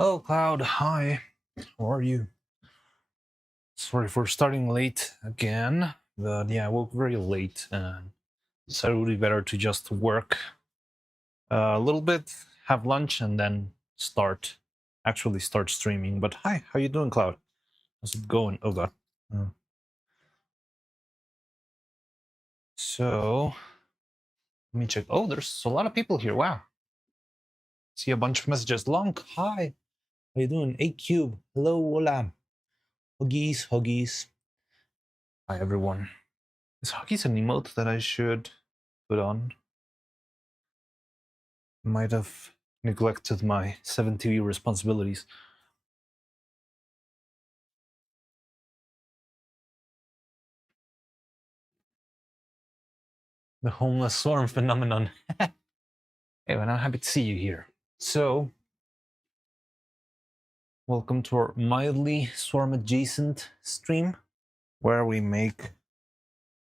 Oh, Cloud, hi. How are you? Sorry for starting late again, but yeah, I woke very late and decided it would be better to just work a little bit, have lunch, and then actually start streaming. But hi, how you doing, Cloud? How's it going? Oh God. Uh, So let me check. Oh, there's a lot of people here. Wow. See a bunch of messages. Long, hi. How you doing? A Cube. Hello, hola. Huggies, huggies. Hi, everyone. Is huggies an emote that I should put on? Might have neglected my 7TV responsibilities. The homeless swarm phenomenon. Hey, man, I'm happy to see you here. So, welcome to our mildly swarm adjacent stream, where we make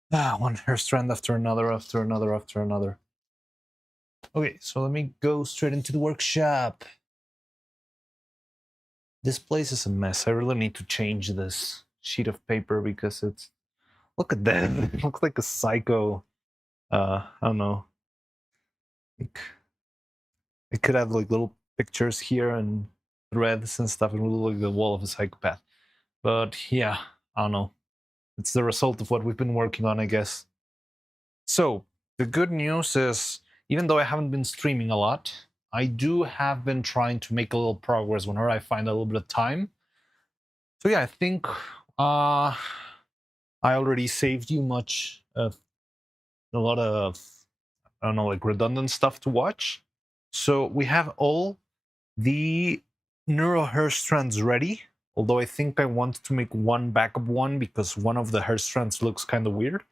one hair strand after another, after another, after another. Okay, so let me go straight into the workshop. This place is a mess. I really need to change this sheet of paper because it's... Look at that. It looks like a psycho. I don't know. Like, it could have like little pictures here and threads and stuff. It would look like the wall of a psychopath. But yeah, I don't know. It's the result of what we've been working on, I guess. So the good news is, even though I haven't been streaming a lot, I do have been trying to make a little progress whenever I find a little bit of time. So yeah, I think I already saved you much of a lot of, I don't know, like redundant stuff to watch. So we have all the neural hair strands ready, although I think I want to make one backup one because one of the hair strands looks kind of weird.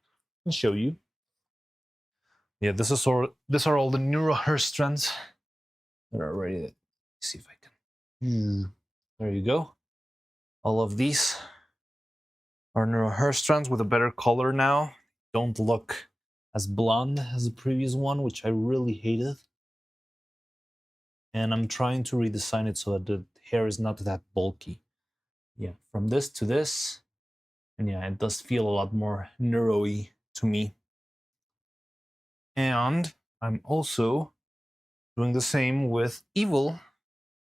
I'll show you. Yeah, these are all the neural hair strands that are ready. Let's see if I can. There you go. All of these are neural hair strands with a better color now. Don't look as blonde as the previous one, which I really hated. And I'm trying to redesign it so that the hair is not that bulky. Yeah, from this to this. And yeah, it does feel a lot more neuro-y to me. And I'm also doing the same with Evil.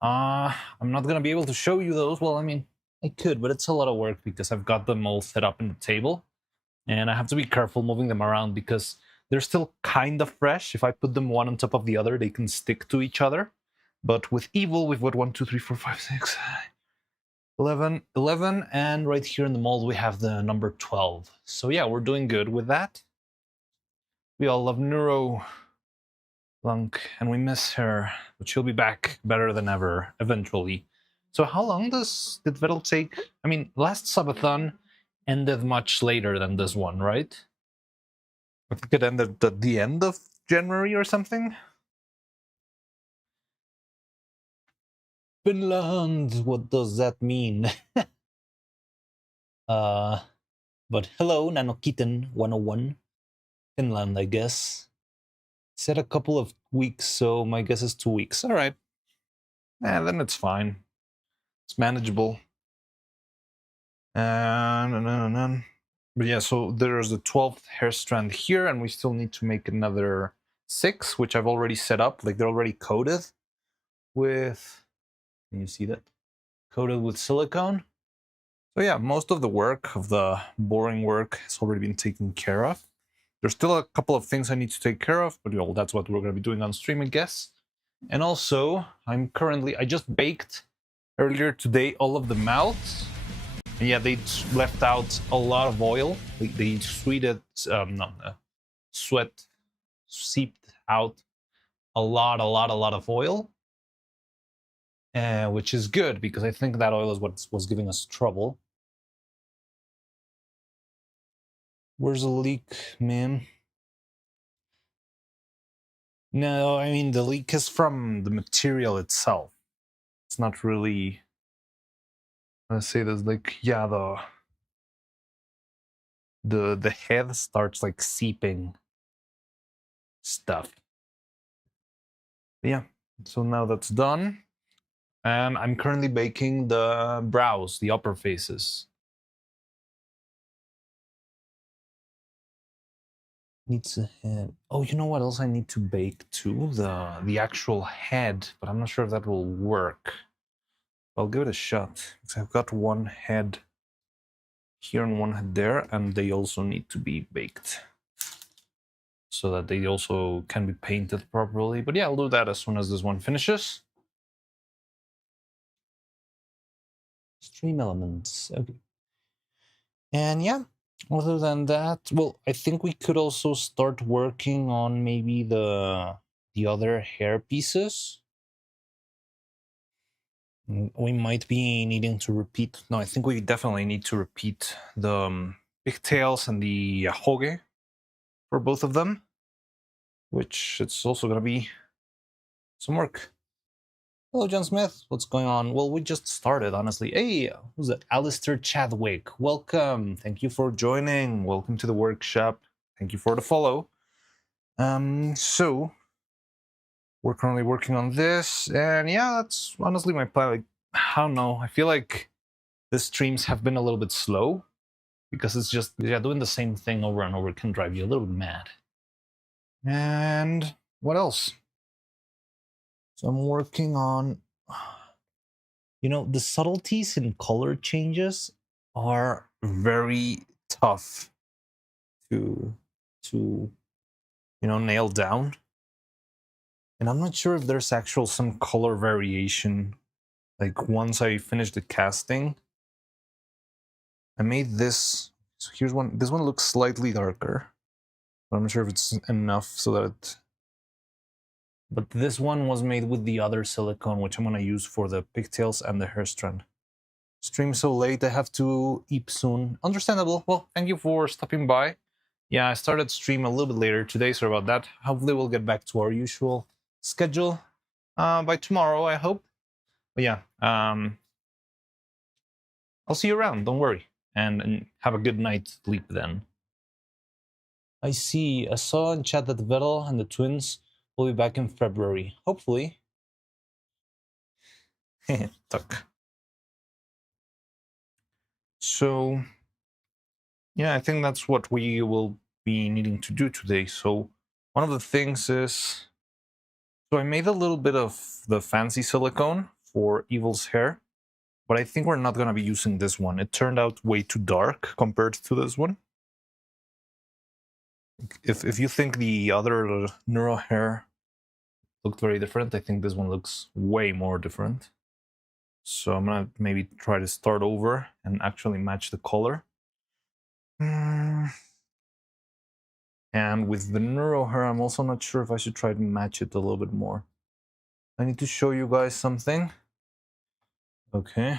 I'm not gonna be able to show you those. Well, I mean, I could, but it's a lot of work because I've got them all set up in the table. And I have to be careful moving them around because they're still kind of fresh. If I put them one on top of the other, they can stick to each other. But with Evil, we've got 1, 2, 3, 4, 5, 6, 11, and right here in the mold we have the number 12. So yeah, we're doing good with that. We all love Neuro Lunk, and we miss her, but she'll be back better than ever eventually. So how long did Vettel take? I mean, last subathon ended much later than this one, right? I think it ended at the end of January or something. Finland, what does that mean? But hello, Nanokitten 101. Finland, I guess. Said a couple of weeks, so my guess is 2 weeks. All right. Then it's fine. It's manageable. But yeah, so there's the 12th hair strand here, and we still need to make another 6, which I've already set up. Like, they're already coated with... Can you see that? Coated with silicone. So yeah, most of the work, of the boring work, has already been taken care of. There's still a couple of things I need to take care of, but well, that's what we're going to be doing on stream, I guess. And also, I just baked earlier today all of the mouths. And yeah, they left out a lot of oil. They sweat seeped out a lot of oil. Which is good, because I think that oil is what was giving us trouble. Where's the leak, man? No, I mean, the leak is from the material itself. It's not really... Let's say there's like, yeah, the head starts like seeping stuff. But yeah, so now that's done. And I'm currently baking the brows, the upper faces. Needs a head. Oh, you know what else I need to bake too? The actual head, but I'm not sure if that will work. I'll give it a shot. Because I've got one head here and one head there, and they also need to be baked so that they also can be painted properly. But yeah, I'll do that as soon as this one finishes. Stream elements. Okay. And yeah, other than that, well, I think we could also start working on maybe the other hair pieces. We might be needing to repeat. No, I think we definitely need to repeat the pigtails and the hoge for both of them, which it's also going to be some work. Hello, John Smith. What's going on? Well, we just started, honestly. Hey, who's that? Alistair Chadwick. Welcome. Thank you for joining. Welcome to the workshop. Thank you for the follow. So we're currently working on this, and yeah, that's honestly my plan. Like, I don't know. I feel like the streams have been a little bit slow because it's just doing the same thing over and over can drive you a little bit mad. And what else? So I'm working on, you know, the subtleties in color changes are very tough to nail down. And I'm not sure if there's actual some color variation. Like once I finish the casting, I made this. So here's one. This one looks slightly darker, but I'm not sure if it's enough so that But this one was made with the other silicone, which I'm going to use for the pigtails and the hair strand. Stream so late, I have to eat soon. Understandable. Well, thank you for stopping by. Yeah, I started stream a little bit later today, sorry about that. Hopefully we'll get back to our usual schedule by tomorrow, I hope. But yeah, I'll see you around, don't worry. And have a good night's sleep then. I see. I saw in chat that Vettel and the twins will be back in February. Hopefully. Tuck. So, yeah, I think that's what we will be needing to do today. So, one of the things is, so I made a little bit of the fancy silicone for Evil's hair, but I think we're not going to be using this one. It turned out way too dark compared to this one. If you think the other Neuro hair looked very different, I think this one looks way more different. So I'm gonna maybe try to start over and actually match the color. And with the Neuro hair, I'm also not sure if I should try to match it a little bit more. I need to show you guys something. Okay.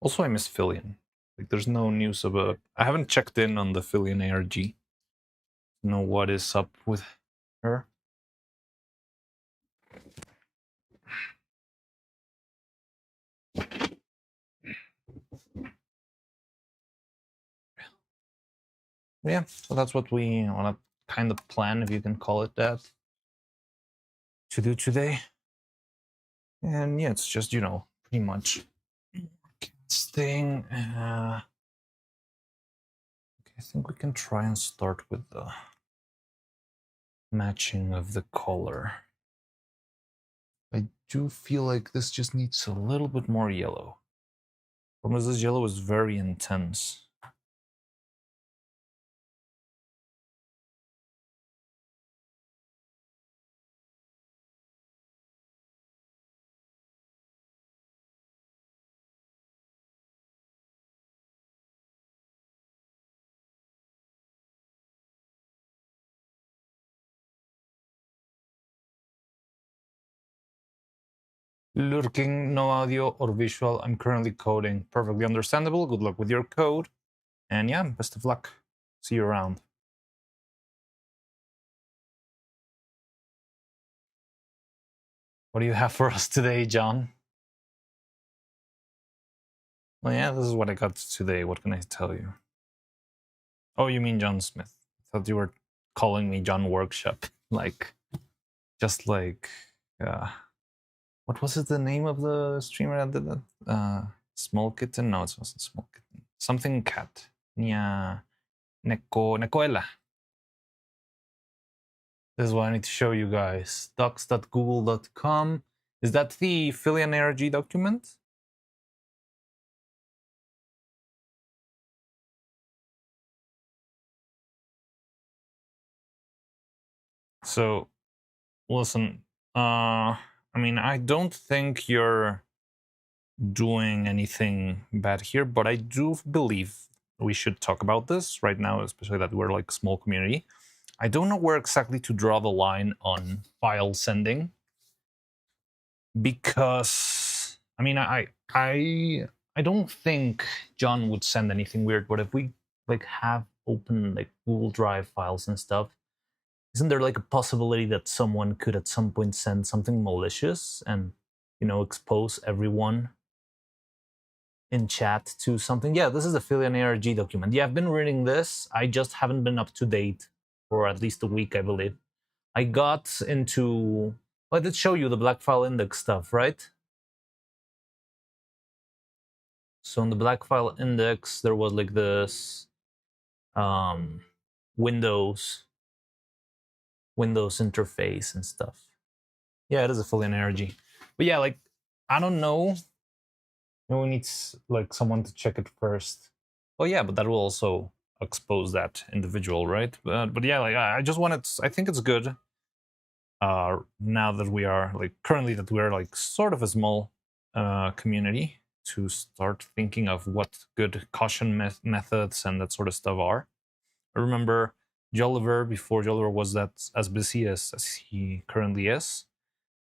Also, I miss Fillion. Like, there's no news about. I haven't checked in on the Fillion ARG. Know what is up with her. Yeah, so that's what we want to kind of plan, if you can call it that, to do today. And yeah, it's just, pretty much casting. Okay, I think we can try and start with the matching of the color. I do feel like this just needs a little bit more yellow. Problem is, this yellow is very intense. Lurking, no audio or visual. I'm currently coding. Perfectly understandable. Good luck with your code. And yeah, best of luck. See you around. What do you have for us today, John? Well, yeah, this is what I got today. What can I tell you? Oh, you mean John Smith? I thought you were calling me John Workshop. Like, just like what was it, the name of the streamer that did that? Small Kitten? No, it wasn't Small Kitten. Something cat. Nia Nekoela. This is what I need to show you guys. docs.google.com. Is that the Philian ARG document? So, listen, I mean, I don't think you're doing anything bad here, but I do believe we should talk about this right now, especially that we're like a small community. I don't know where exactly to draw the line on file sending, because I mean, I don't think John would send anything weird, but if we like have open like Google Drive files and stuff, isn't there like a possibility that someone could at some point send something malicious and, you know, expose everyone in chat to something? Yeah, this is a Philian ARG document. Yeah, I've been reading this. I just haven't been up to date for at least a week, I believe. I got into, well, I did show you the black file index stuff, right? So in the black file index, there was like this Windows interface and stuff. Yeah, it is a Philian ARG. But yeah, like, I don't know. We need like someone to check it first. Well, yeah, but that will also expose that individual, right? But yeah, like I just wanted. I think it's good. Now that we are like currently that we are like sort of a small community, to start thinking of what good caution methods and that sort of stuff are. I remember Jolliver, before Jolliver was that as busy as he currently is,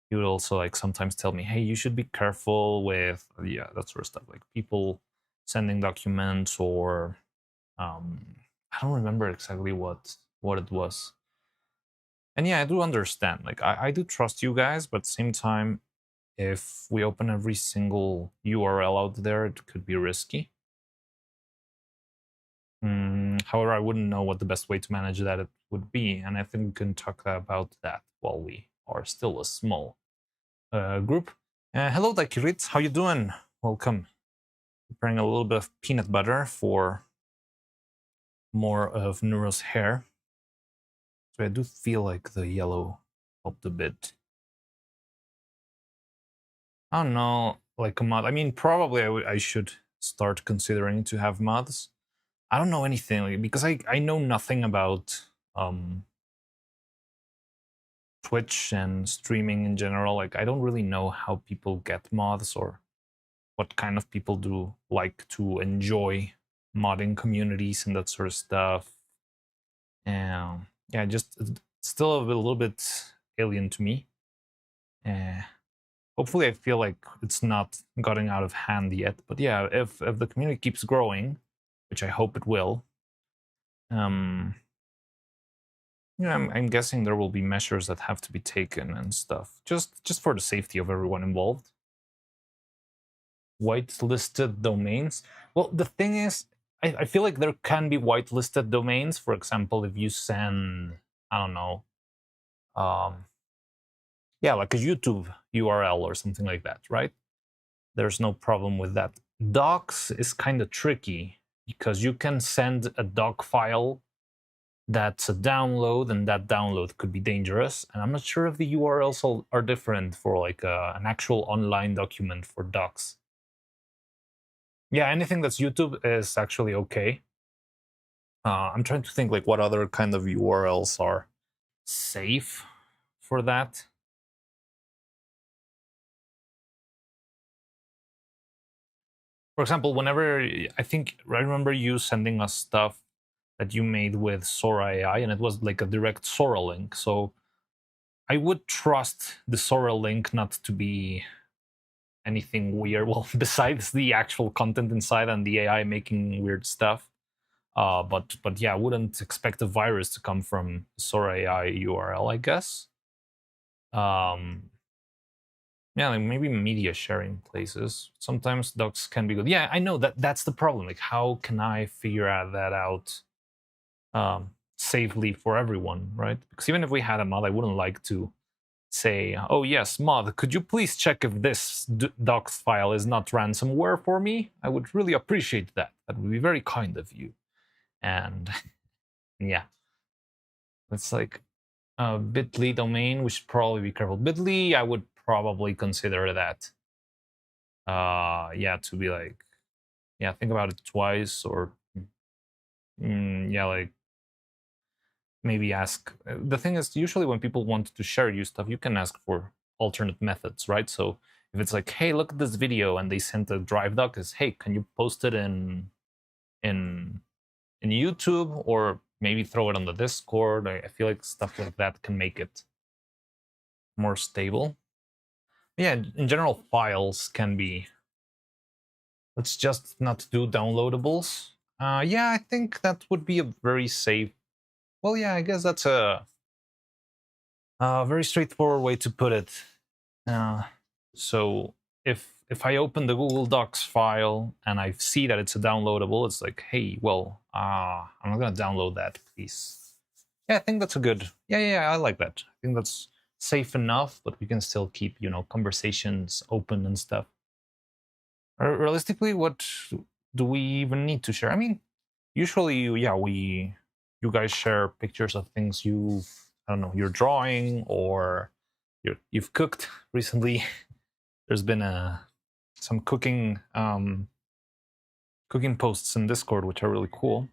he would also like sometimes tell me, hey, you should be careful with, yeah, that sort of stuff, like people sending documents or I don't remember exactly what it was. And yeah, I do understand, like I do trust you guys, but at the same time, if we open every single URL out there, it could be risky. However, I wouldn't know what the best way to manage that it would be, and I think we can talk about that while we are still a small group. Hello, Dakirit. How you doing? Welcome. Preparing a little bit of peanut butter for more of Neuro's hair. So I do feel like the yellow helped a bit. I don't know, like a mod. I mean, probably I should start considering to have mods. I don't know anything, like, because I know nothing about Twitch and streaming in general. Like, I don't really know how people get mods or what kind of people do like to enjoy modding communities and that sort of stuff. And yeah, just still a little bit alien to me. Hopefully I feel like it's not gotten out of hand yet. But yeah, if the community keeps growing, which I hope it will, yeah, I'm guessing there will be measures that have to be taken and stuff, just for the safety of everyone involved. Whitelisted domains. Well, the thing is, I feel like there can be whitelisted domains. For example, if you send, I don't know, yeah, like a YouTube URL or something like that, right? There's no problem with that. Docs is kind of tricky because you can send a doc file that's a download, and that download could be dangerous. And I'm not sure if the URLs are different for like an actual online document for docs. Yeah, anything that's YouTube is actually okay. I'm trying to think like what other kind of URLs are safe for that. For example, whenever I remember you sending us stuff that you made with Sora AI, and it was like a direct Sora link. So I would trust the Sora link not to be anything weird. Well, besides the actual content inside and the AI making weird stuff. But yeah, I wouldn't expect a virus to come from Sora AI URL, I guess. Yeah, like maybe media sharing places. Sometimes docs can be good. Yeah, I know that's the problem. Like, how can I figure that out safely for everyone, right? Because even if we had a mod, I wouldn't like to say, oh yes, mod, could you please check if this docs file is not ransomware for me? I would really appreciate that. That would be very kind of you. And yeah, it's like a bit.ly domain. We should probably be careful. Bit.ly, I would probably consider that. Yeah, to be like, yeah, think about it twice, or yeah, like maybe ask. The thing is, usually when people want to share you stuff, you can ask for alternate methods, right? So if it's like, hey, look at this video, and they sent a drive doc, is hey, can you post it in YouTube, or maybe throw it on the Discord? I feel like stuff like that can make it more stable. Yeah, in general, files can be. Let's just not do downloadables. Yeah, I think that would be a very safe. Well, yeah, I guess that's a very straightforward way to put it. So if I open the Google Docs file and I see that it's a downloadable, it's like, hey, well, I'm not gonna download that, please. Yeah, I think that's a good. Yeah, I like that. I think that's safe enough, but we can still keep, conversations open and stuff. Realistically, what do we even need to share? I mean, usually, yeah, you guys share pictures of things I don't know, you're drawing, or you've cooked recently. There's been some cooking posts in Discord, which are really cool.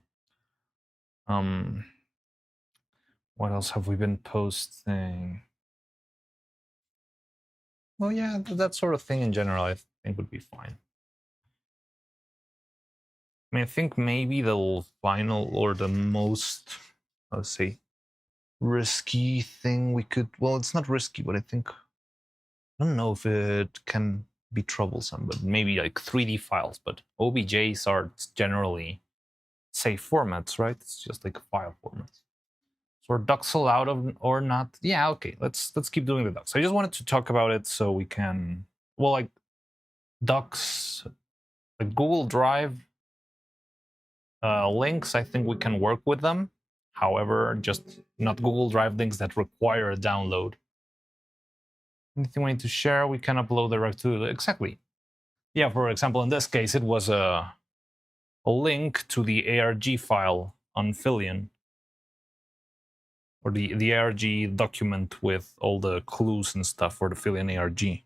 What else have we been posting? Well, yeah, that sort of thing in general, I think would be fine. I mean, I think maybe the final or the most, let's say, risky thing we could. Well, it's not risky, but I don't know if it can be troublesome, but maybe like 3D files. But OBJs are generally safe formats, right? It's just like a file format. So are docs allowed or not? Yeah, okay. Let's keep doing the docs. I just wanted to talk about it so we can. Well, like docs, like Google Drive links, I think we can work with them. However, just not Google Drive links that require a download. Anything we need to share, we can upload direct to exactly. Yeah, for example, in this case, it was a link to the ARG file on Filion, or the ARG document with all the clues and stuff for the Filion ARG.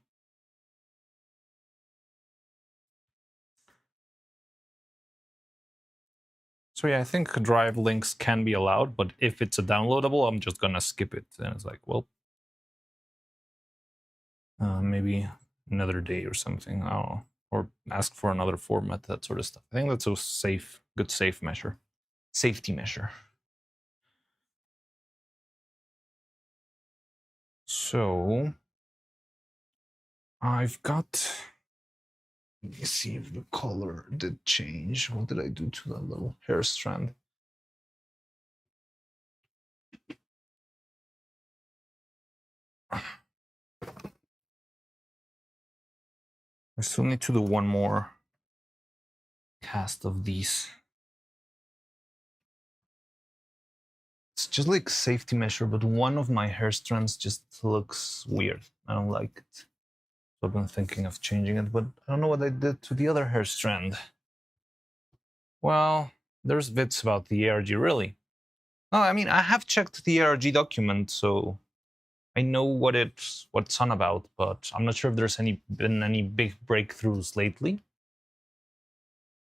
So yeah, I think drive links can be allowed, but if it's a downloadable, I'm just gonna skip it. And it's like, well, maybe another day or something. I don't know, or ask for another format, that sort of stuff. I think that's a good safety measure. So I've got. Let me see if the color did change. What did I do to that little hair strand? I still need to do one more cast of these. It's just like safety measure, but one of my hair strands just looks weird. I don't like it. So I've been thinking of changing it, but I don't know what I did to the other hair strand. Well, there's bits about the ARG, really. No, I mean, I have checked the ARG document, so I know what it's on about, but I'm not sure if there's been any big breakthroughs lately.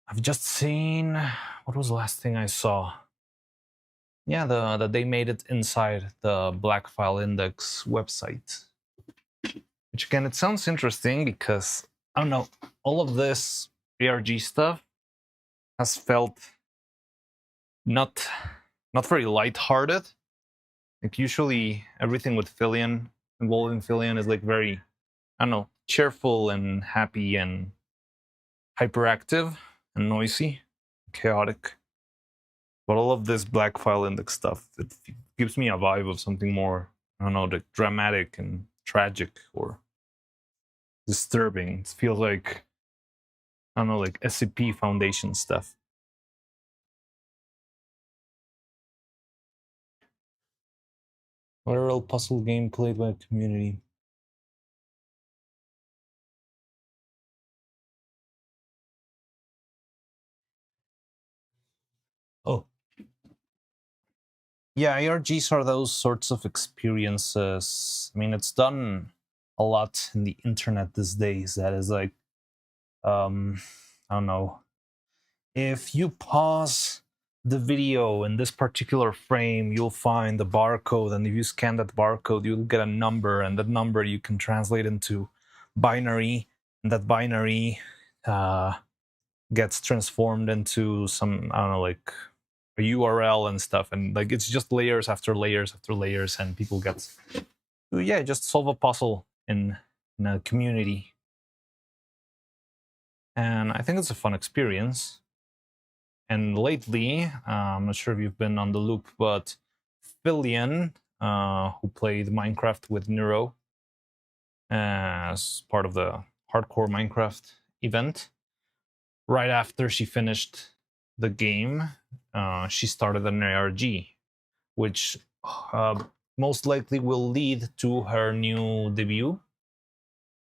I've just seen, what was the last thing I saw? Yeah, that they made it inside the Black File Index website. Which again, it sounds interesting because, I don't know, all of this ARG stuff has felt not very lighthearted. Like usually everything with Filion, involving Filion, is like very, I don't know, cheerful and happy and hyperactive and noisy, chaotic. But all of this Black File Index stuff, it gives me a vibe of something more, I don't know, like dramatic and tragic or disturbing. It feels like, I don't know, like SCP Foundation stuff. Literal puzzle game played by a community. Oh. Yeah, ARGs are those sorts of experiences. I mean, it's done a lot in the internet these days. That is like, I don't know. If you pause the video in this particular frame, you'll find the barcode, and if you scan that barcode, you'll get a number, and that number you can translate into binary, and that binary gets transformed into some, I don't know, like a URL and stuff, and like it's just layers after layers after layers, and people get to, yeah, just solve a puzzle in a community, and I think it's a fun experience. And lately, I'm not sure if you've been on the loop, but Fillion, who played Minecraft with Neuro as part of the hardcore Minecraft event, right after she finished the game, she started an ARG, which most likely will lead to her new debut.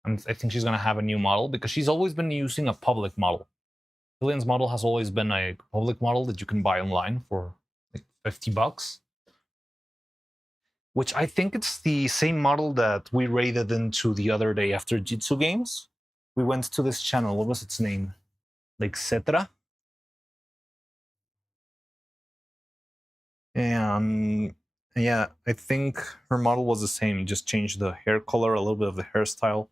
And I think she's going to have a new model because she's always been using a public model. Fillion's model has always been a public model that you can buy online for like $50, which I think it's the same model that we raided into the other day after Jitsu Games. We went to this channel. What was its name? Like Cetra. And yeah, I think her model was the same. Just changed the hair color, a little bit of the hairstyle,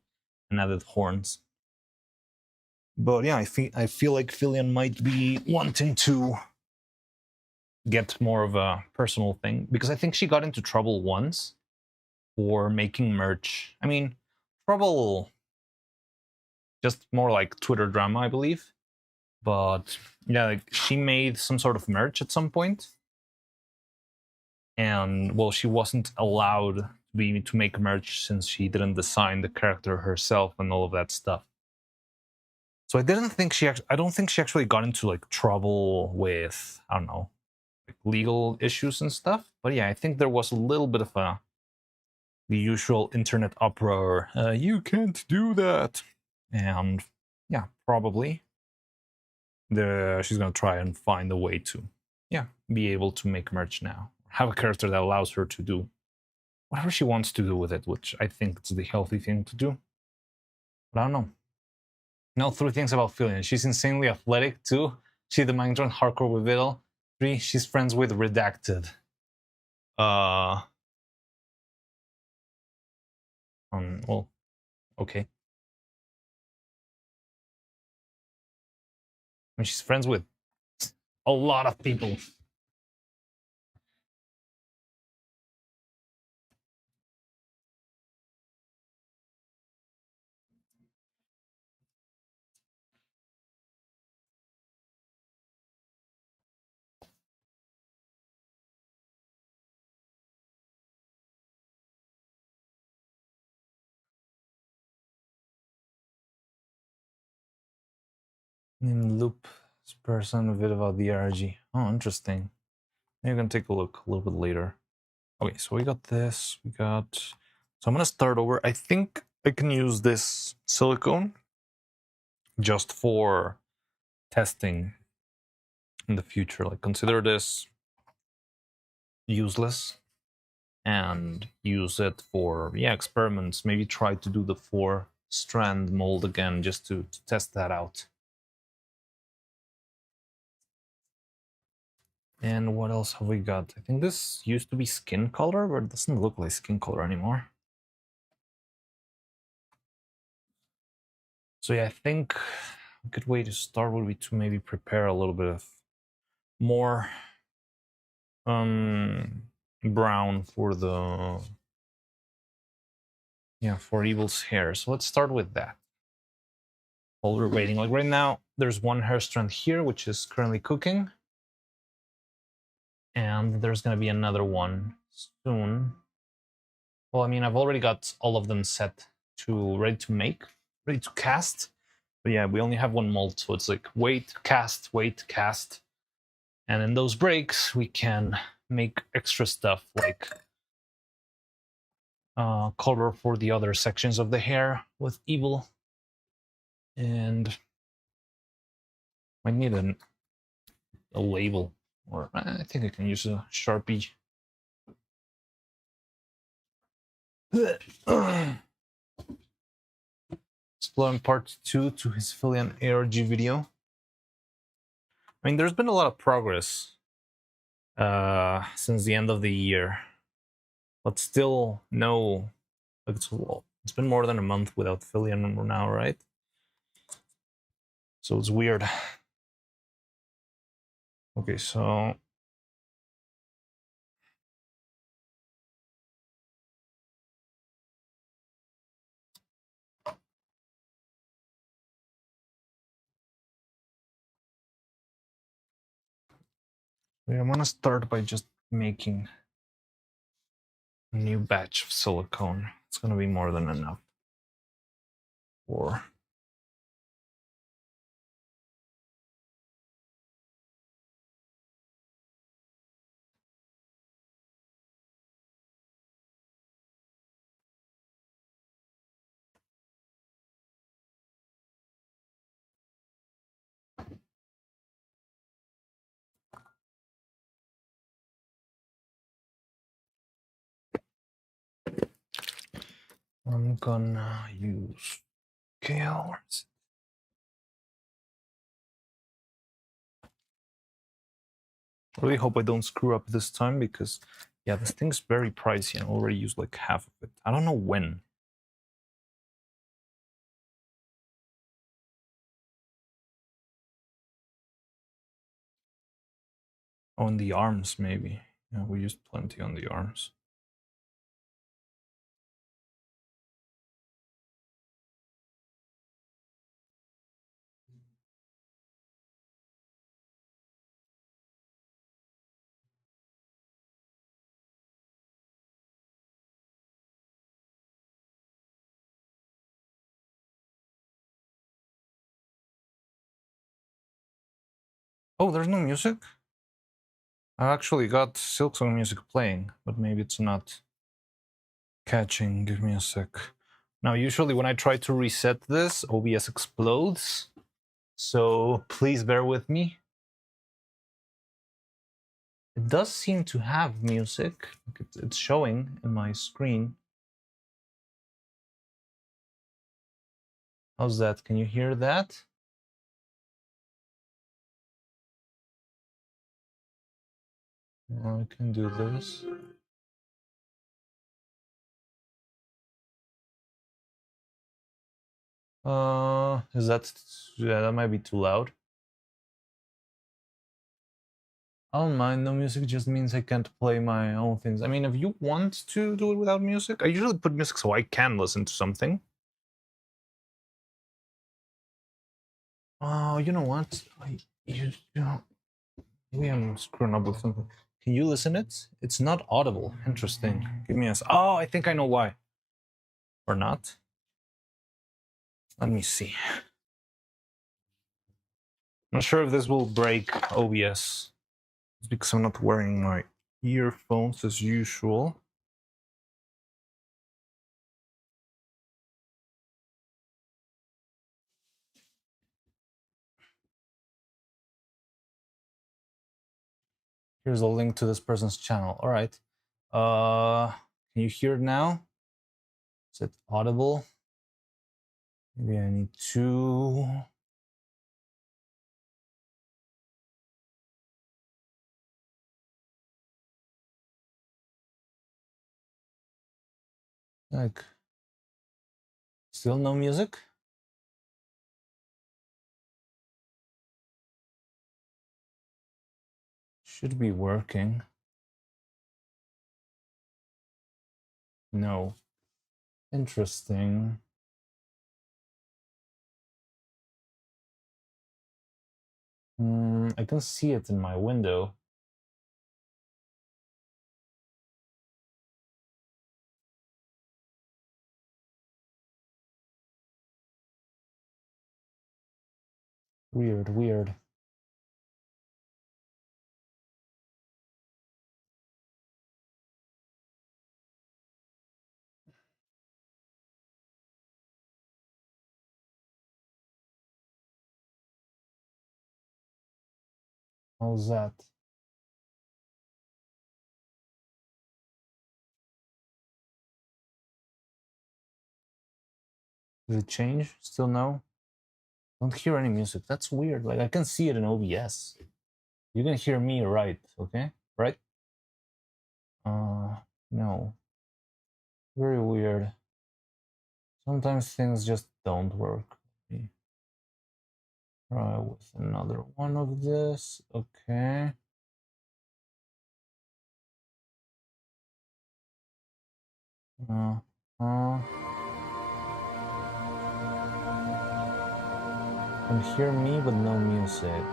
and added horns. But yeah, I feel like Fillion might be wanting to get more of a personal thing, because I think she got into trouble once for making merch. I mean, trouble, just more like Twitter drama, I believe. But yeah, like she made some sort of merch at some point, and well, she wasn't allowed to make merch since she didn't design the character herself and all of that stuff. So I don't think she actually got into like trouble with, I don't know, like legal issues and stuff. But yeah, I think there was a little bit of the usual internet uproar. You can't do that, and yeah, probably she's gonna try and find a way to, yeah, be able to make merch now, have a character that allows her to do whatever she wants to do with it, which I think is the healthy thing to do. But I don't know. Now, 3 things about Fillion. She's insanely athletic. 2, she's the Minecraft hardcore with Viddle. 3, she's friends with Redacted. Well, okay. I mean, she's friends with a lot of people. In loop person a bit about the RG. Oh, interesting. Maybe you can take a look a little bit later. Okay, so we got this. So I'm gonna start over. I think I can use this silicone just for testing in the future. Like, consider this useless and use it for, yeah, experiments. Maybe try to do the 4-strand mold again just to test that out. And what else have we got? I think this used to be skin color, but it doesn't look like skin color anymore. So yeah, I think a good way to start would be to maybe prepare a little bit of more brown for the, yeah, for Evil's hair. So let's start with that. While we're waiting, like right now, there's one hair strand here, which is currently cooking. And there's gonna be another one soon. Well, I mean, I've already got all of them set to ready to make, ready to cast. But yeah, we only have one mold, so it's like wait, cast, wait, cast. And in those breaks, we can make extra stuff like color for the other sections of the hair with evil, and might need a label, or I think I can use a Sharpie. Exploring part 2 to his Filian ARG video. I mean, there's been a lot of progress since the end of the year, but still no. Like it's been more than a month without Filian now, right? So it's weird. Okay, so I'm gonna start by just making a new batch of silicone. It's gonna be more than enough for I'm gonna use scale. I really hope I don't screw up this time because, yeah, this thing's very pricey and I already used like half of it. I don't know when. Oh, on the arms, maybe. Yeah, we used plenty on the arms. Oh, there's no music? I've actually got Silksong music playing, but maybe it's not catching. Give me a sec. Now, usually when I try to reset this, OBS explodes. So please bear with me. It does seem to have music. It's showing in my screen. How's that? Can you hear that? I can do this. Is that... yeah, that might be too loud. I don't mind, no music just means I can't play my own things. I mean, if you want to do it without music, I usually put music so I can listen to something. Oh, you know what? Maybe I'm screwing up with something. Can you listen it? It's not audible. Interesting. Give me a... oh, I think I know why. Or not. Let me see. I'm not sure if this will break OBS. It's because I'm not wearing my earphones as usual. Here's a link to this person's channel. All right. Can you hear it now? Is it audible? Maybe I need to... like... still no music? Should be working. No. Interesting. I can see it in my window. Weird, weird. How's that? Did it change? Still no? Don't hear any music. That's weird. Like I can see it in OBS. You can hear me, right? Okay, right? No. Very weird. Sometimes things just don't work. Try with another one of this. Okay. Can hear me but no music.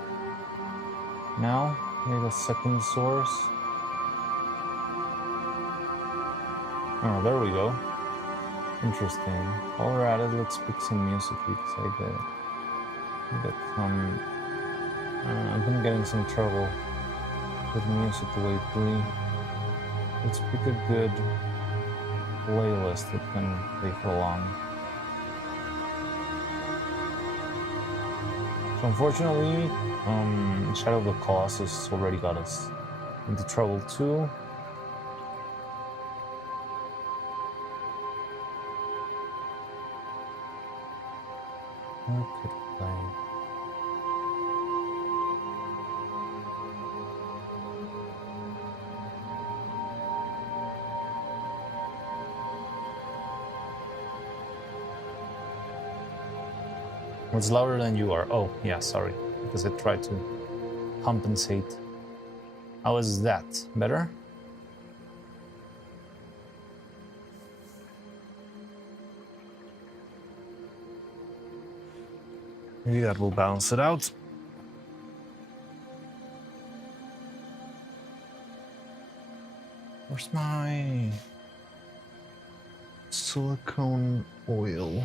Now, need a second source. Oh, there we go. Interesting. While we're at it, let's pick some music because I get some. I've been getting some trouble with music lately. Let's pick a good playlist that can play for long. So unfortunately, Shadow of the Colossus already got us into trouble too. I could play. It's louder than you are. Oh, yeah, sorry. Because I tried to compensate. How is that? Better? Maybe that will balance it out. Where's my silicone oil?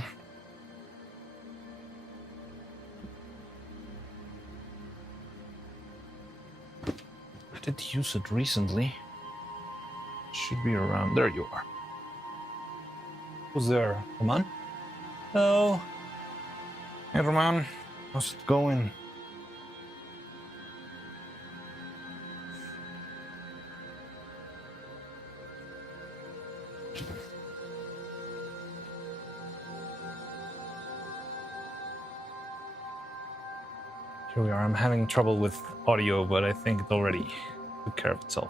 I did use it recently. Should be around. There you are. Who's there? Roman? Hello. Hey, Roman. How's it going? Here we are. I'm having trouble with audio, but I think it already took care of itself.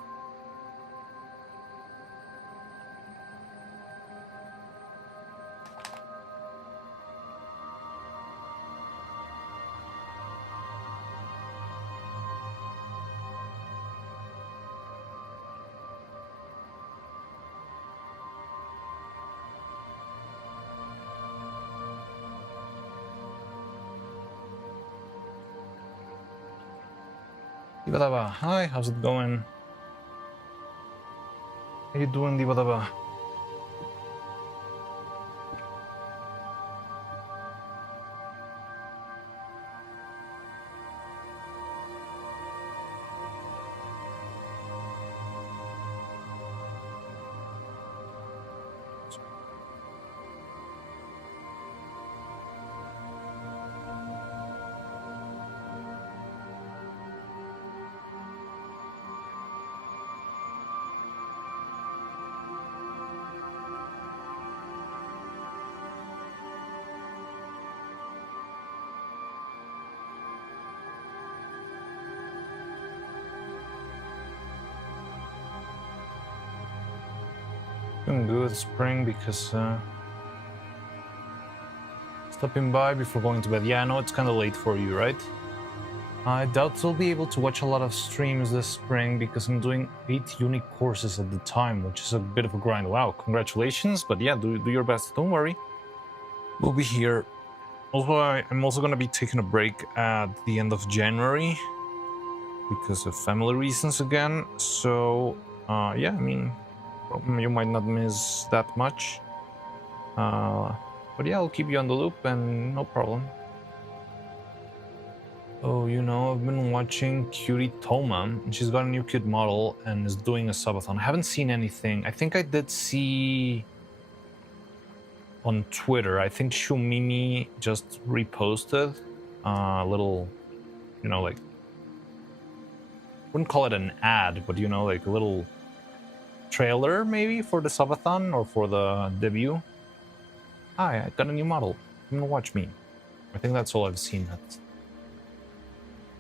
Divadaba, hi, how's it going? How you doing, Divadaba? Doing good, spring, because stopping by before going to bed. Yeah, I know it's kind of late for you, right? I doubt I'll be able to watch a lot of streams this spring because I'm doing 8 unique courses at the time, which is a bit of a grind. Wow, congratulations, but yeah, do your best. Don't worry. We'll be here. Also, I'm also going to be taking a break at the end of January because of family reasons again. So, yeah, I mean, you might not miss that much. But yeah, I'll keep you on the loop and no problem. Oh, you know, I've been watching Cutie Toma. She's got a new cute model and is doing a subathon. I haven't seen anything. I think I did see on Twitter. I think Shumimi just reposted a little, you know, like wouldn't call it an ad, but you know, like a little trailer maybe for the subathon or for the debut. Hi, I got a new model. Come and watch me. I think that's all I've seen. That's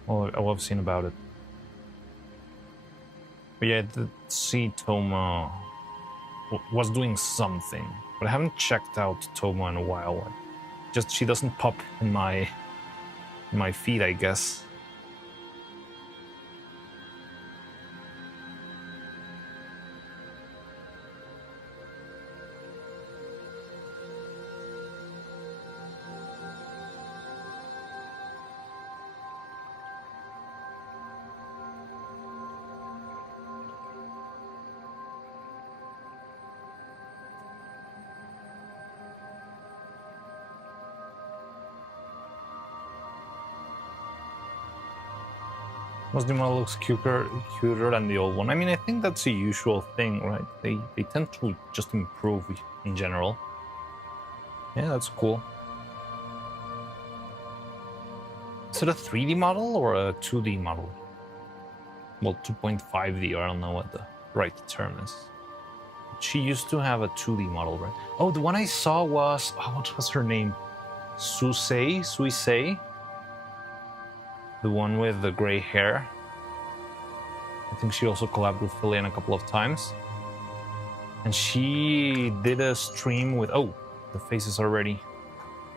all I've seen about it. But yeah, the see Toma was doing something, but I haven't checked out Toma in a while. Just she doesn't pop in my feed, I guess. Most new model looks cuter than the old one. I mean, I think that's a usual thing, right? They tend to just improve in general. Yeah, that's cool. Is it a 3D model or a 2D model? Well, 2.5D, I don't know what the right term is. She used to have a 2D model, right? Oh, the one I saw was... Oh, what was her name? Suisei? The one with the gray hair. I think she also collabed with Fillion a couple of times. And she did a stream with... Oh, the face is already...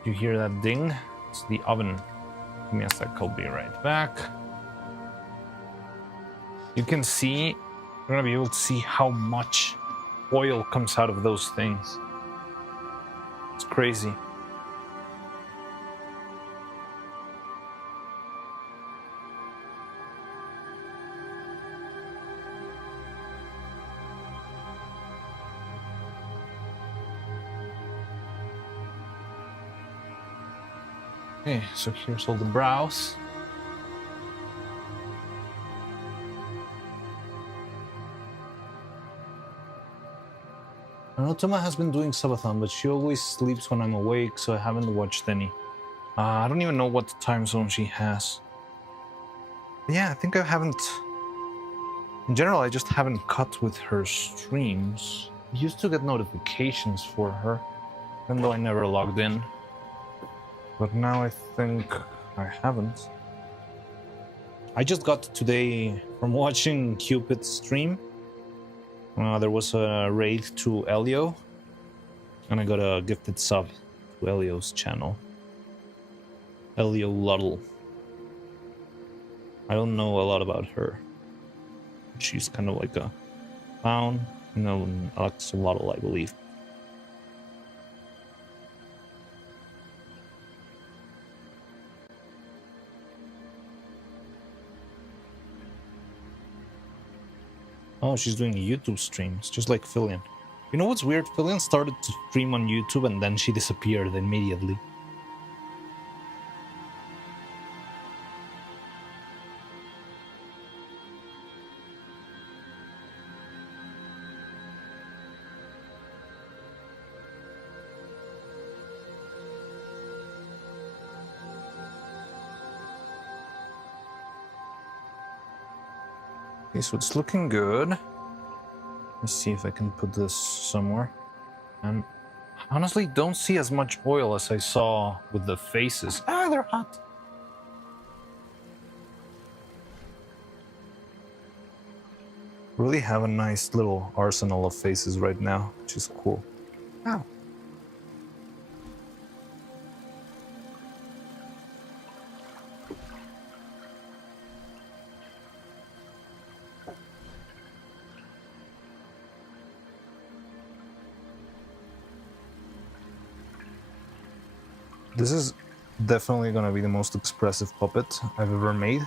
You hear that ding? It's the oven. Give me a sec, I'll be right back. You can see... You're gonna be able to see how much oil comes out of those things. It's crazy. Okay, so here's all the brows. I know Toma has been doing subathon, but she always sleeps when I'm awake, so I haven't watched any. I don't even know what time zone she has. But yeah, I think I haven't... In general, I just haven't cut with her streams. I used to get notifications for her, even though I never logged in. But now I think I haven't. I just got today from watching Cupid's stream. There was a raid to Elio, and I got a gifted sub to Elio's channel. Elio Luddle. I don't know a lot about her. She's kind of like a clown, you know, Alex Luddle, I believe. Oh, she's doing YouTube streams, just like Fillion. You know what's weird? Fillion started to stream on YouTube and then she disappeared immediately. Okay, so it's looking good. Let's see if I can put this somewhere. And honestly, don't see as much oil as I saw with the faces. Ah, they're hot. Really have a nice little arsenal of faces right now, which is cool. Ow. This is definitely gonna be the most expressive puppet I've ever made.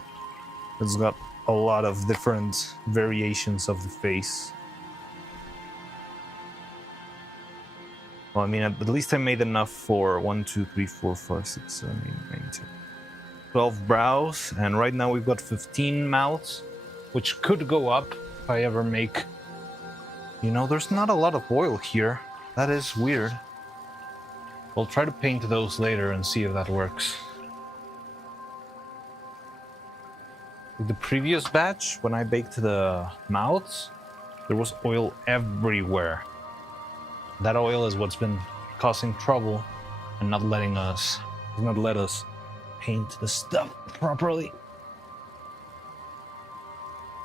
It's got a lot of different variations of the face. Well, I mean, at least I made enough for 1, 2, 3, 4, 5, 6, 7, 8, 9, 10, 12 brows, and right now we've got 15 mouths, which could go up if I ever make... You know, there's not a lot of oil here. That is weird. We'll try to paint those later and see if that works. The previous batch, when I baked the mouths, there was oil everywhere. That oil is what's been causing trouble and not letting us paint the stuff properly.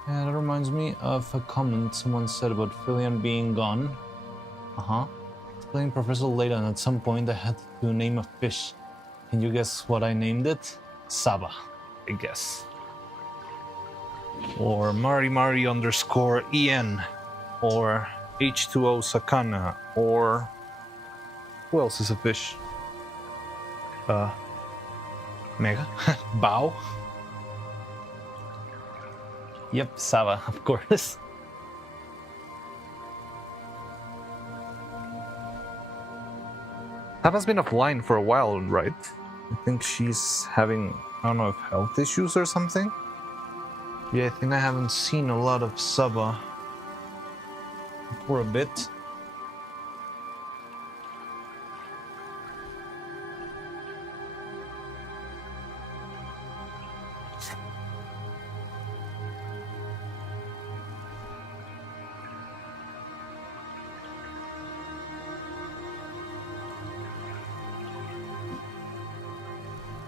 Yeah, that reminds me of a comment someone said about Filian being gone. Explaining Professor Layton, at some point I had to name a fish. Can you guess what I named it? Saba, I guess. Or Mari _ EN. Or H2O Sakana. Or who else is a fish? Mega? Bao? Yep, Saba, of course. Saba's been offline for a while, right? I think she's having, I don't know if health issues or something. Yeah, I think I haven't seen a lot of Saba for a bit.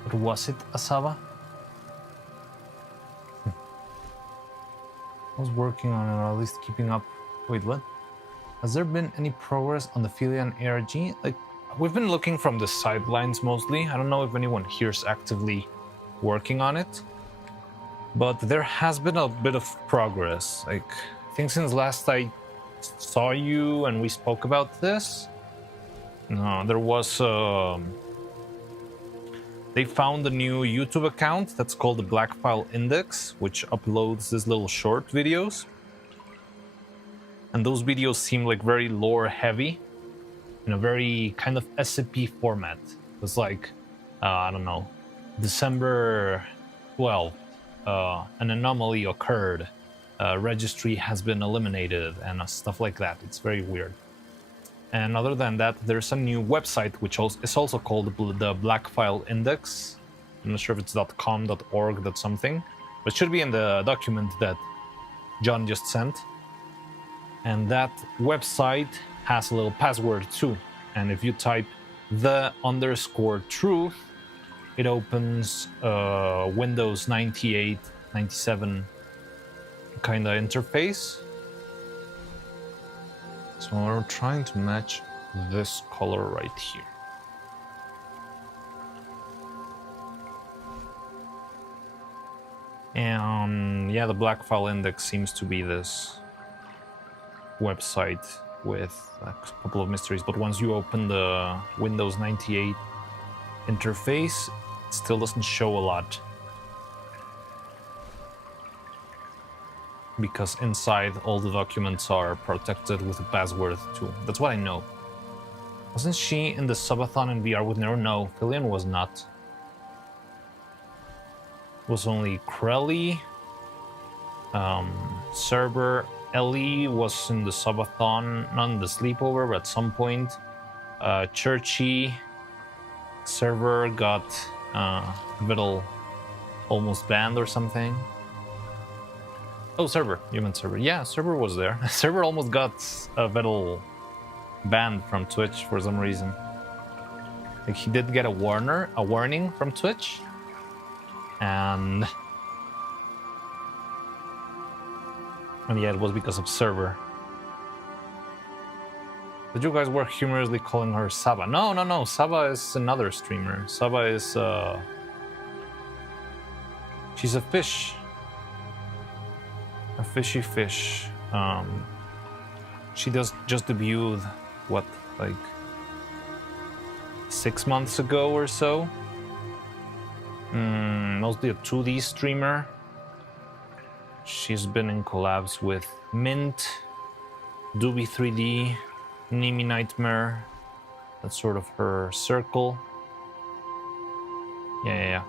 But was it a Saba? I was working on it, or at least keeping up. Wait, what? Has there been any progress on the Filian ARG? Like, we've been looking from the sidelines mostly. I don't know if anyone here is actively working on it, but there has been a bit of progress. Like, I think since last I saw you and we spoke about this, there was they found a new YouTube account that's called the Black File Index, which uploads these little short videos. And those videos seem like very lore heavy in a very kind of SCP format. It's like, I don't know, December 12th, an anomaly occurred, registry has been eliminated, and stuff like that. It's very weird. And other than that, there's a new website which is also called the Black File Index. I'm not sure if it's .com, .org, .something, but it should be in the document that John just sent. And that website has a little password too. And if you type _truth, it opens Windows 98, 97 kind of interface. So we're trying to match this color right here. And yeah, the Black File Index seems to be this website with a couple of mysteries, but once you open the Windows 98 interface, it still doesn't show a lot. Because inside all the documents are protected with a password too. That's what I know. Wasn't she in the subathon in VR with Nero? No, Filian was not. It was only Krelly, Cerber, Ellie was in the subathon, not in the sleepover, but at some point. Churchy, Server got Vittle almost banned or something. Oh, Server. You meant Server. Yeah, Server was there. Server almost got Vettel banned from Twitch for some reason. Like, he did get a warning from Twitch. And yeah, it was because of Server. Did you guys work humorously calling her Saba? No. Saba is another streamer. Saba is she's a fish. A fishy fish. She just debuted, what, like 6 months ago or so? Mostly a 2D streamer. She's been in collabs with Mint, Doobie 3D, Nimi Nightmare. That's sort of her circle. Yeah.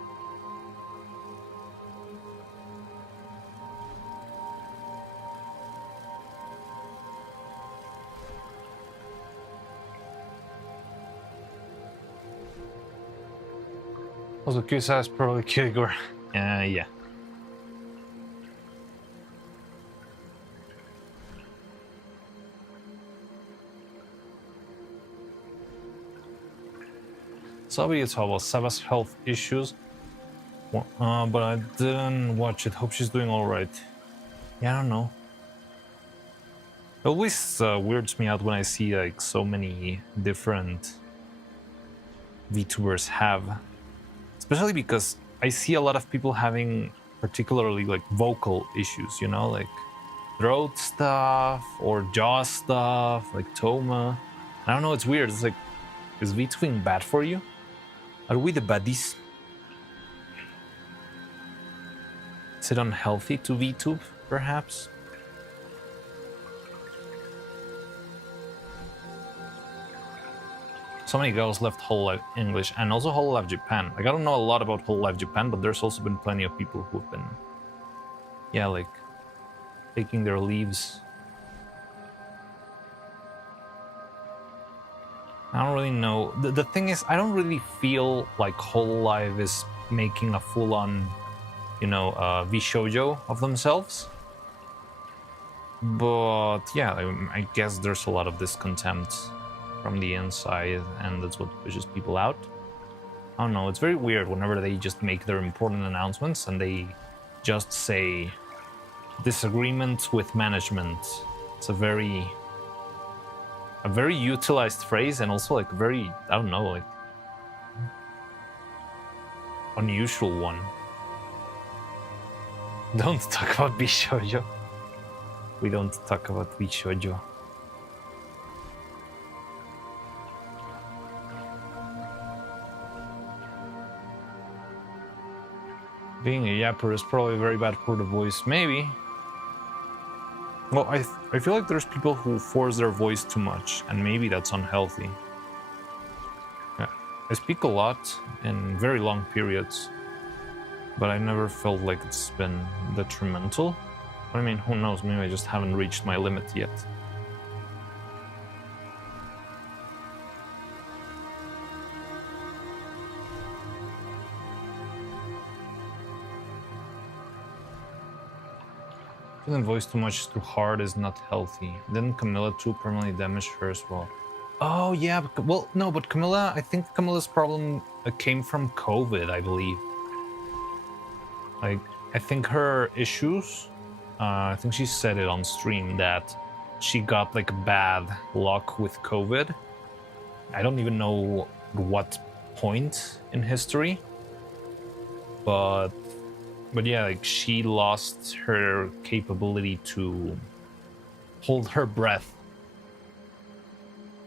Also, Kusa is probably Kirigor. Yeah. Sabi it's about Sava's health issues. But I didn't watch it. Hope she's doing alright. Yeah, I don't know. It always weirds me out when I see like so many different VTubers have, especially because I see a lot of people having particularly like vocal issues, you know, like throat stuff or jaw stuff, like Toma. I don't know, it's weird. It's like, is VTubing bad for you? Are we the baddies? Is it unhealthy to VTube, perhaps? So many girls left Hololive English and also Hololive Japan. Like, I don't know a lot about Hololive Japan, but there's also been plenty of people who've been, yeah, like, taking their leaves. I don't really know. The thing is, I don't really feel like Hololive is making a full-on, you know, V-shoujo of themselves. But, yeah, I guess there's a lot of discontent from the inside, and that's what pushes people out. I don't know, it's very weird whenever they just make their important announcements and they just say disagreement with management. It's a very utilized phrase, and also like very, I don't know, like unusual one. Don't talk about Bishoujo. We don't talk about Bishoujo. Being a yapper is probably very bad for the voice, maybe. Well, I feel like there's people who force their voice too much, and maybe that's unhealthy. Yeah, I speak a lot in very long periods, but I never felt like it's been detrimental. I mean, who knows, maybe I just haven't reached my limit yet. Feeling voice too much, too hard is not healthy. Didn't Camilla too permanently damage her as well? Oh yeah, well no, but Camilla, I think Camilla's problem came from COVID, I believe. Like, I think her issues, I think she said it on stream that she got like bad luck with COVID. I don't even know what point in history, but yeah, like she lost her capability to hold her breath.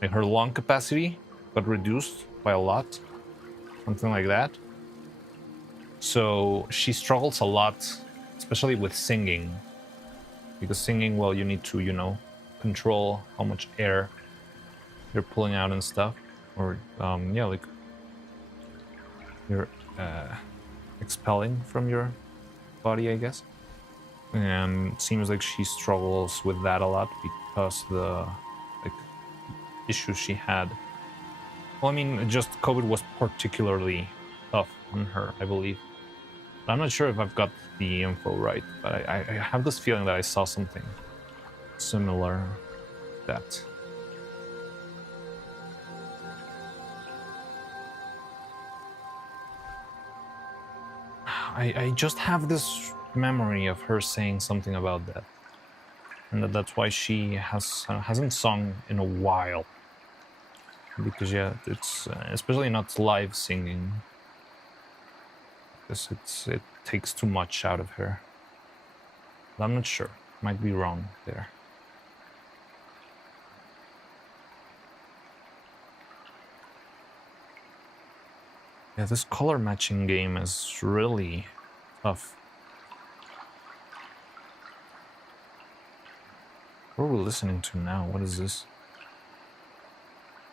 Like her lung capacity got reduced by a lot, something like that. So she struggles a lot, especially with singing, because singing, well, you need to, you know, control how much air you're pulling out and stuff, or yeah, like you're expelling from your body, I guess. And it seems like she struggles with that a lot because the like issues she had. Well, I mean, just COVID was particularly tough on her, I believe. I'm not sure if I've got the info right, but I have this feeling that I saw something similar to that. I just have this memory of her saying something about that, and that's why she hasn't sung in a while. Because yeah, it's especially not live singing, because it takes too much out of her. But I'm not sure. Might be wrong there. Yeah, this color matching game is really tough. What are we listening to now? What is this?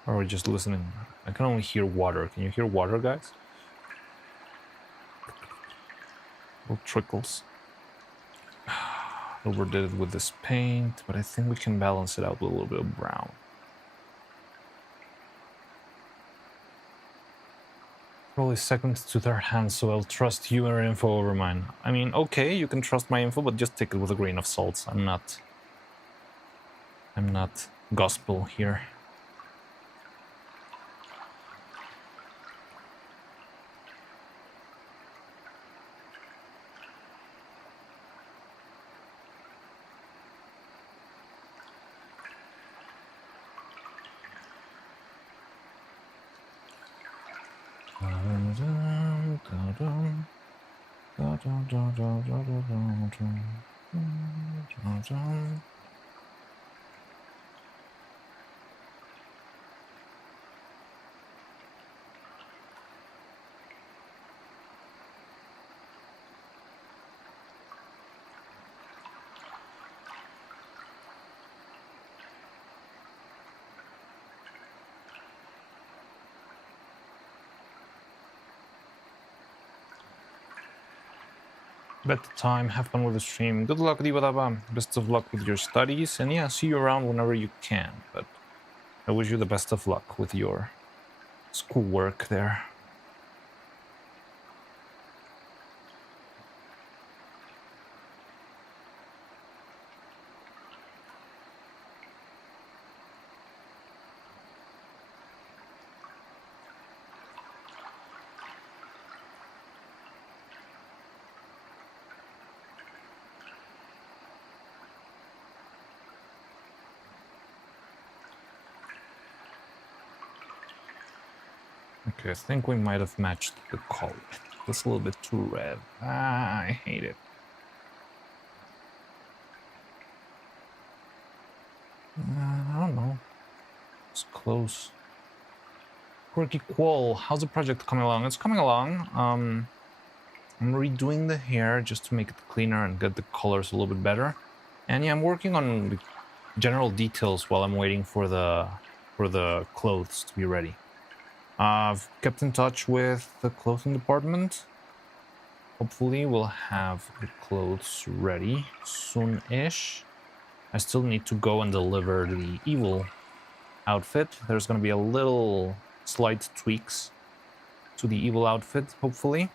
Or are we just listening? I can only hear water. Can you hear water, guys? Little trickles. Overdid it with this paint, but I think we can balance it out with a little bit of brown. Probably second to third hand, so I'll trust your info over mine. I mean, okay, you can trust my info, but just take it with a grain of salt. I'm not gospel here. Bet the time, have fun with the stream. Good luck, Divadaba. Best of luck with your studies. And yeah, see you around whenever you can. But I wish you the best of luck with your schoolwork there. Okay, I think we might have matched the color. It's a little bit too red. Ah, I hate it. I don't know. It's close. Quirky Qual, how's the project coming along? It's coming along. I'm redoing the hair just to make it cleaner and get the colors a little bit better. And yeah, I'm working on the general details while I'm waiting for the clothes to be ready. I've kept in touch with the clothing department. Hopefully we'll have the clothes ready soon-ish. I still need to go and deliver the evil outfit. There's going to be a little slight tweaks to the evil outfit, hopefully.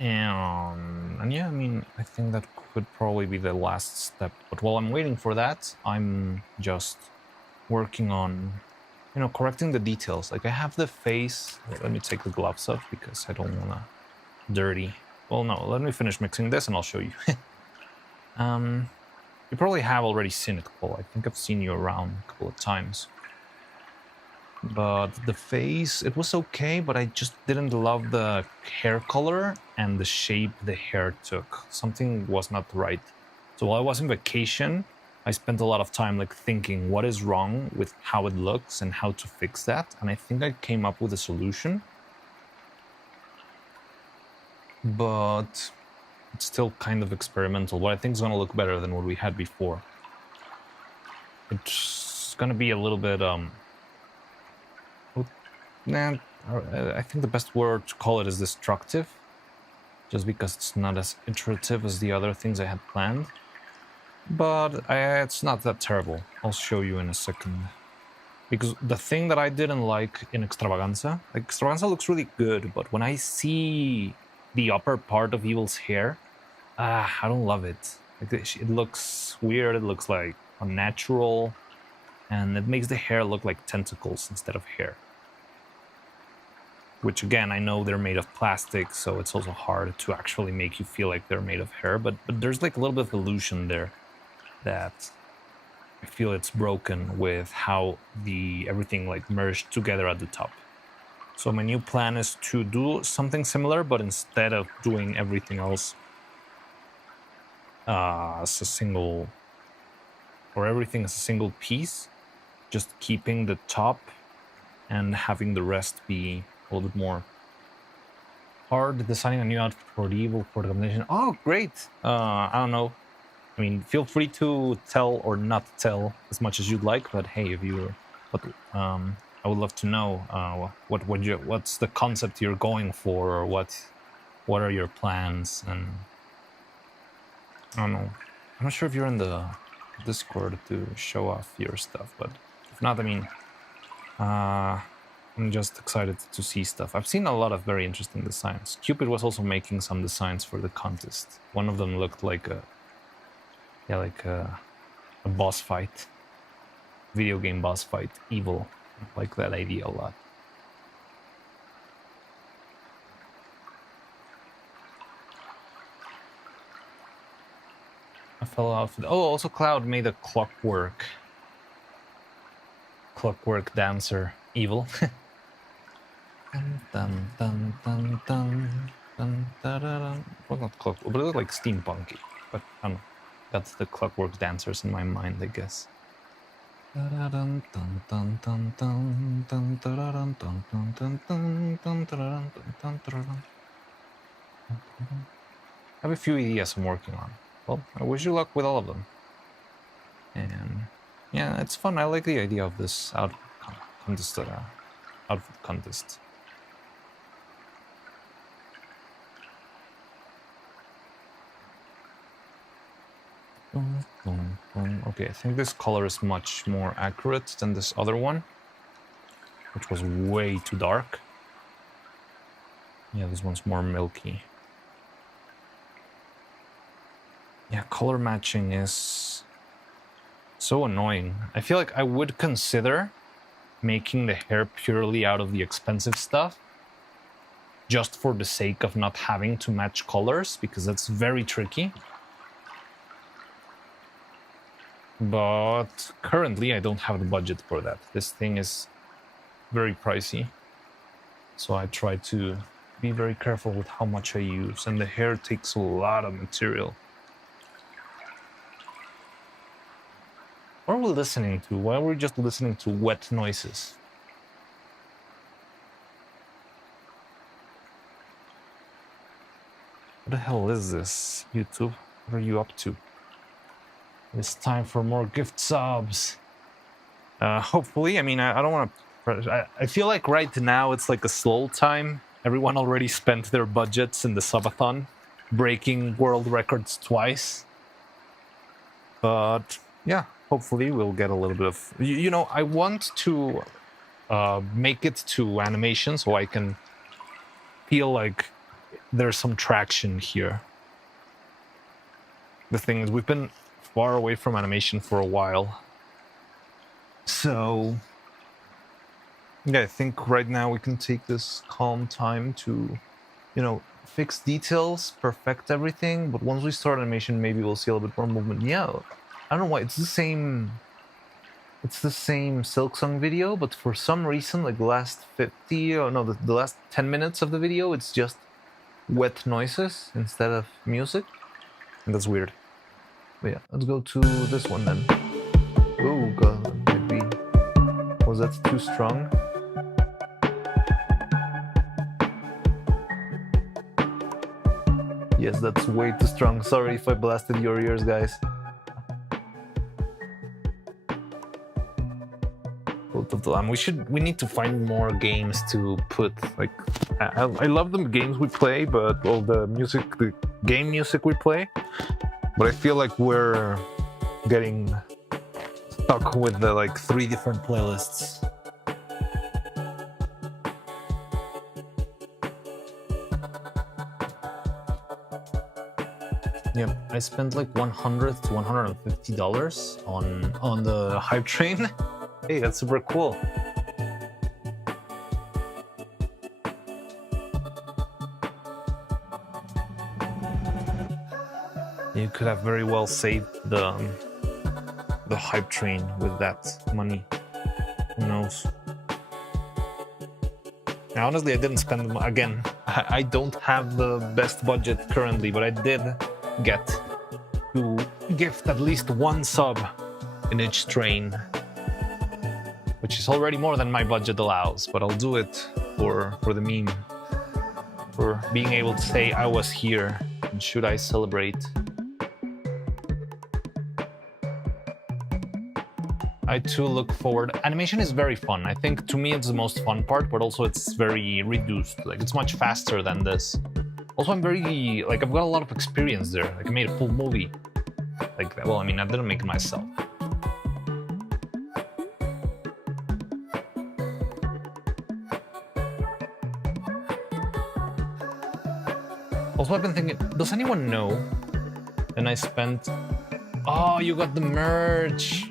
And yeah, I mean, I think that could probably be the last step. But while I'm waiting for that, I'm just working on, you know, correcting the details. Like I have the face. Let me take the gloves off because I don't want to dirty. Well, no, let me finish mixing this and I'll show you. You probably have already seen it, Cole. I think I've seen you around a couple of times. But the face, it was okay, but I just didn't love the hair color and the shape the hair took. Something was not right. So while I was on vacation, I spent a lot of time like thinking what is wrong with how it looks and how to fix that. And I think I came up with a solution. But it's still kind of experimental, but I think it's going to look better than what we had before. It's going to be a little bit, I think the best word to call it is destructive, just because it's not as iterative as the other things I had planned. But it's not that terrible. I'll show you in a second. Because the thing that I didn't like in Extravaganza, like Extravaganza looks really good, but when I see the upper part of Evil's hair, I don't love it. Like it looks weird, it looks like unnatural, and it makes the hair look like tentacles instead of hair. Which again, I know they're made of plastic, so it's also hard to actually make you feel like they're made of hair, but there's like a little bit of illusion there that I feel it's broken with how everything like merged together at the top. So my new plan is to do something similar, but instead of doing everything else as a single, or everything as a single piece, just keeping the top and having the rest be a little bit more hard. Designing a new outfit for the evil for the combination. Oh, great! I don't know. I mean, feel free to tell or not tell as much as you'd like. But hey, if you, I would love to know what's the concept you're going for, or what are your plans? And I don't know. I'm not sure if you're in the Discord to show off your stuff, but if not, I mean, I'm just excited to see stuff. I've seen a lot of very interesting designs. Cupid was also making some designs for the contest. One of them looked like a boss fight, video game boss fight, evil. I like that idea a lot. A fellow outfit. Oh, also Cloud made a clockwork dancer evil. Dun, dun, dun, dun, dun, dun, dun, dun, dun. Well, not clock, but it looked like steampunky. But I don't know. That's the Clockwork Dancers in my mind, I guess. Dun, dun, dun, dun, dun, dun, dun, dun, dun, dun, dun, dun, dun, dun, dun, dun, dun, dun. I have a few ideas I'm working on. Well, I wish you luck with all of them. And yeah, it's fun. I like the idea of this outfit contest. Okay, I think this color is much more accurate than this other one, which was way too dark. Yeah, this one's more milky. Yeah, color matching is so annoying. I feel like I would consider making the hair purely out of the expensive stuff, just for the sake of not having to match colors, because that's very tricky. But currently I don't have the budget for that. This thing is very pricey. So I try to be very careful with how much I use, and the hair takes a lot of material. What are we listening to? Why are we just listening to wet noises? What the hell is this, YouTube? What are you up to? It's time for more gift subs. Hopefully, I mean, I don't want to... I feel like right now it's like a slow time. Everyone already spent their budgets in the subathon, breaking world records twice. But yeah, hopefully we'll get a little bit of... You know, I want to make it to animation so I can feel like there's some traction here. The thing is, we've been far away from animation for a while. So yeah, I think right now we can take this calm time to, you know, fix details, perfect everything. But once we start animation, maybe we'll see a little bit more movement. Yeah, I don't know why. It's the same Silksong video, but for some reason, like the last 50 or no, the last 10 minutes of the video, it's just wet noises instead of music. And that's weird. But yeah, let's go to this one then. Oh god, maybe... Was that too strong? Yes, that's way too strong. Sorry if I blasted your ears, guys. Both of them. We need to find more games to put. Like, I love the games we play, but all the game music we play. But I feel like we're getting stuck with the like 3 different playlists. Yep, I spent like $100 to $150 on the hype train. Hey, that's super cool. You could have very well saved the hype train with that money. Who knows? Now, honestly, I didn't spend them again. I don't have the best budget currently, but I did get to gift at least 1 sub in each train, which is already more than my budget allows. But I'll do it for the meme, for being able to say I was here. And should I celebrate? I too look forward. Animation is very fun. I think to me it's the most fun part, but also it's very reduced. Like, it's much faster than this. Also, I'm very, like, I've got a lot of experience there. Like, I made a full movie. Like, well, I mean, I didn't make it myself. Also, I've been thinking, does anyone know? And I spent... Oh, you got the merch!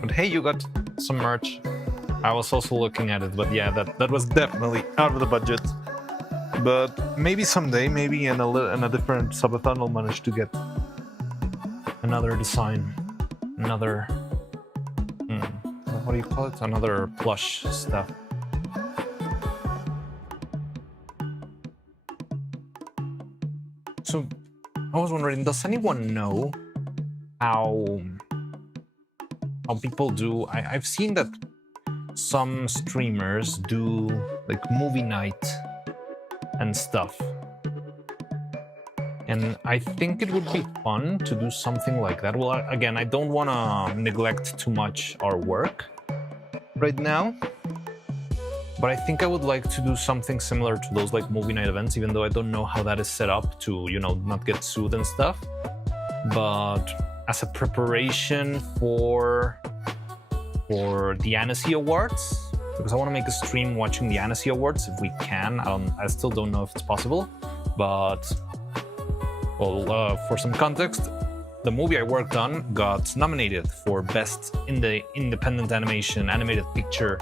But hey, you got some merch. I was also looking at it, but yeah, that was definitely out of the budget. But maybe someday, maybe in a different subathon, I'll manage to get another design, another... what do you call it? Another plush stuff. so I was wondering, does anyone know how people do? I've seen that some streamers do like movie night and stuff, and I think it would be fun to do something like that. Well, again, I don't want to neglect too much our work right now, but I think I would like to do something similar to those like movie night events, even though I don't know how that is set up to, you know, not get sued and stuff. But as a preparation for the Annecy Awards, because I want to make a stream watching the Annecy Awards if we can. I still don't know if it's possible, but well, for some context, the movie I worked on got nominated for Best in the Independent Animation Animated Picture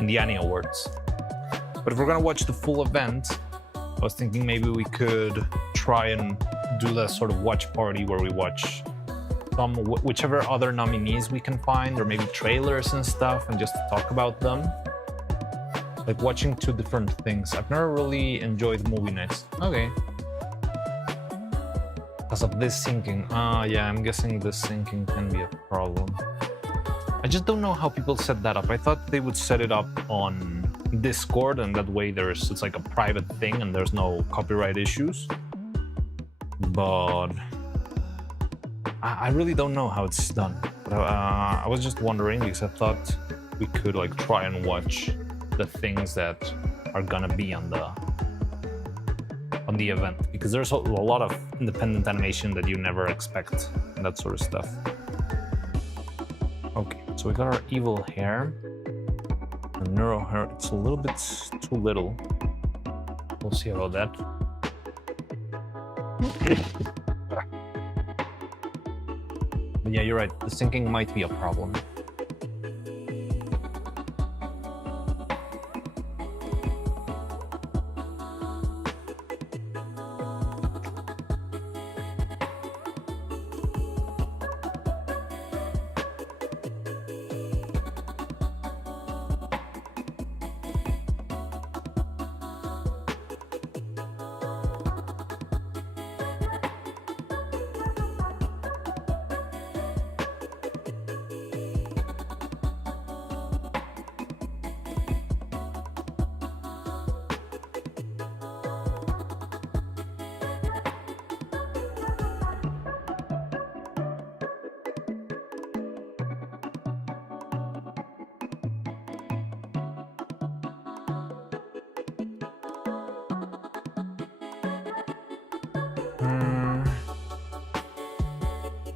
in the Annie Awards. But if we're gonna watch the full event, I was thinking maybe we could try and do the sort of watch party where we watch whichever other nominees we can find, or maybe trailers and stuff, and just talk about them. Like watching two different things. I've never really enjoyed movie nights. Okay. Because of this syncing. Yeah, I'm guessing this syncing can be a problem. I just don't know how people set that up. I thought they would set it up on Discord, and that way it's like a private thing and there's no copyright issues. But I really don't know how it's done. But I was just wondering because I thought we could like try and watch the things that are gonna be on the event, because there's a lot of independent animation that you never expect and that sort of stuff. Okay, so we got our evil hair. The neuro hair, it's a little bit too little. We'll see about that. But yeah, you're right, the syncing might be a problem.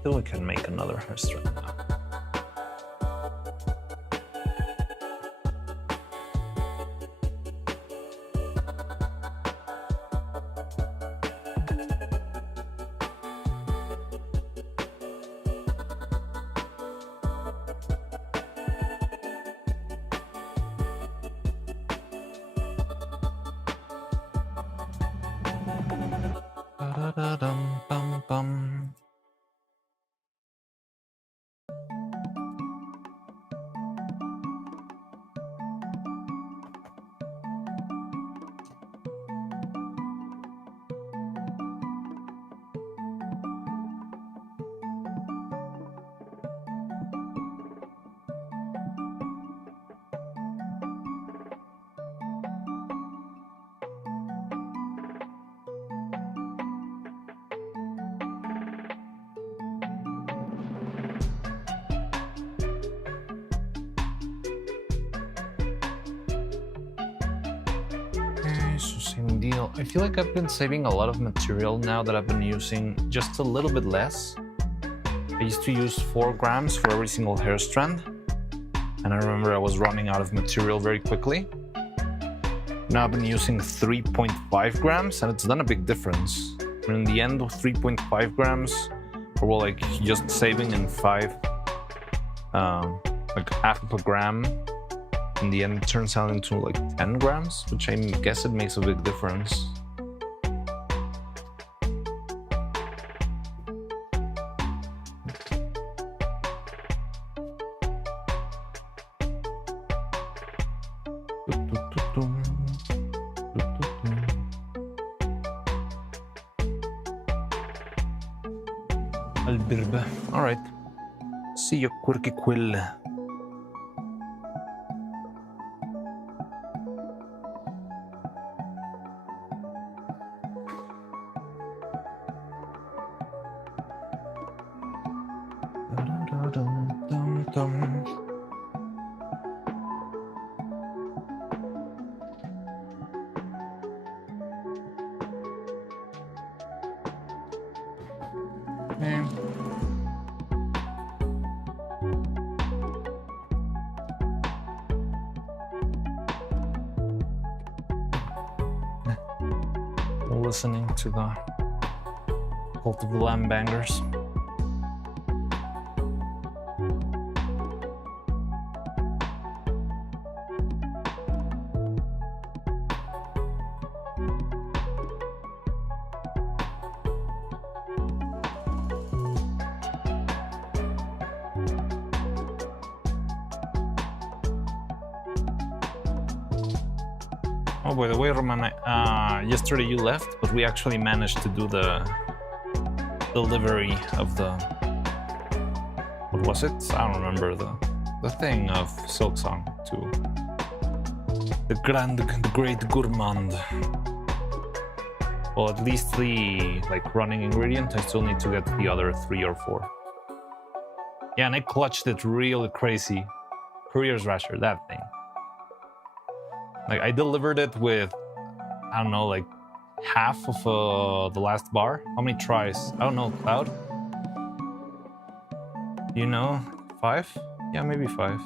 Still, we can make another hair strand now. Ba-da-da-dum-bum-bum. So same deal. I feel like I've been saving a lot of material now that I've been using just a little bit less. I used to use 4 grams for every single hair strand, and I remember I was running out of material very quickly. Now I've been using 3.5 grams, and it's done a big difference. And in the end, 3.5 grams, or well, like just saving in 5, like half of a gram. In the end, it turns out into like 10 grams, which I guess it makes a big difference. birbe. All right. See you, quirky quill. Listening to the Cult of the Lamb bangers. Oh, by the way, Roman, yesterday you left, but we actually managed to do the delivery of the... What was it? I don't remember the thing of Silksong to the great gourmand. Well, at least the running ingredient. I still need to get the other 3 or 4. Yeah, and I clutched it real crazy. Courier's Rasher, that thing. Like, I delivered it with, I don't know, like half of the last bar. How many tries? I don't know, Cloud? You know, 5? Yeah, maybe 5.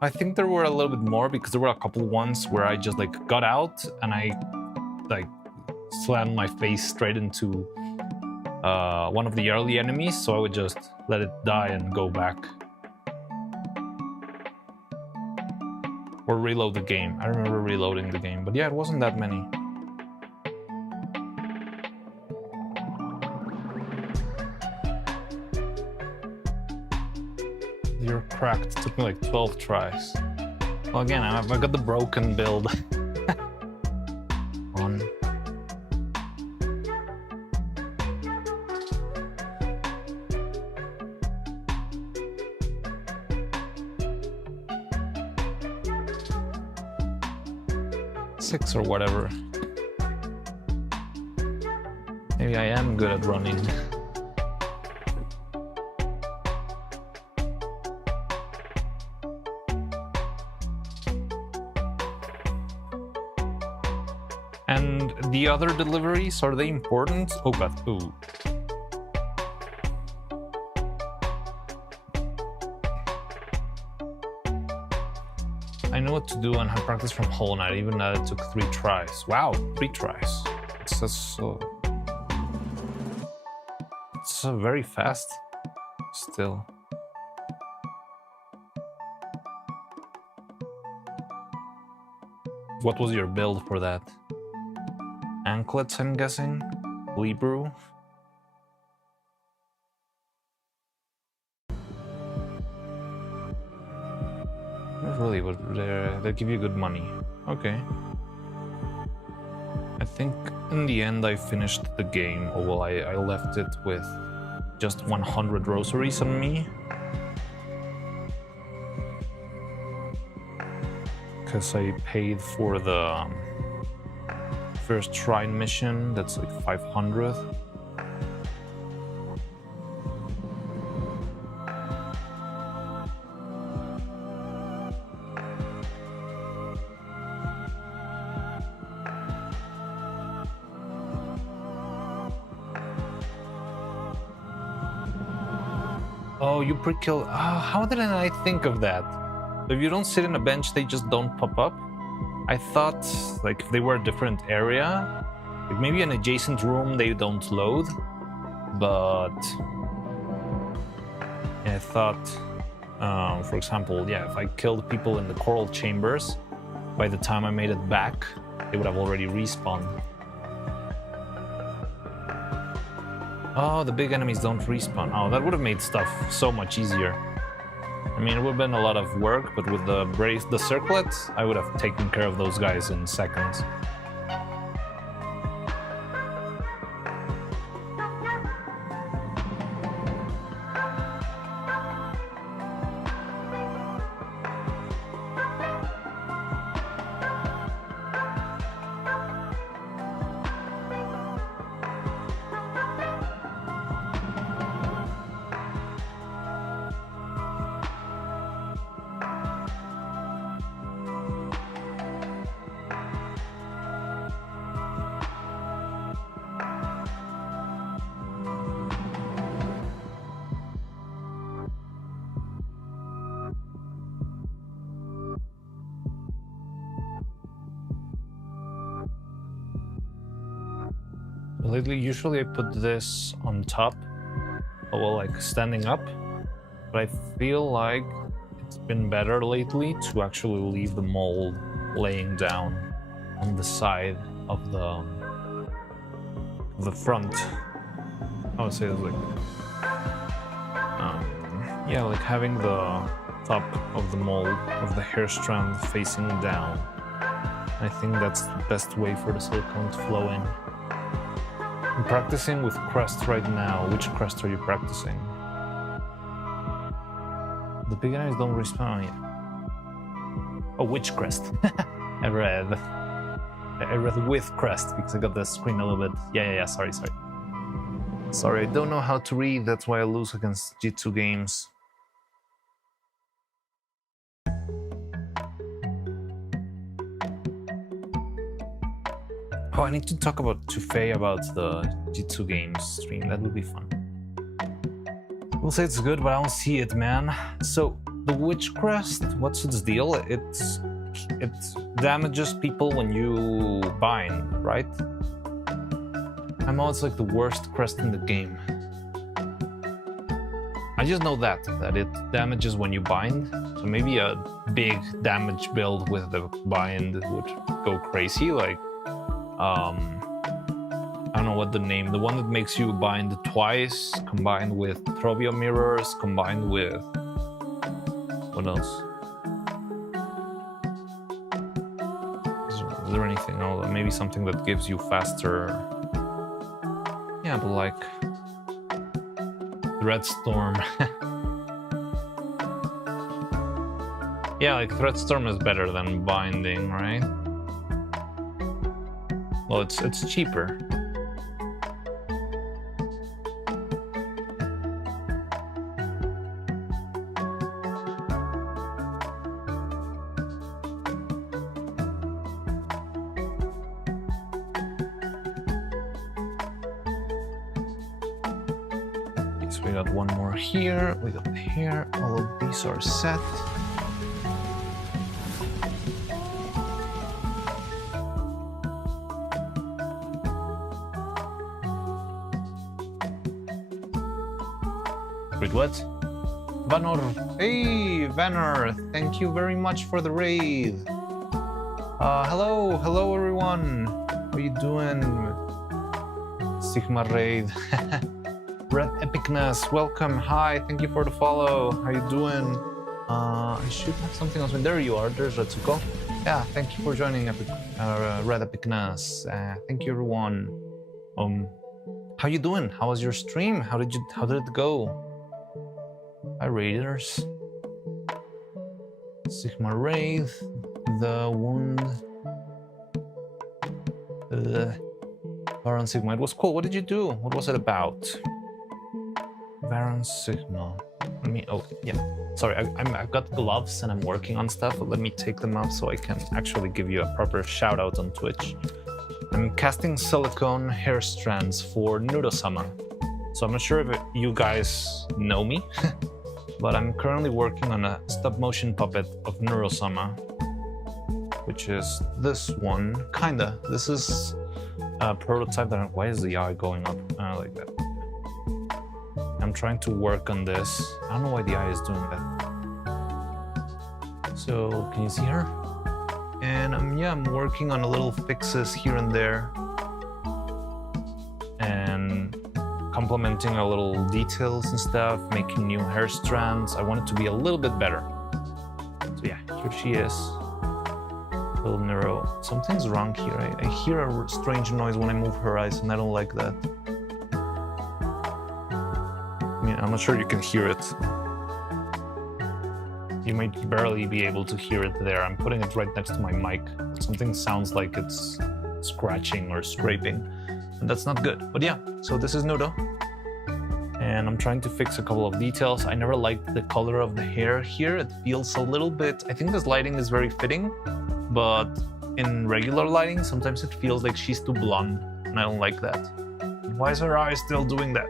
I think there were a little bit more because there were a couple ones where I just got out and I slammed my face straight into one of the early enemies, so I would just let it die and go back. Or reload the game. I remember reloading the game, but yeah, it wasn't that many. You're cracked. It took me like 12 tries. Well, again, I got the broken build. On. Six or whatever. Maybe I am good at running. And the other deliveries, are they important? Oh god, ooh. I know what to do and have practice from Hollow Knight, even though it took 3 tries. Wow, 3 tries. It's very fast still. What was your build for that? Anklets, I'm guessing? Libru? Really, but they give you good money. Okay. I think in the end I finished the game, or well, I left it with just 100 rosaries on me. Because I paid for the first shrine mission, that's like 500. Oh, you pre-kill. How did I think of that? If you don't sit in a bench, they just don't pop up. I thought, like, if they were a different area, like maybe an adjacent room, they don't load. But I thought, for example, yeah, if I killed people in the coral chambers, by the time I made it back, they would have already respawned. Oh, the big enemies don't respawn. Oh, that would have made stuff so much easier. I mean, it would have been a lot of work, but with the circlet, I would have taken care of those guys in seconds. lately, usually I put this on top, well, like standing up, but I feel like it's been better lately to actually leave the mold laying down on the side of the front. I would say it's like, yeah, like having the top of the mold of the hair strand facing down. I think that's the best way for the silicone to flow in. I'm practicing with crest right now. Which crest are you practicing? The beginners don't respond yet. Oh, which crest? I read with crest because I got the screen a little bit. Yeah, sorry. Sorry, I don't know how to read, that's why I lose against G2 games. Oh, I need to talk to Faye about the G2 games stream, that would be fun. We'll say it's good, but I don't see it, man. So, the Witch Crest, what's its deal? It damages people when you bind, right? I know it's like the worst crest in the game. I just know that it damages when you bind. So maybe a big damage build with the bind would go crazy. Like, I don't know what the name. The one that makes you bind twice, combined with Trovio mirrors, combined with what else? Is there anything else? Maybe something that gives you faster. Yeah, but like Threat Storm. Yeah, like Threat Storm is better than binding, right? Well, it's cheaper. So we got one more here, we got the hair, all of these are set. Wait, what? Vanor, hey Vanor, thank you very much for the raid. Hello everyone, how you doing? Sigma raid. Red Epicness, welcome, hi, thank you for the follow, how you doing? I should have something else, there you are, there's Retsuko. Yeah, thank you for joining Red Epicness, thank you everyone. How you doing? How was your stream? How did it go? Hi Raiders. Sigma Wraith, the wound. Baron Sigma, it was cool, what did you do? What was it about? Baron Sigma. Oh, yeah. Sorry, I've got gloves and I'm working on stuff. Let me take them off so I can actually give you a proper shout out on Twitch. I'm casting silicone hair strands for Neuro-Sama. So I'm not sure if you guys know me, but I'm currently working on a stop motion puppet of Neuro-Sama, which is this one, kinda. This is a prototype that, why is the eye going up like that? I'm trying to work on this. I don't know why the eye is doing that. So, can you see her? And I'm working on a little fixes here and there. And complementing a little details and stuff, making new hair strands. I want it to be a little bit better. So yeah, here she is. Little Neuro. Something's wrong here. I hear a strange noise when I move her eyes and I don't like that. I mean, I'm not sure you can hear it. You might barely be able to hear it there. I'm putting it right next to my mic. Something sounds like it's scratching or scraping, and that's not good. But yeah, so this is Nudo. And I'm trying to fix a couple of details. I never liked the color of the hair here. It feels a little bit, I think this lighting is very fitting, but in regular lighting, sometimes it feels like she's too blonde, and I don't like that. Why is her eye still doing that?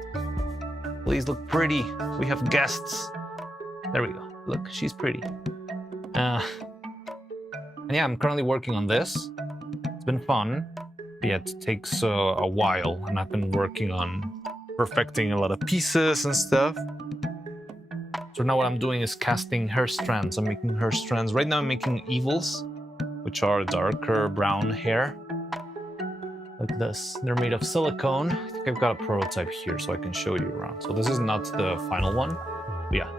Please look pretty. We have guests. There we go. Look, she's pretty. And yeah, I'm currently working on this. It's been fun. Yeah, it takes a while, and I've been working on perfecting a lot of pieces and stuff. So now what I'm doing is casting hair strands. I'm making hair strands. Right now I'm making evils, which are darker brown hair. Like this. They're made of silicone. I think I've got a prototype here so I can show you around. So this is not the final one. But yeah,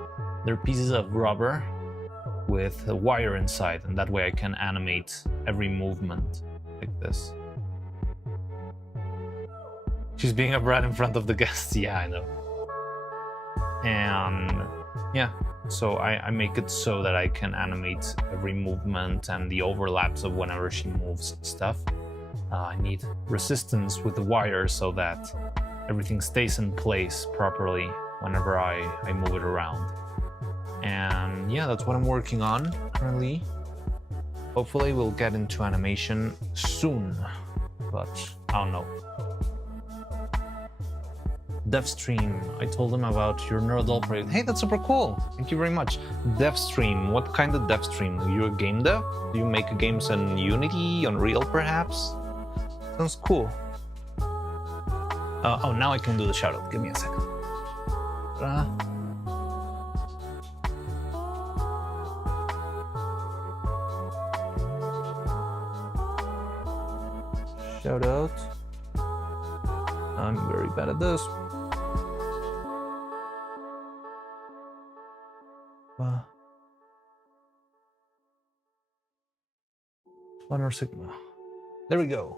they're pieces of rubber with a wire inside, and that way I can animate every movement like this. She's being a brat in front of the guests. Yeah, I know. And yeah, so I make it so that I can animate every movement and the overlaps of whenever she moves stuff. I need resistance with the wire so that everything stays in place properly whenever I move it around. And yeah, that's what I'm working on currently. Hopefully we'll get into animation soon, but I don't know. DevStream, I told him about your Neural project. Hey, that's super cool. Thank you very much. DevStream, what kind of DevStream? Are you a game dev? Do you make games in Unity, Unreal perhaps? Sounds cool. Oh, now I can do the shoutout. Give me a second. Shout out. I'm very bad at this. Honor Sigma. There we go.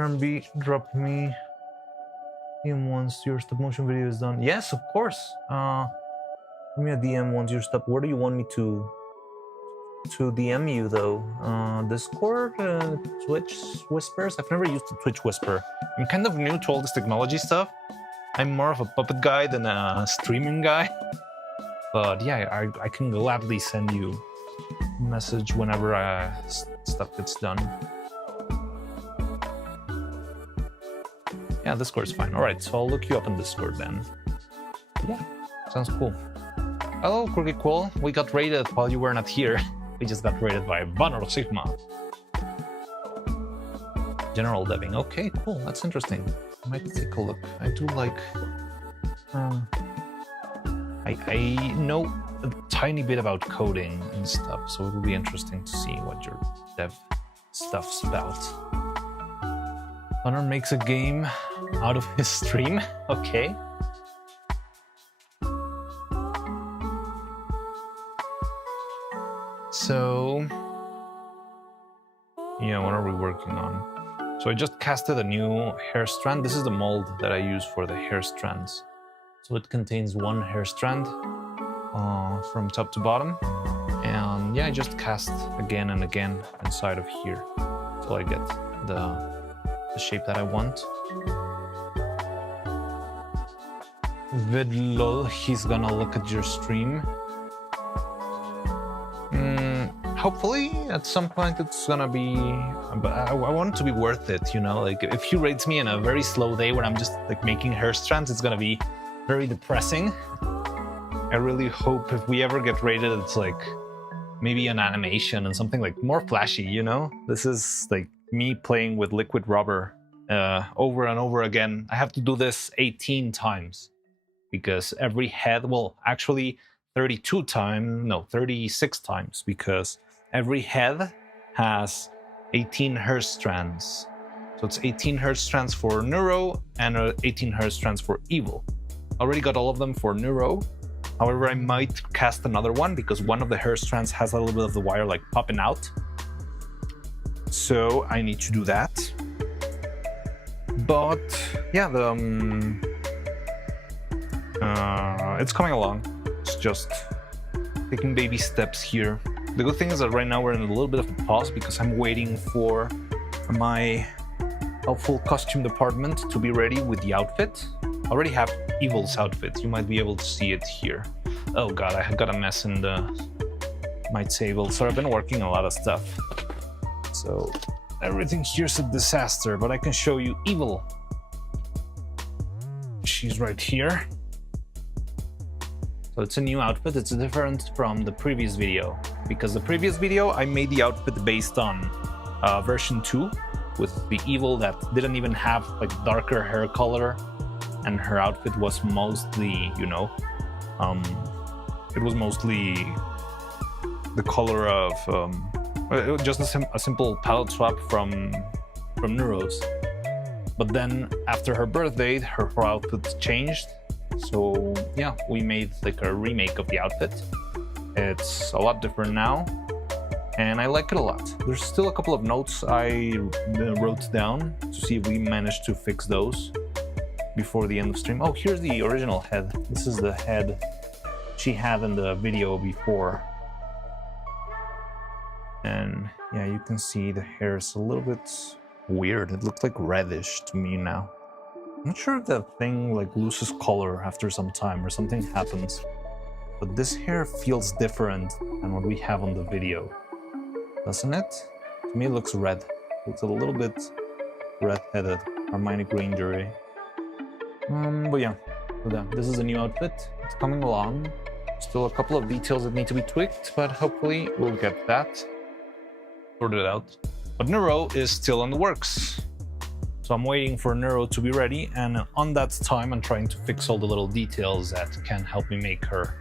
RMB, drop me DM once your stop motion video is done. Yes, of course. Give me a DM once your stop. Where do you want me to DM you though? Discord, Twitch Whispers. I've never used the Twitch Whisper. I'm kind of new to all this technology stuff. I'm more of a puppet guy than a streaming guy. But yeah, I can gladly send you a message whenever stuff gets done. Yeah, Discord's fine. All right, so I'll look you up on Discord then. Yeah, sounds cool. Hello, Crooked Quill. We got raided while you were not here. We just got raided by Neuro-Sama. General deving. Okay, cool. That's interesting. I might take a look. I do like... I know a tiny bit about coding and stuff, so it will be interesting to see what your dev stuff's about. Honor makes a game out of his stream. Okay. So, yeah, what are we working on? So I just casted a new hair strand. This is the mold that I use for the hair strands. So it contains one hair strand from top to bottom. And yeah, I just cast again and again inside of here until I get the shape that I want. Vidlol, he's gonna look at your stream. Hopefully, at some point it's gonna be... But I want it to be worth it, you know? Like, if he rates me in a very slow day where I'm just, like, making hair strands, it's gonna be very depressing. I really hope if we ever get rated, it's, like, maybe an animation and something, like, more flashy, you know? This is, like, me playing with liquid rubber over and over again. I have to do this 18 times because every head... Well, actually... 36 times, because every head has 18 hair strands. So it's 18 hair strands for Neuro and 18 hair strands for Evil. Already got all of them for Neuro. However, I might cast another one because one of the hair strands has a little bit of the wire like popping out. So I need to do that. But yeah, it's coming along. It's just taking baby steps here. The good thing is that right now we're in a little bit of a pause because I'm waiting for my helpful costume department to be ready with the outfit. I already have Evil's outfit. You might be able to see it here. Oh god, I got a mess in my table. So I've been working a lot of stuff. So everything here's a disaster, but I can show you Evil. She's right here. So it's a new outfit. It's different from the previous video because the previous video I made the outfit based on version 2 with the evil that didn't even have like darker hair color, and her outfit was mostly, you know, it was mostly the color of just a simple palette swap from Neuro's. But then after her birthday, her outfit changed. So yeah, we made like a remake of the outfit. It's a lot different now, and I like it a lot. There's still a couple of notes I wrote down to see if we managed to fix those before the end of stream. Oh, here's the original head. This is the head she had in the video before. And yeah, you can see the hair is a little bit weird. It looks like reddish to me now. I'm not sure if that thing like loses color after some time or something happens, but this hair feels different than what we have on the video, doesn't it? To me it looks red. It looks a little bit red-headed, Hermione Granger. But yeah, this is a new outfit. It's coming along. Still a couple of details that need to be tweaked, but hopefully we'll get that sorted out. But Neuro is still in the works. So I'm waiting for Neuro to be ready, and on that time I'm trying to fix all the little details that can help me make her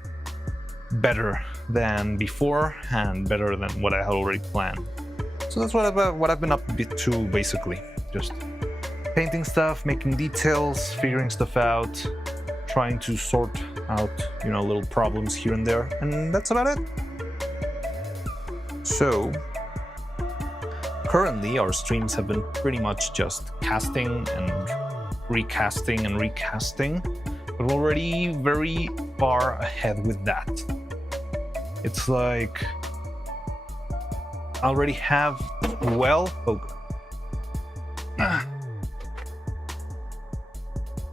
better than before and better than what I had already planned. So that's what I've been up to basically. Just painting stuff, making details, figuring stuff out, trying to sort out, you know, little problems here and there, and that's about it. So currently, our streams have been pretty much just casting and recasting, but we're already very far ahead with that. It's like I already have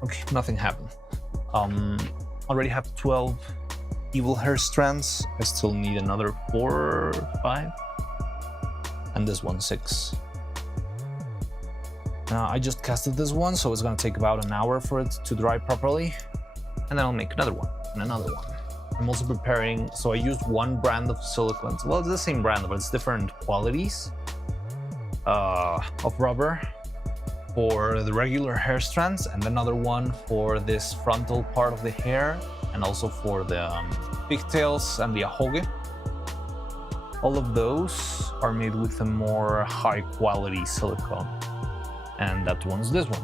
okay, nothing happened. Already have 12 evil hair strands. I still need another 4 or 5. And this one 6. Now I just casted this one, so it's gonna take about an hour for it to dry properly, and then I'll make another one and another one. I'm also preparing, so I used one brand of silicone. Well, it's the same brand, but it's different qualities of rubber for the regular hair strands, and another one for this frontal part of the hair, and also for the pigtails and the ahoge. All of those are made with a more high quality silicone, and that one's this one.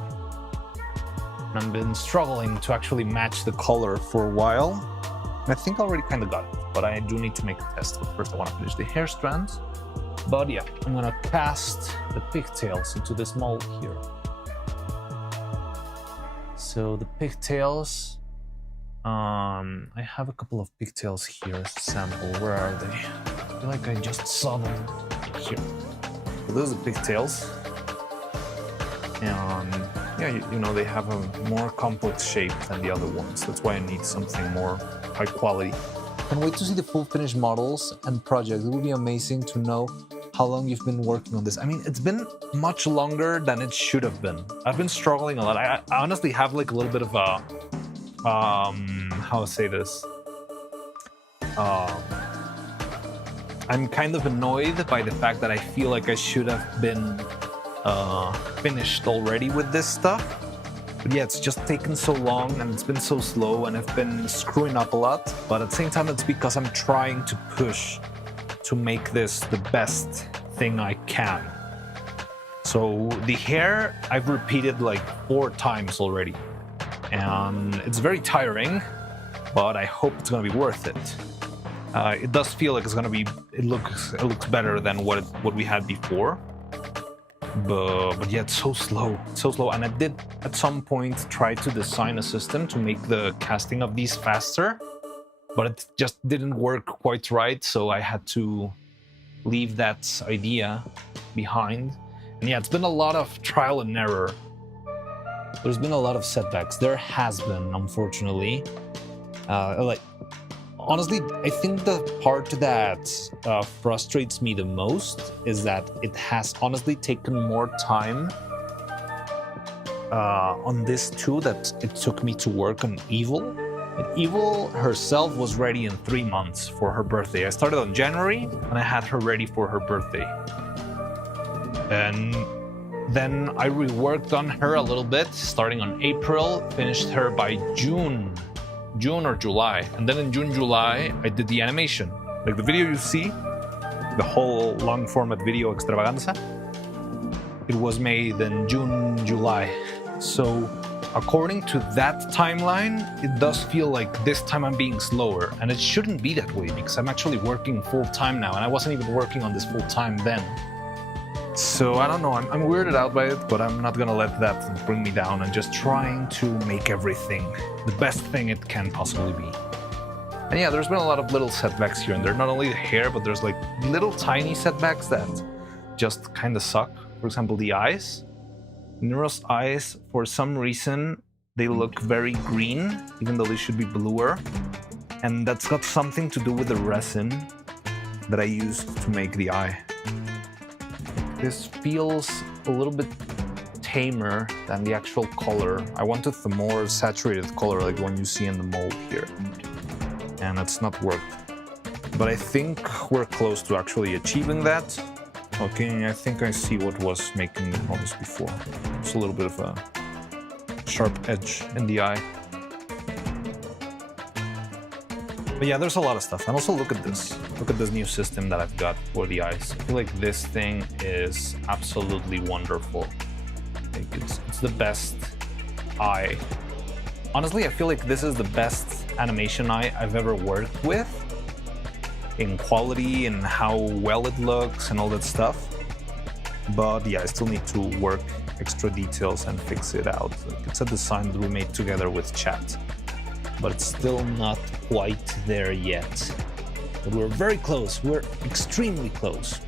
And I've been struggling to actually match the color for a while. I think I already kind of got it, but I do need to make a test. But first I want to finish the hair strands. But yeah, I'm gonna cast the pigtails into this mold here. So the pigtails, I have a couple of pigtails here as a sample. Where are they? I feel like I just saw them here. So those are the pigtails. And yeah, you know, they have a more complex shape than the other ones. That's why I need something more high quality. Can't wait to see the full finished models and projects. It would be amazing to know how long you've been working on this. I mean, it's been much longer than it should have been. I've been struggling a lot. I honestly have like a little bit of a, how to say this? I'm kind of annoyed by the fact that I feel like I should have been finished already with this stuff. But yeah, it's just taken so long and it's been so slow and I've been screwing up a lot. But at the same time, it's because I'm trying to push to make this the best thing I can. So the hair, I've repeated like 4 times already. And it's very tiring, but I hope it's gonna be worth it. It does feel like it's gonna be, it looks better than what we had before. But yeah, it's so slow, and I did at some point try to design a system to make the casting of these faster, but it just didn't work quite right, so I had to leave that idea behind. And yeah, it's been a lot of trial and error. There's been a lot of setbacks. There has been, unfortunately. Honestly, I think the part that frustrates me the most is that it has honestly taken more time on this too that it took me to work on Evil. And Evil herself was ready in 3 months for her birthday. I started on January and I had her ready for her birthday. And then I reworked on her a little bit, starting on April, finished her by June or July. And then in June, July, I did the animation. Like the video you see, the whole long format video extravaganza, it was made in June, July. So according to that timeline, it does feel like this time I'm being slower, and it shouldn't be that way because I'm actually working full time now, and I wasn't even working on this full time then. So I don't know, I'm weirded out by it, but I'm not gonna let that bring me down and just trying to make everything the best thing it can possibly be. And yeah, there's been a lot of little setbacks here and there, not only the hair, but there's like little tiny setbacks that just kind of suck. For example, the eyes. Neuro's eyes, for some reason, they look very green, even though they should be bluer. And that's got something to do with the resin that I used to make the eye. This feels a little bit tamer than the actual color. I wanted the more saturated color, like the one you see in the mold here. And it's not worked. But I think we're close to actually achieving that. Okay, I think I see what was making me notice before. It's a little bit of a sharp edge in the eye. But yeah, there's a lot of stuff. And also look at this. Look at this new system that I've got for the eyes. I feel like this thing is absolutely wonderful. Like it's the best eye. Honestly, I feel like this is the best animation eye I've ever worked with. In quality and how well it looks and all that stuff. But yeah, I still need to work extra details and fix it out. Like, it's a design that we made together with chat. But it's still not quite there yet. But we're very close. We're extremely close.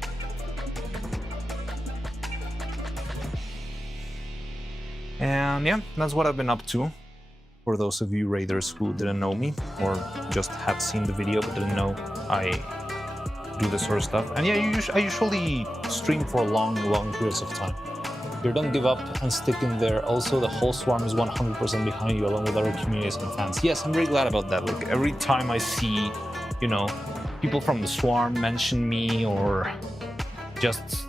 And yeah, that's what I've been up to. For those of you raiders who didn't know me, or just have seen the video but didn't know I do this sort of stuff. And yeah, I usually stream for long periods of time. You don't give up and stick in there. Also, the whole swarm is 100% behind you, along with other communities and fans. Yes, I'm very glad about that. Like, every time I see, you know, people from the swarm mention me, or just...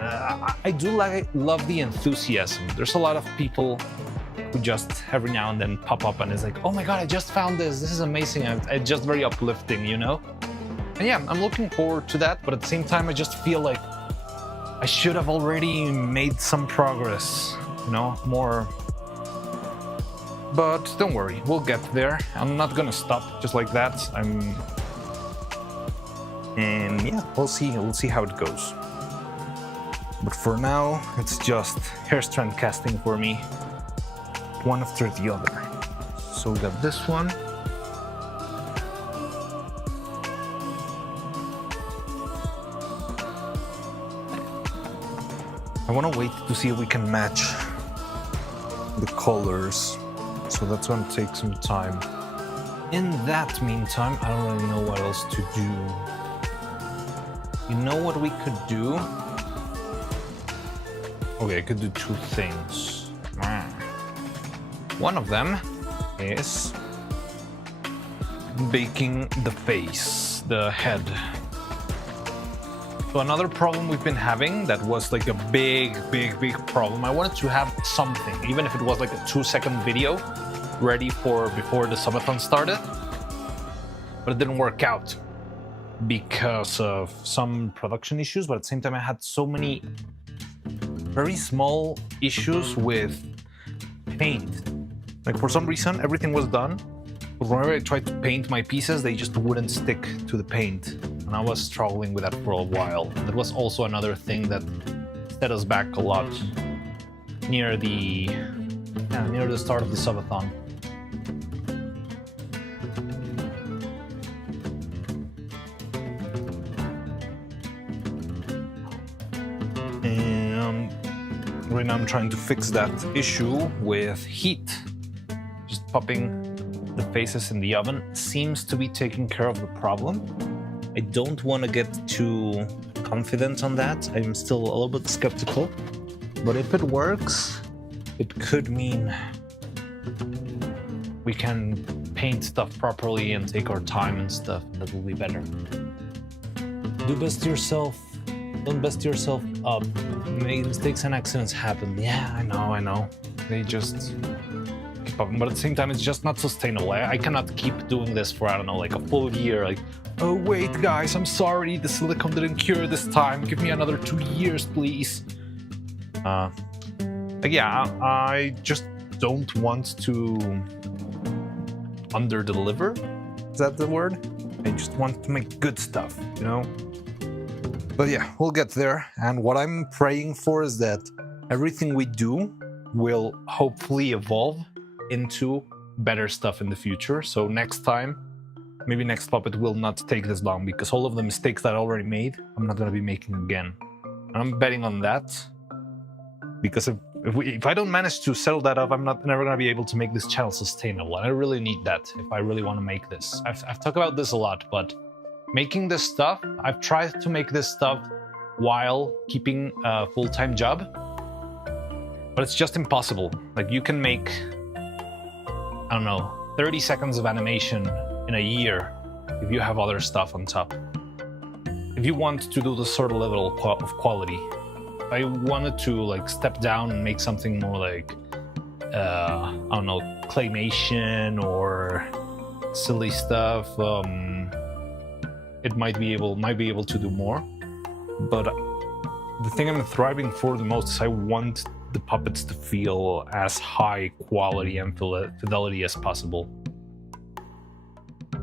I do love the enthusiasm. There's a lot of people who just every now and then pop up and is like, oh my god, I just found this is amazing. It's just very uplifting, you know? And yeah, I'm looking forward to that, but at the same time, I just feel like I should have already made some progress, you know, more. But don't worry, we'll get there. I'm not gonna stop just like that. And yeah, we'll see how it goes. But for now, it's just hair strand casting for me, one after the other. So we got this one. I want to wait to see if we can match the colors, so that's going to take some time. In that meantime, I don't really know what else to do. You know what we could do? Okay, I could do two things. One of them is baking the face, the head. So another problem we've been having that was like a big problem. I wanted to have something, even if it was like a 2-second video, ready for before the subathon started. But it didn't work out because of some production issues. But at the same time, I had so many very small issues with paint. Like, for some reason, everything was done, but whenever I tried to paint my pieces, they just wouldn't stick to the paint. And I was struggling with that for a while. And that was also another thing that set us back a lot near the start of the subathon. And right now I'm trying to fix that issue with heat. Just popping the faces in the oven seems to be taking care of the problem. I don't want to get too confident on that. I'm still a little bit skeptical. But if it works, it could mean we can paint stuff properly and take our time and stuff, and that will be better. Do best to yourself. Don't best yourself up. Mistakes and accidents happen. Yeah, I know. They just keep up. But at the same time, it's just not sustainable. I cannot keep doing this for, I don't know, like a full year. Like, oh, wait, guys, I'm sorry. The silicone didn't cure this time. Give me another 2 years, please. But yeah, I just don't want to under-deliver. Is that the word? I just want to make good stuff, you know? But yeah, we'll get there. And what I'm praying for is that everything we do will hopefully evolve into better stuff in the future. So next time, maybe next puppet will not take this long, because all of the mistakes that I already made, I'm not going to be making again. And I'm betting on that, because if I don't manage to settle that up, I'm never going to be able to make this channel sustainable. And I really need that if I really want to make this. I've talked about this a lot, but making this stuff, I've tried to make this stuff while keeping a full-time job, but it's just impossible. Like, you can make, I don't know, 30 seconds of animation in a year if you have other stuff on top. If you want to do the sort of level of quality. I wanted to like step down and make something more like, I don't know, claymation or silly stuff. It might be able to do more, but the thing I'm thriving for the most is I want the puppets to feel as high quality and fidelity as possible.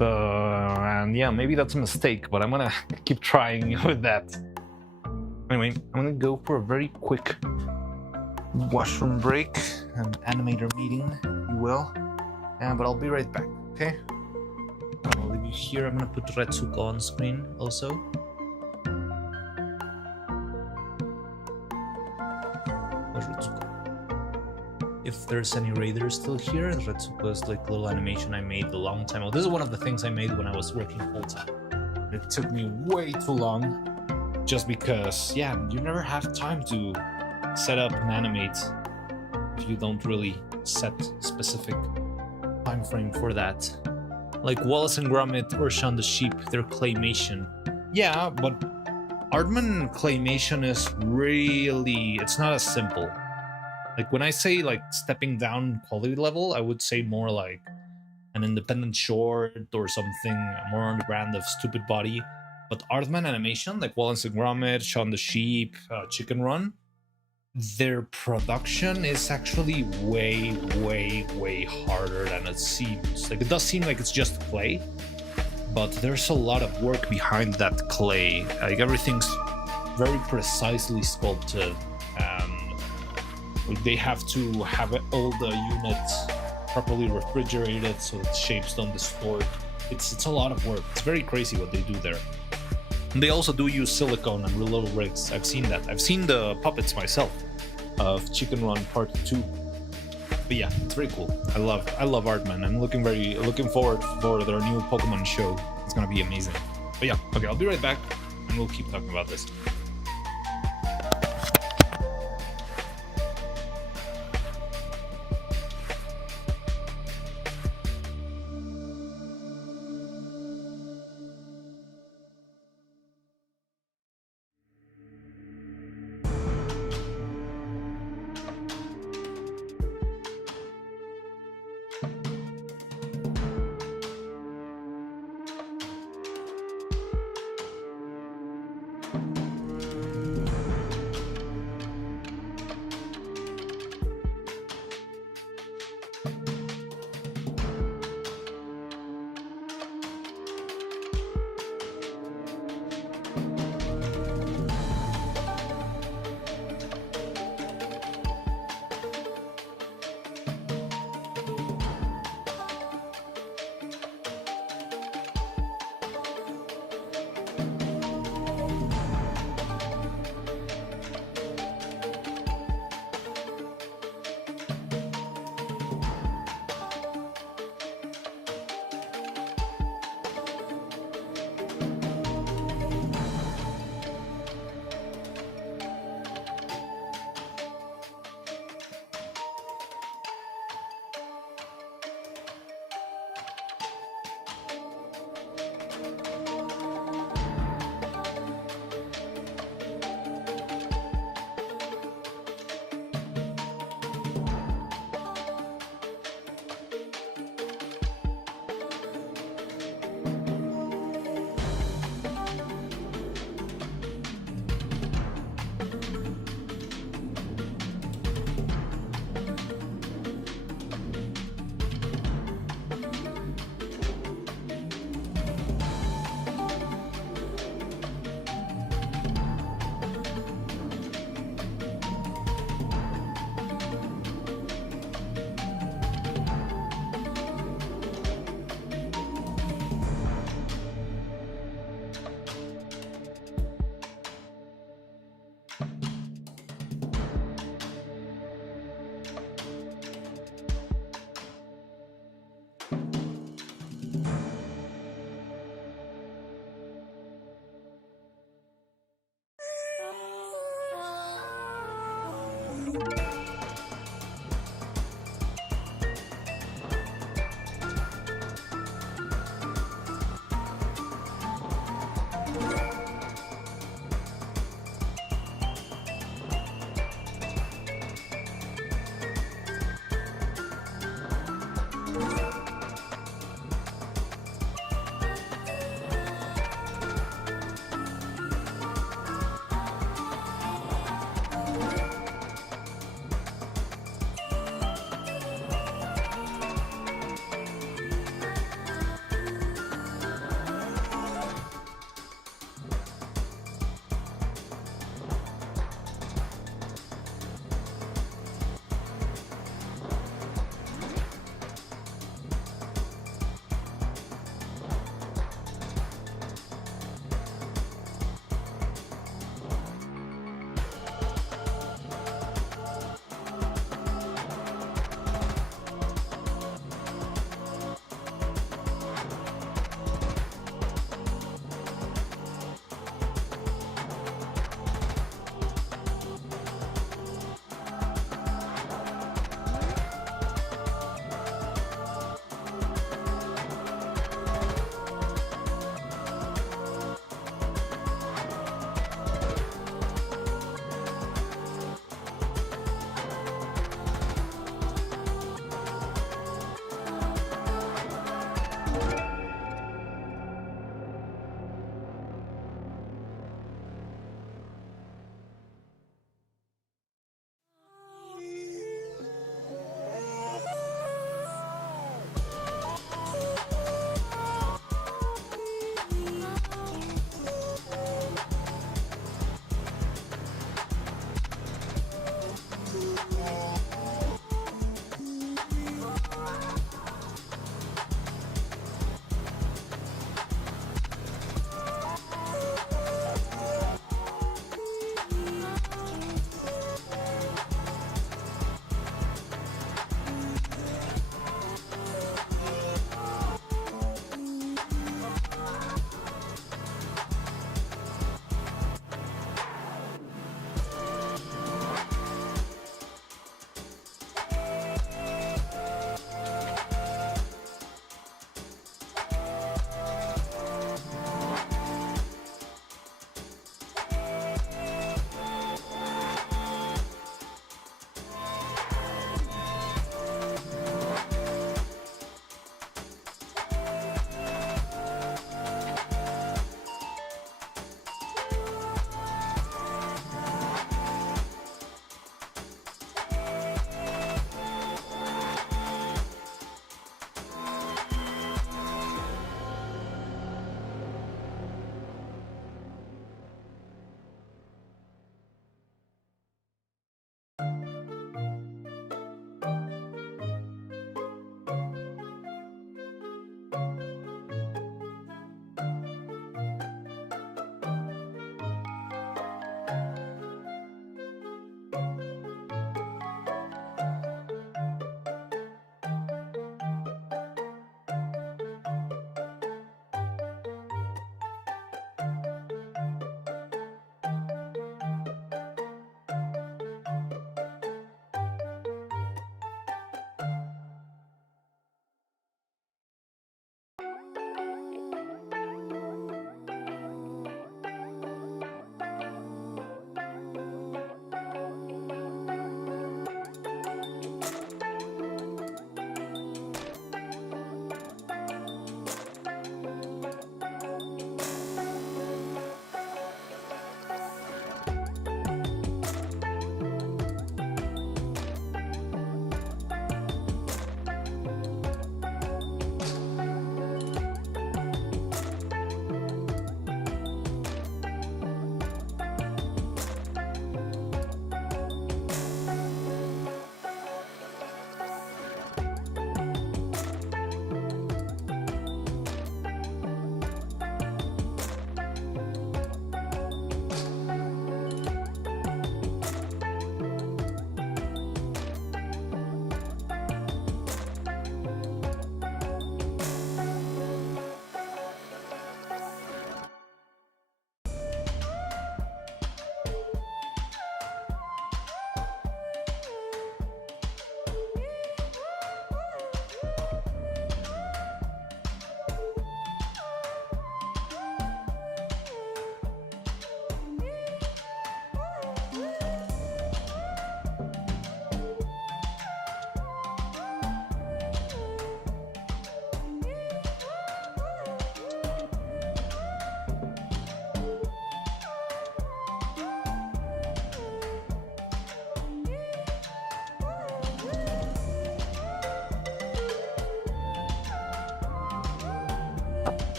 And yeah, maybe that's a mistake, but I'm gonna keep trying with that. Anyway, I'm gonna go for a very quick washroom break, an animator meeting, if you will. But I'll be right back, okay? I'll leave you here. I'm gonna put Retsuko on screen also. Where's Retsuko? If there's any raiders still here, Retsuko is like a little animation I made a long time ago. This is one of the things I made when I was working full time. It took me way too long. Just because, yeah, you never have time to set up and animate if you don't really set specific time frame for that. Like Wallace and Gromit or Shaun the Sheep, they're claymation. Yeah, but Aardman claymation is really, it's not as simple. Like when I say like stepping down quality level, I would say more like an independent short or something more on the brand of Stupid Body. But Aardman animation, like Wallace and Gromit, Shaun the Sheep, Chicken Run, their production is actually way, way, way harder than it seems. Like, it does seem like it's just clay, but there's a lot of work behind that clay. Like, everything's very precisely sculpted, and they have to have all the units properly refrigerated so that shapes don't distort. It's a lot of work. It's very crazy what they do there. And they also do use silicone and little rigs. I've seen that. I've seen the puppets myself of Chicken Run Part 2. But yeah, it's very cool. I love Aardman. I'm looking forward for their new Pokemon show. It's gonna be amazing. But yeah, okay, I'll be right back and we'll keep talking about this.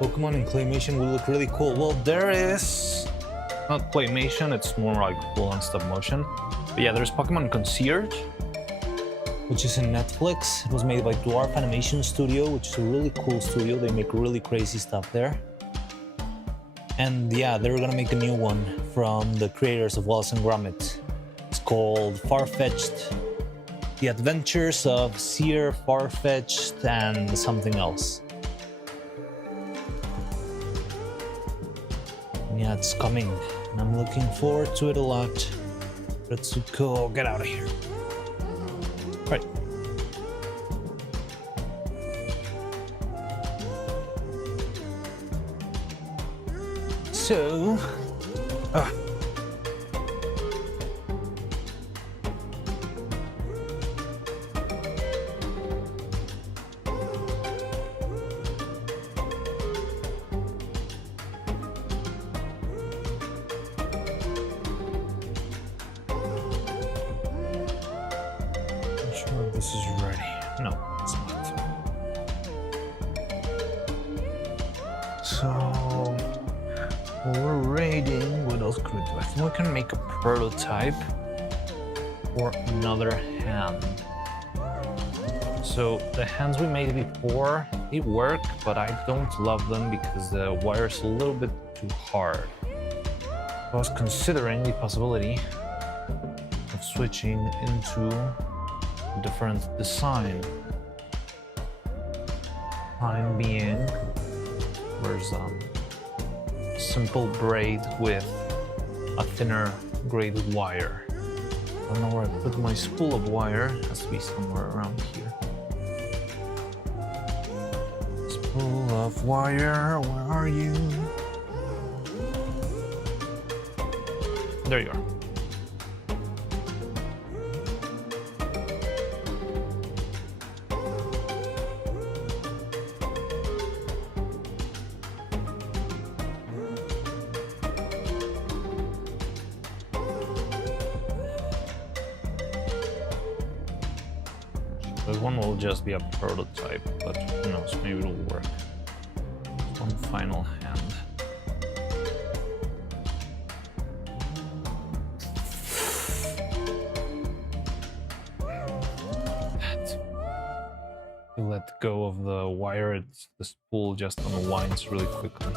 Pokemon in claymation will look really cool. Well, there is not claymation, it's more like full-on stop motion. But yeah, there's Pokemon Concierge, which is in Netflix. It was made by Dwarf Animation Studio, which is a really cool studio. They make really crazy stuff there. And yeah, they're gonna make a new one from the creators of Wallace and Gromit. It's called Farfetch'd: The Adventures of Seer, Farfetch'd, and something else. Yeah, it's coming, and I'm looking forward to it a lot. Let's go get out of here. Right. So, sure this is ready. No, it's not. So we're raiding. What else could we do? I think we can make a prototype for another hand. So the hands we made before, they work, but I don't love them because the wire's a little bit too hard. I was considering the possibility of switching into a different design. Time being, where's simple braid with a thinner braided wire. I don't know where I put my spool of wire. It has to be somewhere around here. Spool of wire, where are you? There you are. This one will just be a prototype, but who knows, maybe it'll work. One final hand. You let go of the wire, the spool just unwinds really quickly.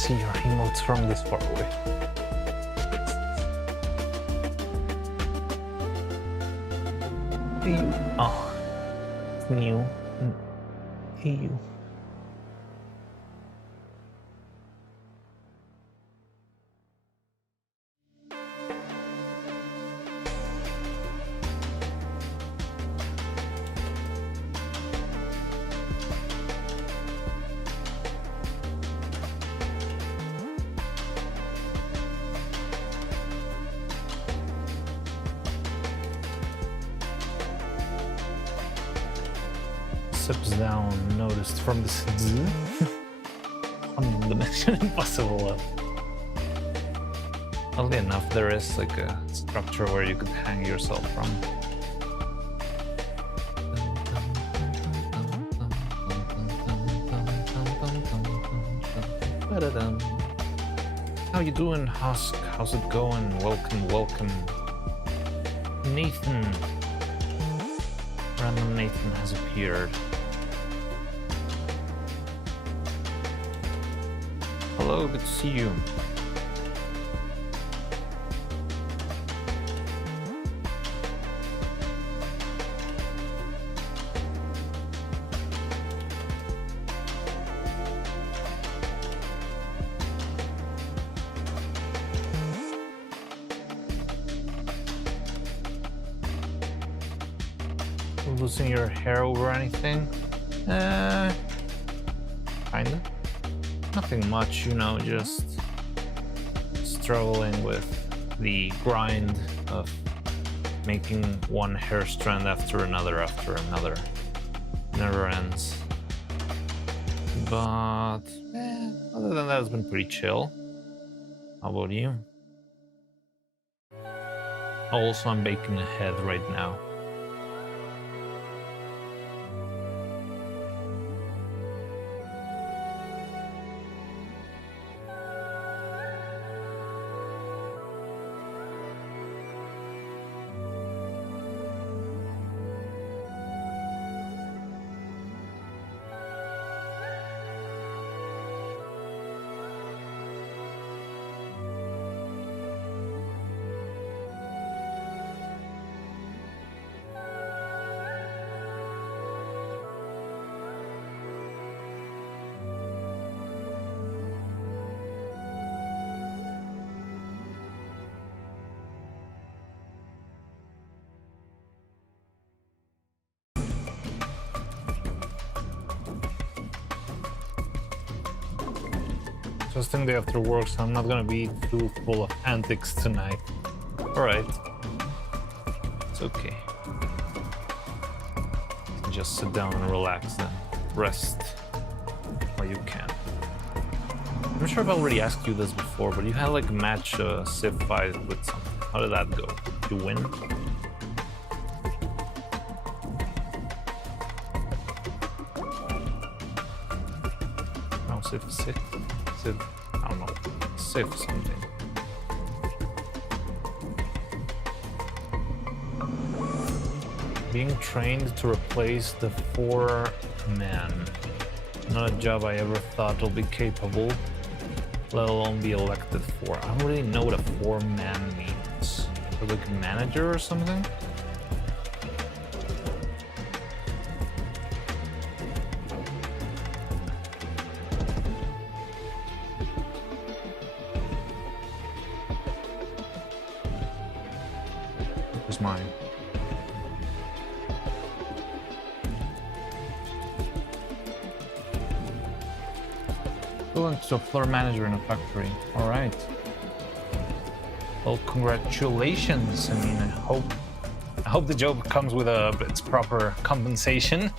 see your emotes from this far away. Hey you. Oh, it's new. Hey you. Steps down, noticed from this on the Mission Impossible. Oddly enough, there is like a structure where you could hang yourself from. How you doing, Husk? How's it going? Welcome, welcome. Nathan. Random Nathan has appeared. Hello, good to see you. Losing your hair over anything? Kinda. Nothing much, you know, just struggling with the grind of making one hair strand after another. Never ends. But other than that, it's been pretty chill. How about you? Also, I'm baking ahead right now. Interesting day after work, so I'm not gonna be too full of antics tonight. Alright. It's okay. You can just sit down and relax and rest while you can. I'm not sure if I already asked you this before, but you had like a match, Civ fight with something. How did that go? Did you win? No, Civ 6. I don't know, Civ something. Being trained to replace the 4-man. Not a job I ever thought will be capable, let alone be elected for. I don't really know what a 4-man means. Like a manager or something? Mine. Going to a floor manager in a factory. All right. Well, congratulations. I mean, I hope the job comes with its proper compensation,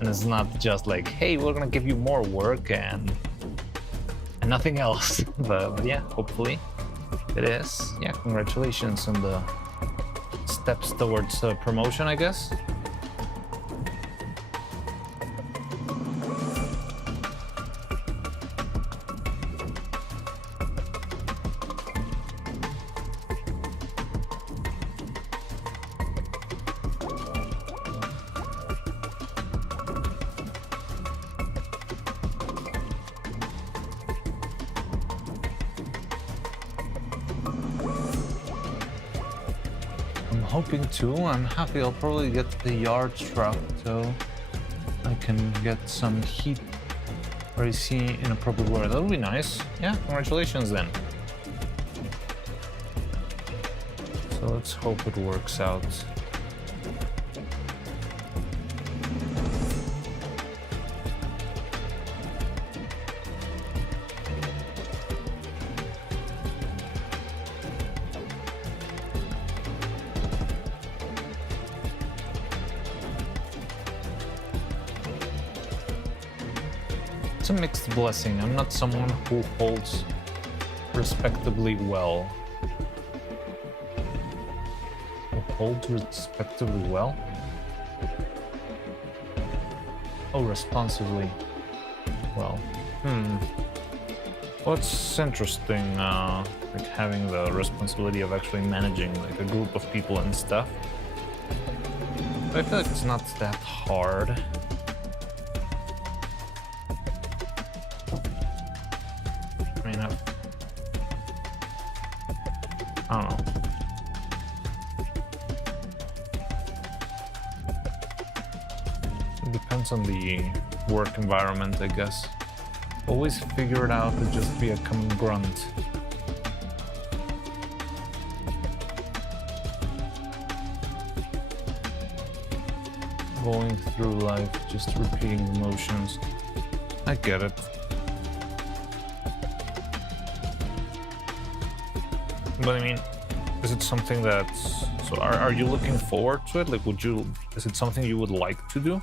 and it's not just like, hey, we're gonna give you more work and nothing else. But yeah, hopefully it is. Yeah, congratulations on the steps towards promotion, I guess. hoping to. I'm happy I'll probably get the yard truck so I can get some heat or AC in a proper way. That would be nice. Yeah, congratulations then. So let's hope it works out. It's a mixed blessing. I'm not someone who holds respectably well. Who holds respectably well? Oh, responsibly well. Well, it's interesting, like having the responsibility of actually managing like a group of people and stuff. But I feel like it's not that hard. I don't know. It depends on the work environment, I guess. Always figure it out to just be a common grunt. Going through life, just repeating the motions. I get it. But I mean, is it something that's... So are you looking forward to it? Like, is it something you would like to do?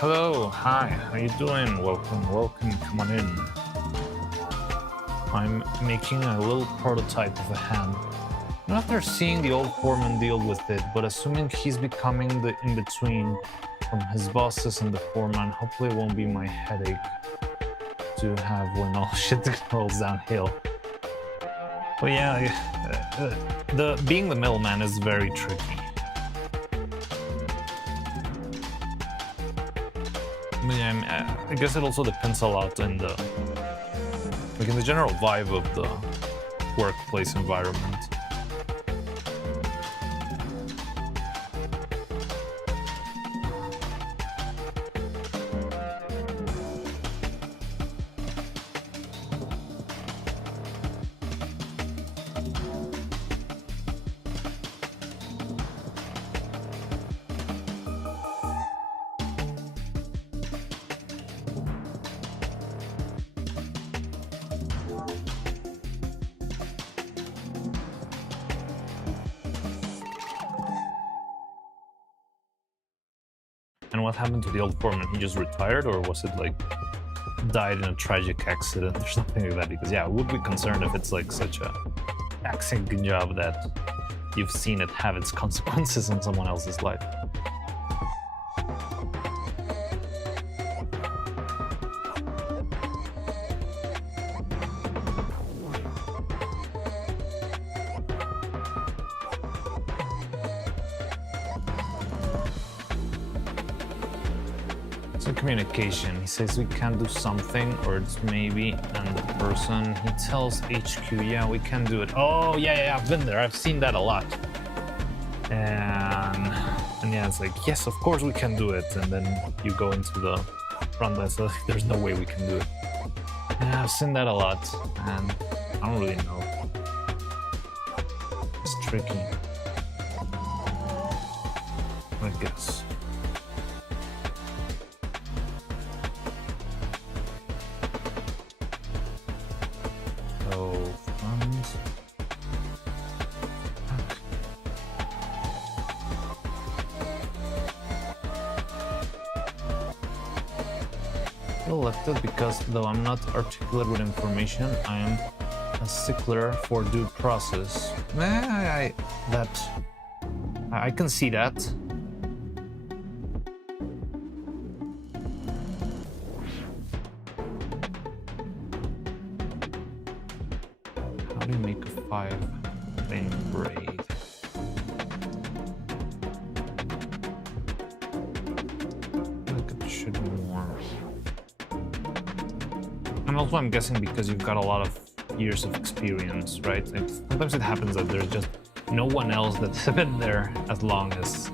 Hello, hi, how you doing? Welcome, come on in. I'm making a little prototype of a hand. Not after seeing the old foreman deal with it, but assuming he's becoming the in-between from his bosses and the foreman, hopefully it won't be my headache to have when all shit rolls downhill. But yeah, being the middleman is very tricky. I guess it also depends a lot in the general vibe of the workplace environment. And what happened to the old foreman? He just retired, or was it like died in a tragic accident or something like that? Because yeah, I would be concerned if it's like such a taxing job that you've seen it have its consequences on someone else's life. Communication. He says we can do something, or it's maybe, and the person, he tells HQ, yeah, we can do it. Oh, yeah, I've been there. I've seen that a lot. And yeah, it's like, yes, of course we can do it. And then you go into the front and say, there's no way we can do it. Yeah, I've seen that a lot, and I don't really know. It's tricky, I guess. elected because though I'm not articulate with information, I am a stickler for due process. I can see that. How do you make a 5-lane braid? I feel like it should be more. And also I'm guessing because you've got a lot of years of experience, right? Sometimes it happens that there's just no one else that's been there as long as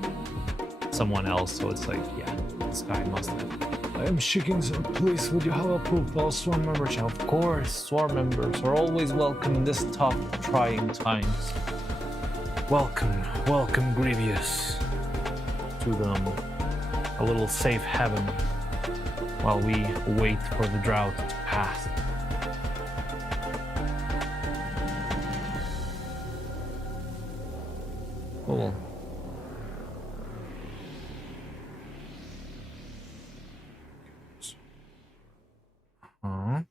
someone else, so it's like, yeah, this guy must have. I am seeking some police. Would you have approved for sworn membership? Of course, sworn members are always welcome in this tough, trying times. Welcome, welcome, Grievous, to them a little safe haven while we wait for the drought to pass. Cool. Huh?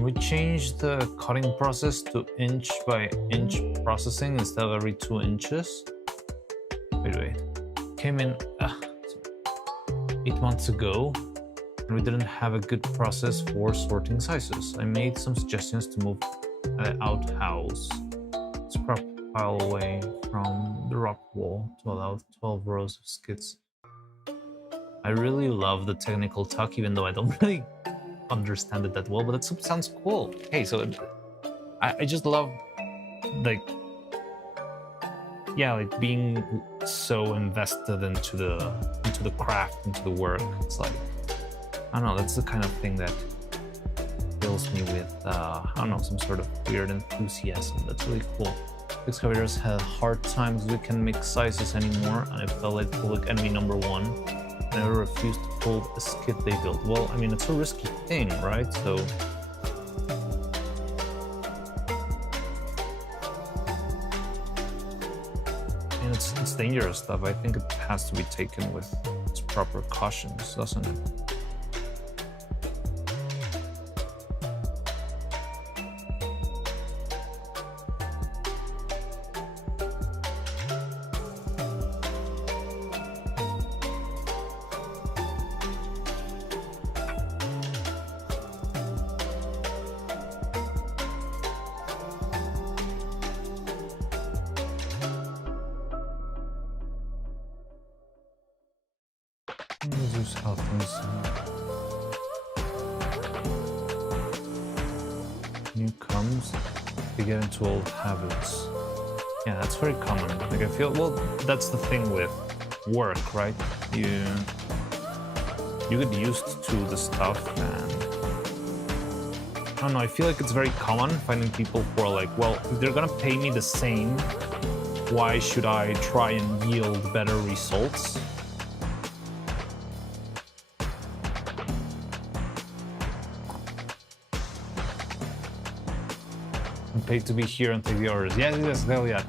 We changed the cutting process to inch by inch processing instead of every 2 inches. Wait. Came in 8 months ago, and we didn't have a good process for sorting sizes. I made some suggestions to move the outhouse scrap pile away from the rock wall to allow 12 rows of skids. I really love the technical talk, even though I don't really understand it that well, but it sounds cool. Hey, so I just love, like, yeah, like being so invested into the craft, into the work. It's like, I don't know, that's the kind of thing that fills me with I don't know, some sort of weird enthusiasm. That's really cool. Excavators had hard times. We can't make sizes anymore, and it felt like public enemy number 1. I refused to pull a skid they built. Well, I mean, it's a risky thing, right? So and it's dangerous stuff. I think it has to be taken with its proper cautions, doesn't it? New comes, they get into old habits. Yeah, that's very common. Like, I feel, well, that's the thing with work, right? You get used to the stuff, and I don't know, I feel like it's very common finding people who are like, well, if they're gonna pay me the same, why should I try and yield better results? Paid to be here and take the orders. Yes, hell yeah.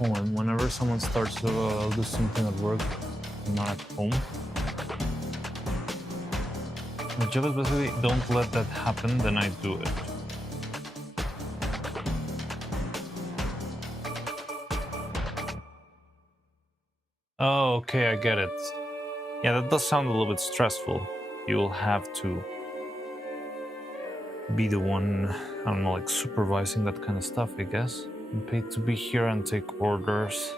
Oh, and whenever someone starts to do something at work, I'm not at home. My job is basically, don't let that happen, then I do it. Oh, okay, I get it. Yeah, that does sound a little bit stressful. You'll have to be the one, I don't know, like supervising that kind of stuff, I guess. I'm paid to be here and take orders.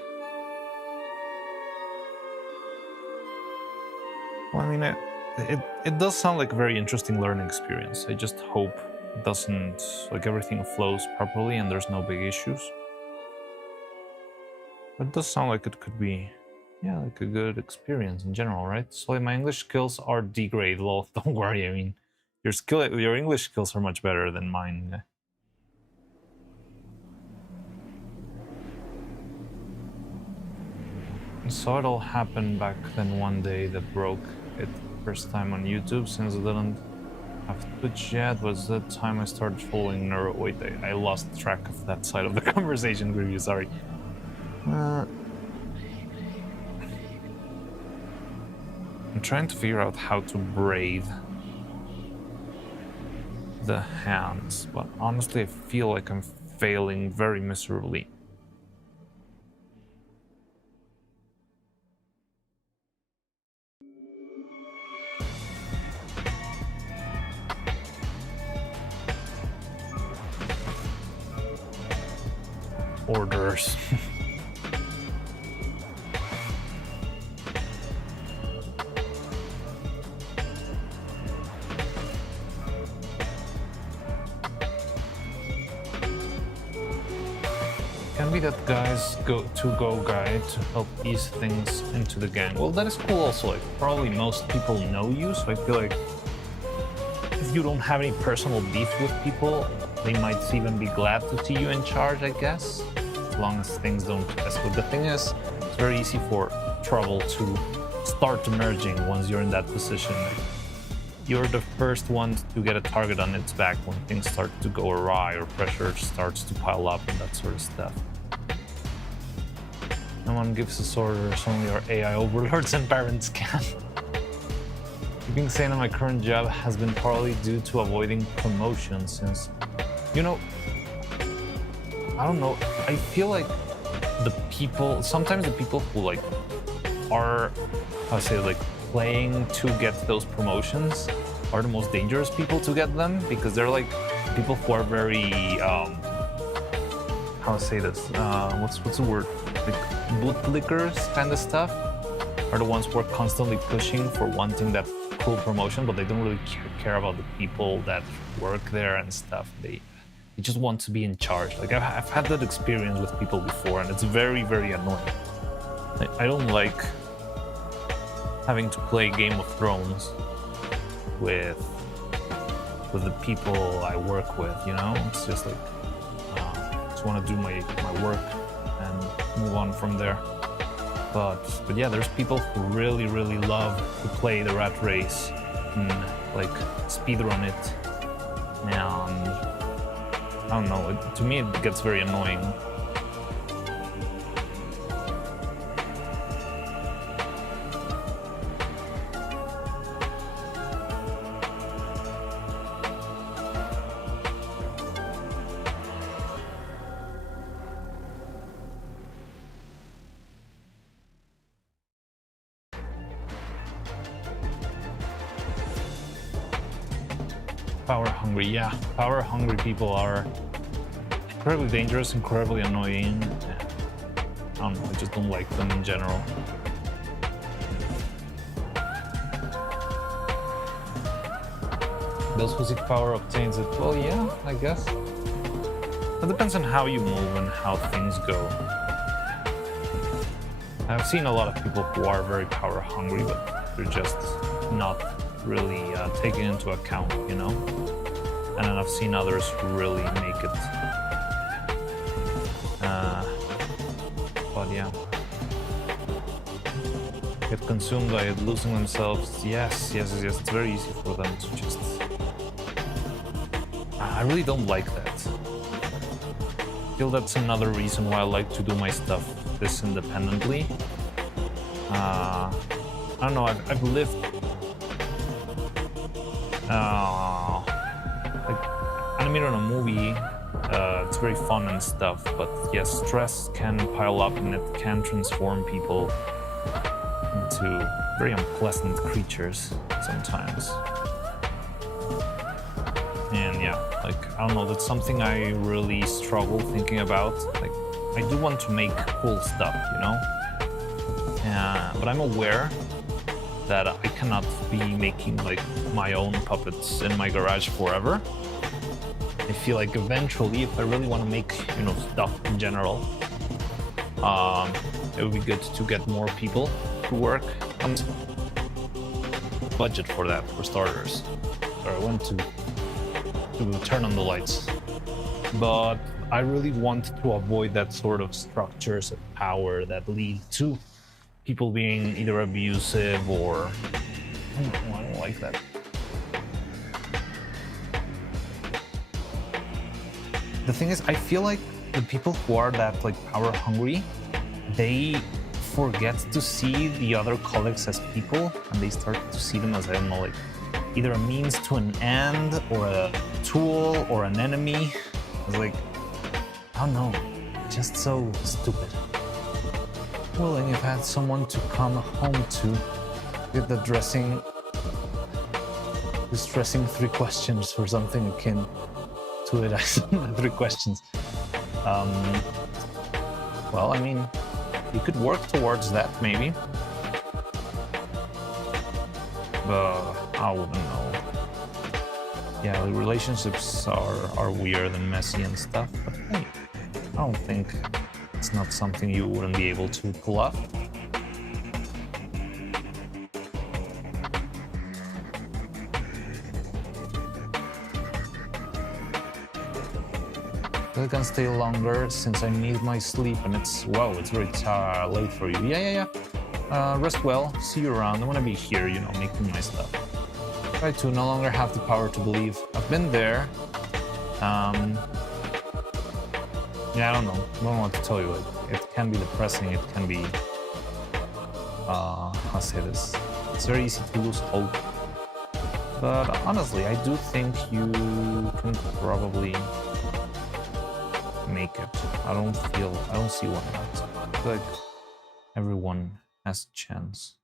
Well, I mean, it does sound like a very interesting learning experience. I just hope it doesn't, like, everything flows properly and there's no big issues. But it does sound like it could be, yeah, like a good experience in general, right? So like, my English skills are degrade. Well, don't worry. I mean, your English skills are much better than mine. I saw it all happen back then one day that broke it first time on YouTube since I didn't have Twitch yet. Was the time I started following Neuro. Wait, I lost track of that side of the conversation. Really sorry. I'm trying to figure out how to braid the hands, but honestly I feel like I'm failing very miserably. Orders. Can be that guy's go guy to help ease things into the gang. Well, that is cool also. Like, probably most people know you, so I feel like if you don't have any personal beef with people, they might even be glad to see you in charge, I guess, as long as things don't escalate. The thing is, it's very easy for trouble to start emerging once you're in that position. Like, you're the first one to get a target on its back when things start to go awry or pressure starts to pile up and that sort of stuff. No one gives us orders, only our AI overlords and parents can. Keeping sane in my current job has been partly due to avoiding promotion since, you know, I don't know, I feel like sometimes the people who like are, how to say, like playing to get those promotions are the most dangerous people to get them, because they're like people who are very, how to say this, what's the word, like bootlickers kind of stuff, are the ones who are constantly pushing for wanting that cool promotion, but they don't really care about the people that work there and stuff. They just want to be in charge. Like, I've had that experience with people before, and it's very, very annoying. I don't like having to play Game of Thrones with the people I work with, you know? It's just like, I just want to do my work and move on from there. But yeah, there's people who really, really love to play the rat race and like speedrun it. And I don't know, to me it gets very annoying. Power hungry, yeah. Power hungry people are incredibly dangerous, incredibly annoying. I don't know, I just don't like them in general. Those who seek power obtains it. Well, yeah, I guess. It depends on how you move and how things go. I've seen a lot of people who are very power hungry, but they're just not really taken into account, you know? And then I've seen others who really make it. But yeah. Get consumed by it, losing themselves. Yes. It's very easy for them to just... I really don't like that. I feel that's another reason why I like to do my stuff this independently. I don't know, I've lived like animated on a movie, it's very fun and stuff, but yes, stress can pile up and it can transform people into very unpleasant creatures sometimes. And yeah, like, I don't know, that's something I really struggle thinking about. Like, I do want to make cool stuff, you know? But I'm aware that I cannot be making like my own puppets in my garage forever. I feel like eventually, if I really want to make, you know, stuff in general, it would be good to get more people to work on budget for that, for starters. So I went to turn on the lights, but I really want to avoid that sort of structures of power that lead to people being either abusive or I don't like that. The thing is, I feel like the people who are that like power hungry, they forget to see the other colleagues as people, and they start to see them as, I don't know, like either a means to an end or a tool or an enemy. It's like, I don't know, just so stupid. Willing if I had someone to come home to with the dressing, distressing 3 questions or something akin to it. 3 questions. Well, I mean, you could work towards that maybe, but I wouldn't know. Yeah, the relationships are weird and messy and stuff, but hey, I don't think it's not something you wouldn't be able to pull off. I can stay longer since I need my sleep, and it's, wow, it's very late for you. Yeah. Rest well, see you around. I want to be here, you know, making my stuff. Try to no longer have the power to believe. I've been there. Yeah, I don't know. I don't know what to tell you. It can be depressing. It can be, how to say this? It's very easy to lose hope. But honestly, I do think you can probably make it. I don't see why not. I feel like everyone has a chance.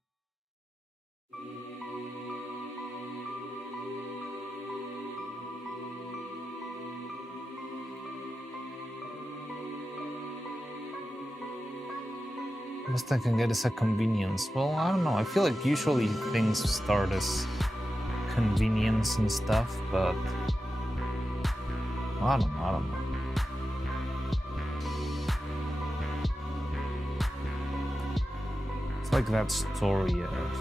Best I can get is a convenience. Well, I don't know. I feel like usually things start as convenience and stuff, but I don't know. It's like that story of...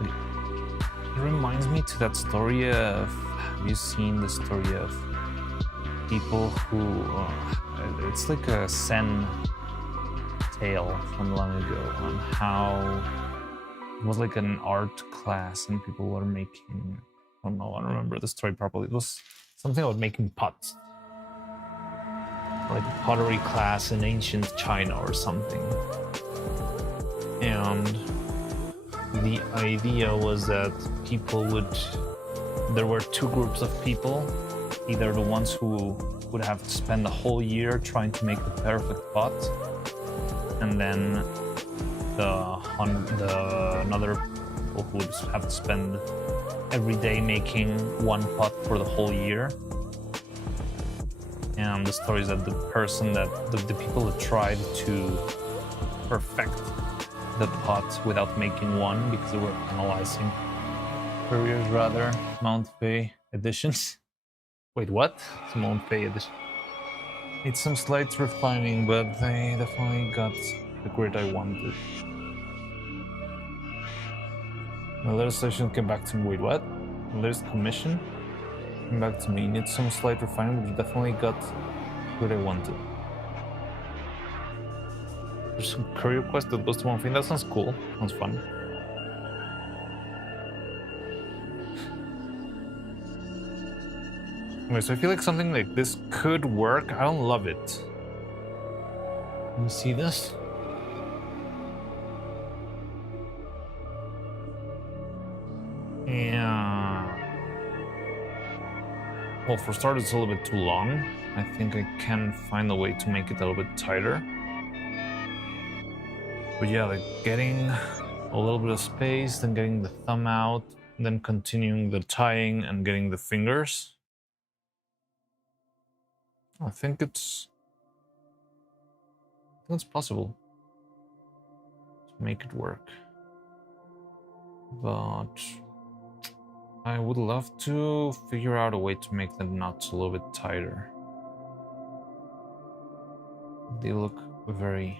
It reminds me to that story of... Have you seen the story of people who... it's like a Zen tale from long ago on how it was like an art class and people were making... I don't know, I don't remember the story properly. It was something about making pots. Like a pottery class in ancient China or something. And the idea was that people would... There were 2 groups of people. Either the ones who would have to spend the whole year trying to make the perfect pot, and then another people who would have to spend every day making 1 pot for the whole year. And the story is that the person that the people that tried to perfect the pot without making one, because they were analyzing careers rather, Mount Fay editions. Wait, what? It's Mount Fay edition. It's some slight refining, but they definitely got the grid I wanted. The legislation came back to me. Wait, what? The latest commission came back to me. Need some slight refining, but you definitely got what I wanted. There's some career quest that goes to one thing. That sounds cool. Sounds fun. Okay, so I feel like something like this could work. I don't love it. Let me see this. Yeah. Well, for starters, it's a little bit too long. I think I can find a way to make it a little bit tighter. But yeah, like getting a little bit of space, then getting the thumb out, then continuing the tying and getting the fingers. I think it's possible. make it work. But I would love to figure out a way to make the knots a little bit tighter. They look very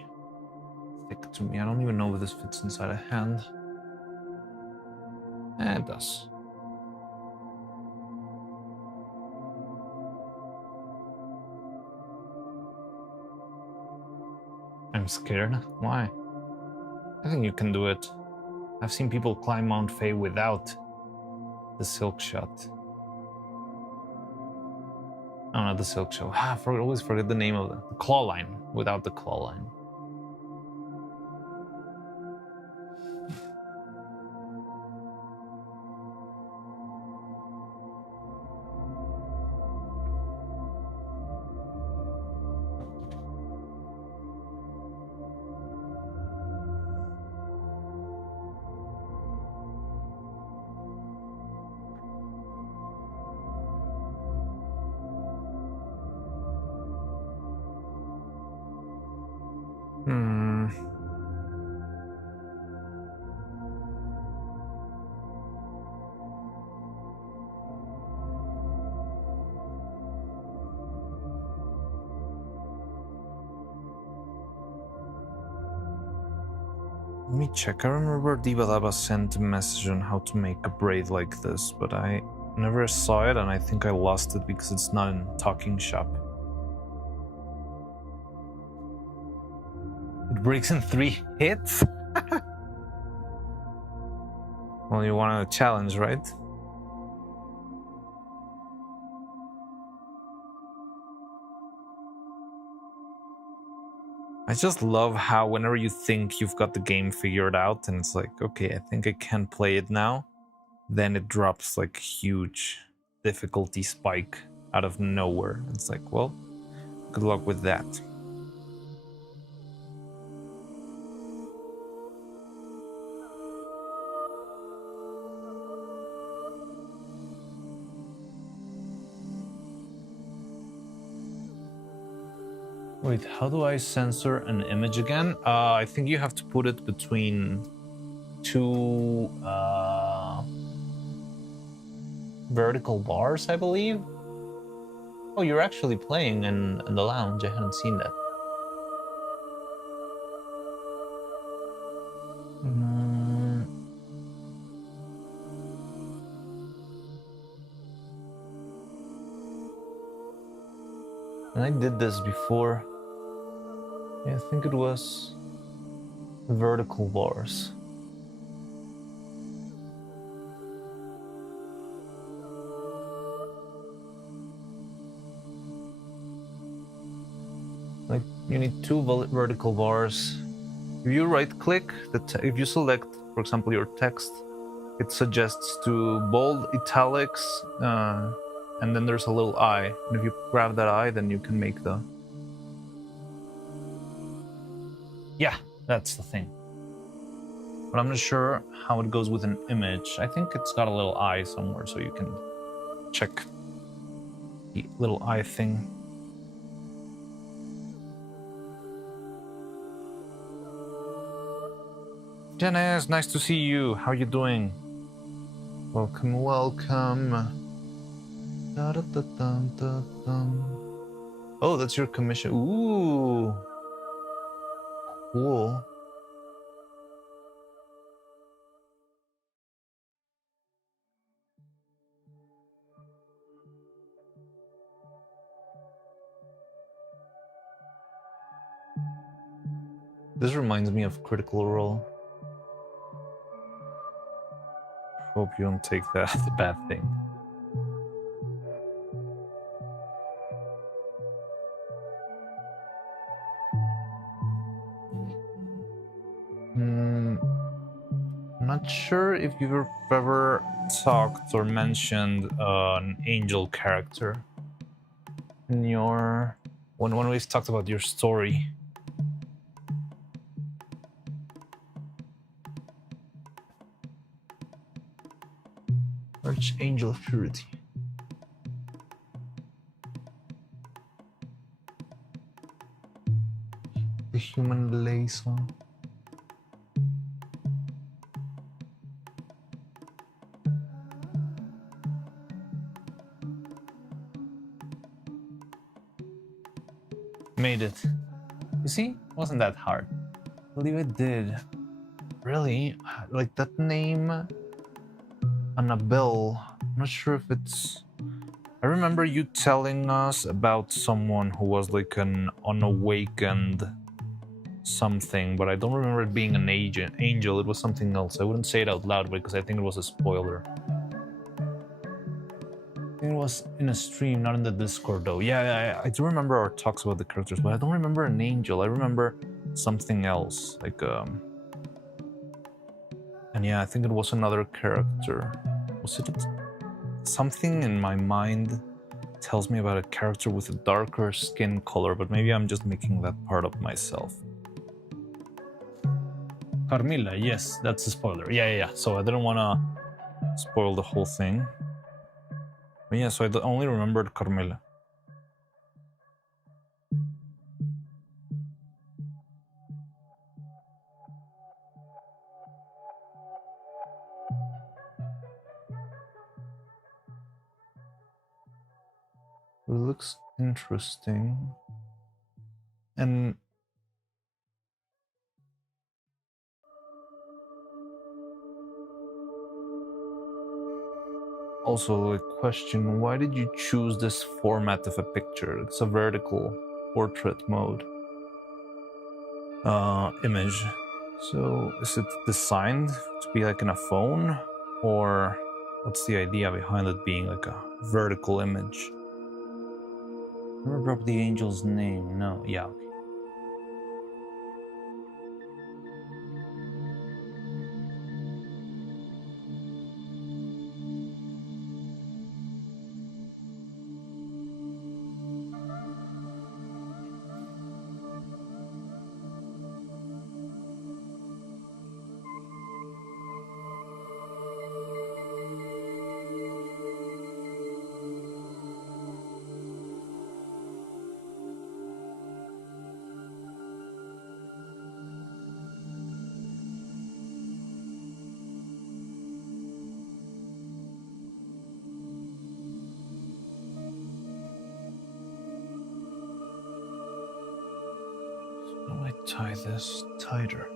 thick to me. I don't even know if this fits inside a hand. It does. I'm scared. Why? I think you can do it. I've seen people climb Mount Fay without the silk shot. Oh, not the silk shot. I always forget the name of it. The claw line. Without the claw line. Let me check. I remember Dibalaba sent a message on how to make a braid like this, but I never saw it and I think I lost it because it's not in Talking Shop. It breaks in 3 hits? Well, you want a challenge, right? I just love how whenever you think you've got the game figured out and it's like, okay, I think I can play it now, then it drops like huge difficulty spike out of nowhere. It's like, well, good luck with that. Wait, how do I censor an image again? I think you have to put it between 2 vertical bars, I believe. Oh, you're actually playing in the lounge. I hadn't seen that. And I did this before. Yeah, I think it was vertical bars. Like, you need 2 vertical bars. If you right click, if you select, for example, your text, it suggests to bold, italics, and then there's a little eye. And if you grab that eye, then you can make the... Yeah, that's the thing. But I'm not sure how it goes with an image. I think it's got a little eye somewhere, so you can check the little eye thing. Janice, nice to see you. How you doing? Welcome, welcome. Oh, that's your commission. Ooh. Cool. This reminds me of Critical Role. Hope you don't take that as a bad thing. I'm not sure if you've ever talked or mentioned an angel character in your... when we've talked about your story. Archangel of Purity. The human liaison. Made it. You see? Wasn't that hard. I believe I did. Really? Like that name? Annabelle. I'm not sure if it's... I remember you telling us about someone who was like an unawakened something, but I don't remember it being an angel. It was something else. I wouldn't say it out loud because I think it was a spoiler. I think it was in a stream, not in the Discord though. Yeah, I do remember our talks about the characters, but I don't remember an angel. I remember something else, like and yeah, I think it was another character. Was it something in my mind tells me about a character with a darker skin color, but maybe I'm just making that part up myself. Carmilla, yes, that's a spoiler. Yeah. So I didn't want to spoil the whole thing. But yeah, so I only remembered Carmilla. It looks interesting. And also a question, why did you choose this format of a picture? It's a vertical portrait mode image. So is it designed to be like in a phone, or what's the idea behind it being like a vertical image? Never drop the angel's name. No, yeah. Okay. How do I tie this tighter?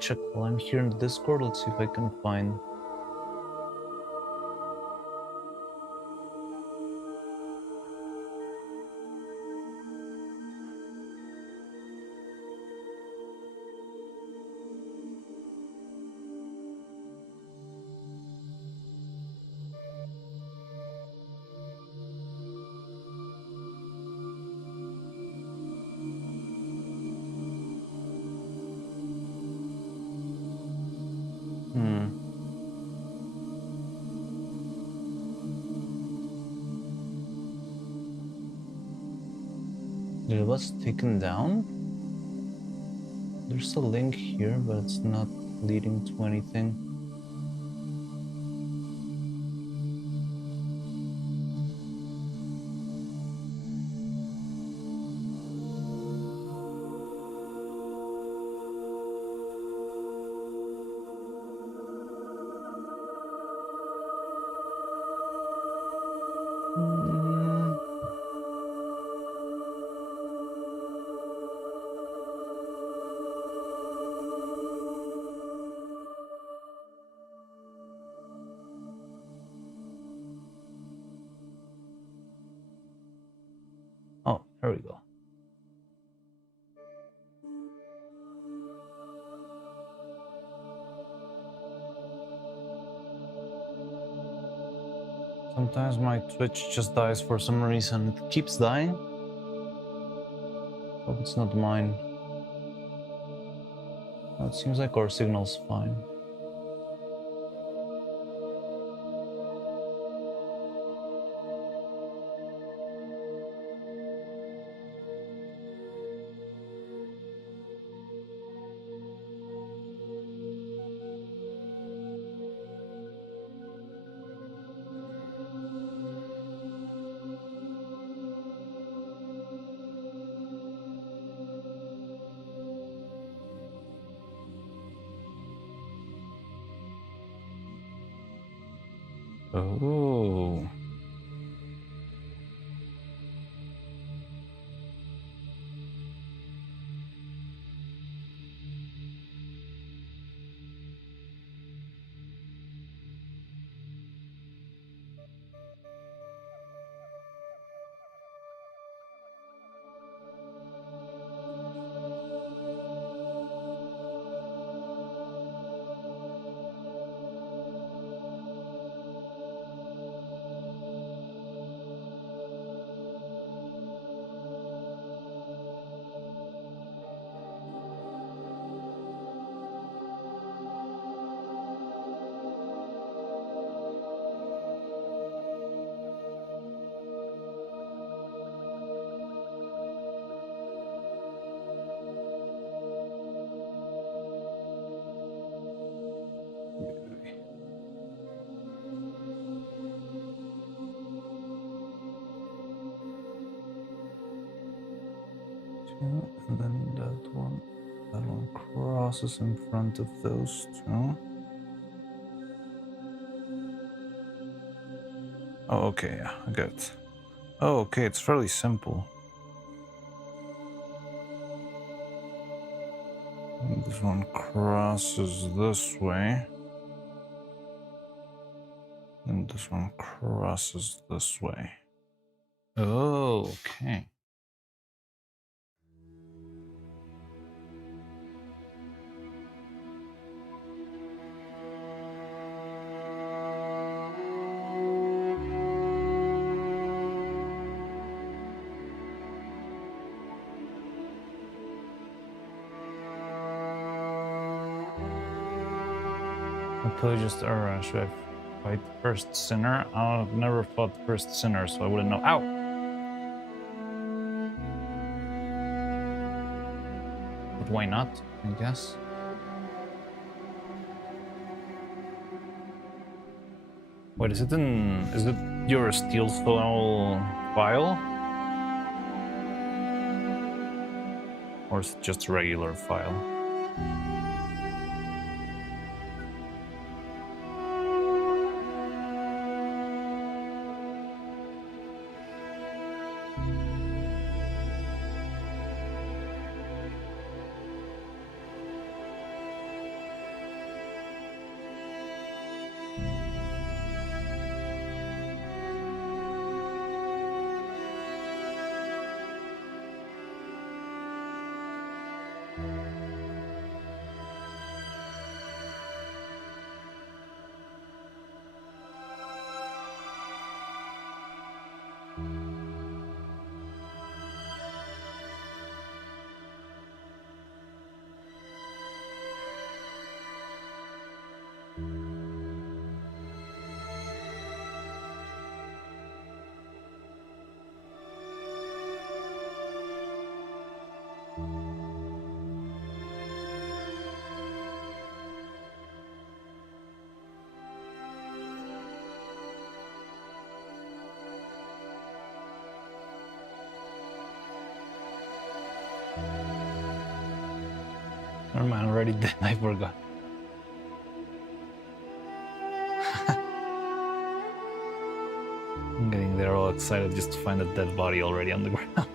Check while I'm here in the Discord. Let's see if I can find. It was taken down? There's a link here, but it's not leading to anything. Oh, there we go. Sometimes my Twitch just dies for some reason. It keeps dying. Hope it's not mine. Well, it seems like our signal's fine. Oh. two, and then that one crosses in front of those two. Oh, okay, yeah, I got it. Oh, okay, it's fairly simple. And this one crosses this way. And this one crosses this way. Oh, okay. Just should I fight first sinner? I've never fought first sinner, so I wouldn't know. Ow! But why not, I guess? Wait, is it your steel soul file? Or is it just a regular file? Never mind, I already did. I forgot. I'm getting there all excited just to find a dead body already on the ground.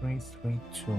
Three, three, two.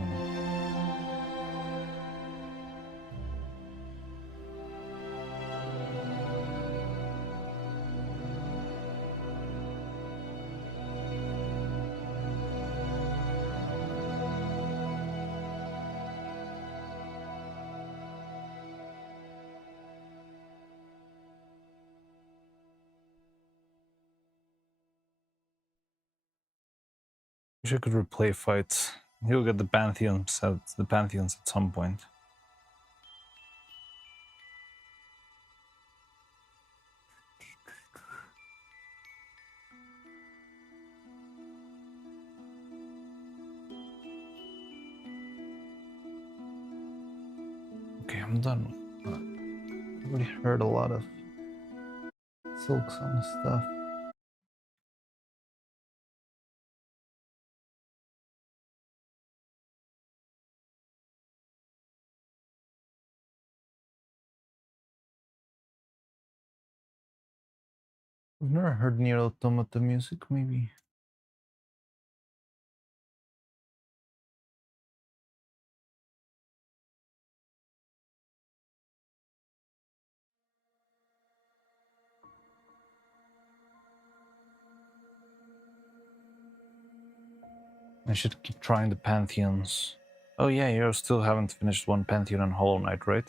Wish I could replay fights. You'll get the pantheons at some point. Okay, I'm done. I already heard a lot of Silk-Sama stuff. I've never heard Neuro-Sama music, maybe. I should keep trying the Pantheons. Oh yeah, you still haven't finished one Pantheon on Hollow Knight, right?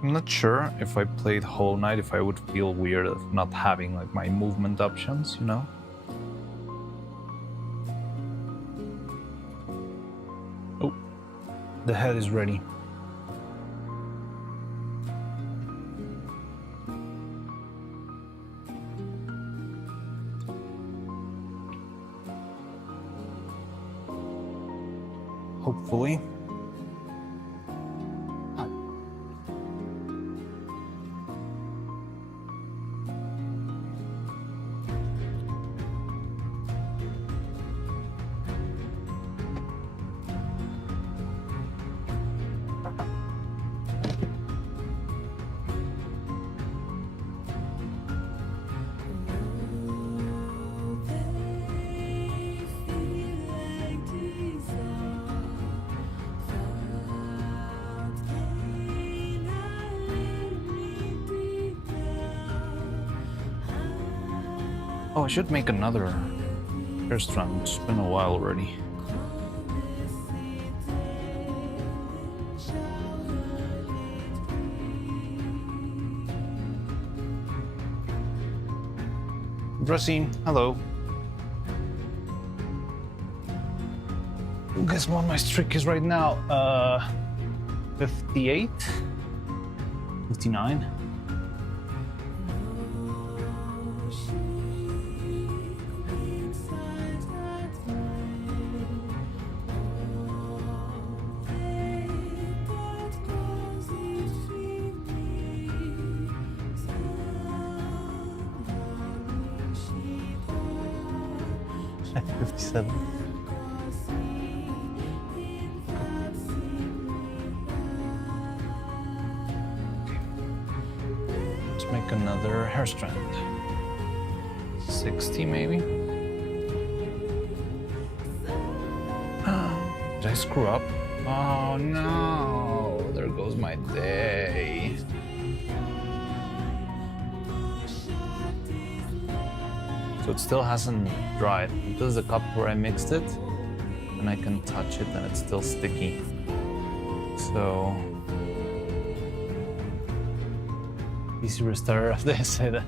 I'm not sure if I played Hollow Knight if I would feel weird of not having like my movement options, you know? Oh, the head is ready. Hopefully. Oh, I should make another hair strand. It's been a while already. Dressy, hello. Guess what my streak is right now? 58? 59? Let's make another hair strand. 60 maybe? Did I screw up? Oh no, there goes my day. So it still hasn't dried. This is a cup where I mixed it, and I can touch it and it's still sticky. So easy restarter after I say that.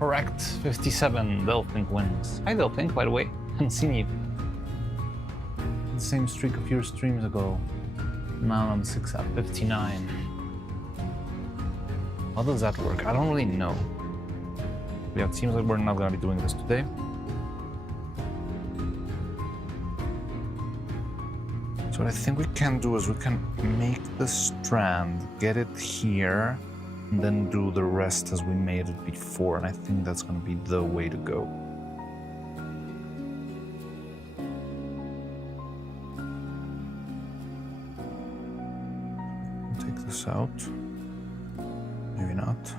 Correct, 57, Delphink wins. Hi Delphink, by the way, haven't seen you. The same streak a few streams ago. Now I'm 6 at 59. How does that work? I don't really know. Yeah, it seems like we're not gonna be doing this today. So what I think we can do is we can make the strand, get it here, and then do the rest as we made it before, and I think that's gonna be the way to go. Take this out. Maybe not.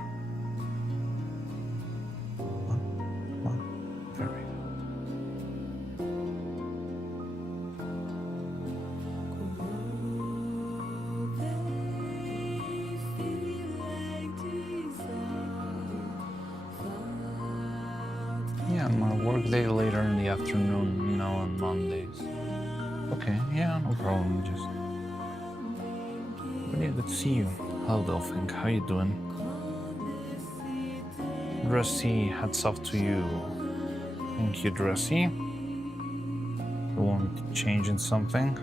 Day later in the afternoon, now on Mondays. Okay, yeah, no problem. Just really good to see you. Hello, Delphink. How you doing? Dressy, hats off to you. Thank you, Dressy. You want to change in something?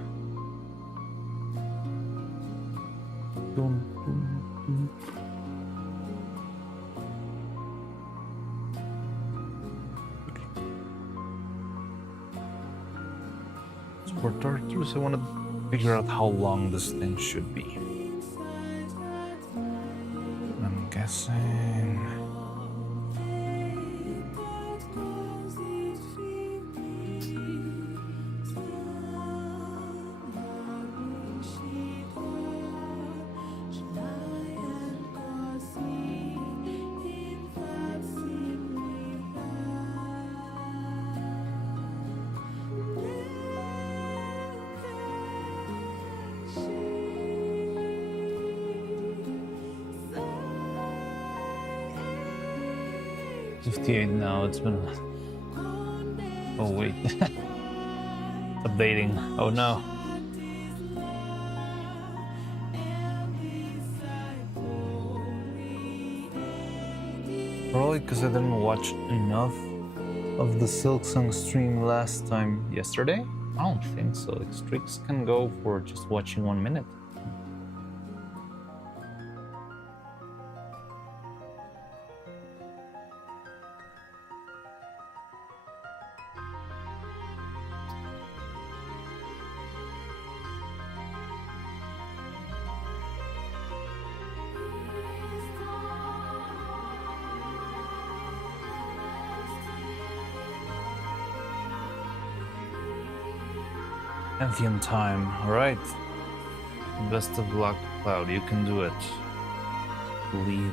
for Tartarus, I want to figure out how long this thing should be. I'm guessing... $58 now, it's been... Oh wait, it's updating, oh no. Probably because I didn't watch enough of the Silksong stream last time. Yesterday? I don't think so, like, streaks can go for just watching 1 minute. Pantheon time, alright. Best of luck, Cloud, you can do it. Believe.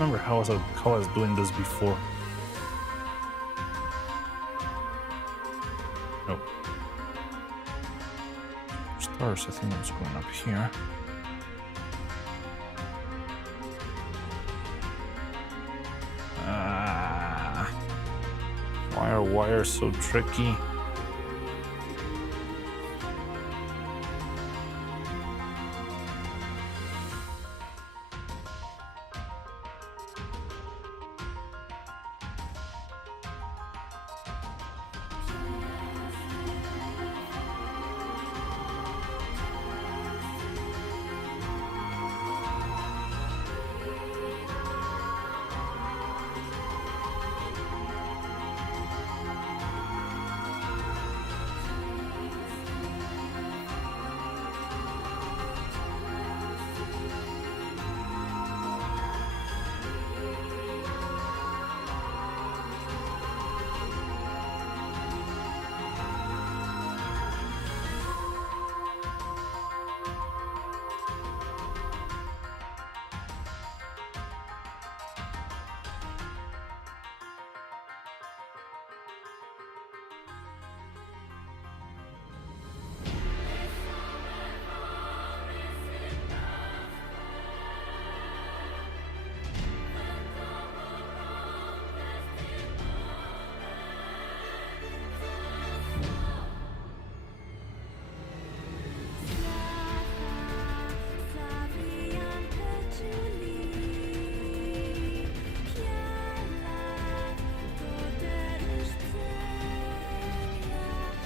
Remember how I was doing this before. Nope. Stars, I think I'm just going up here. Why are wires so tricky?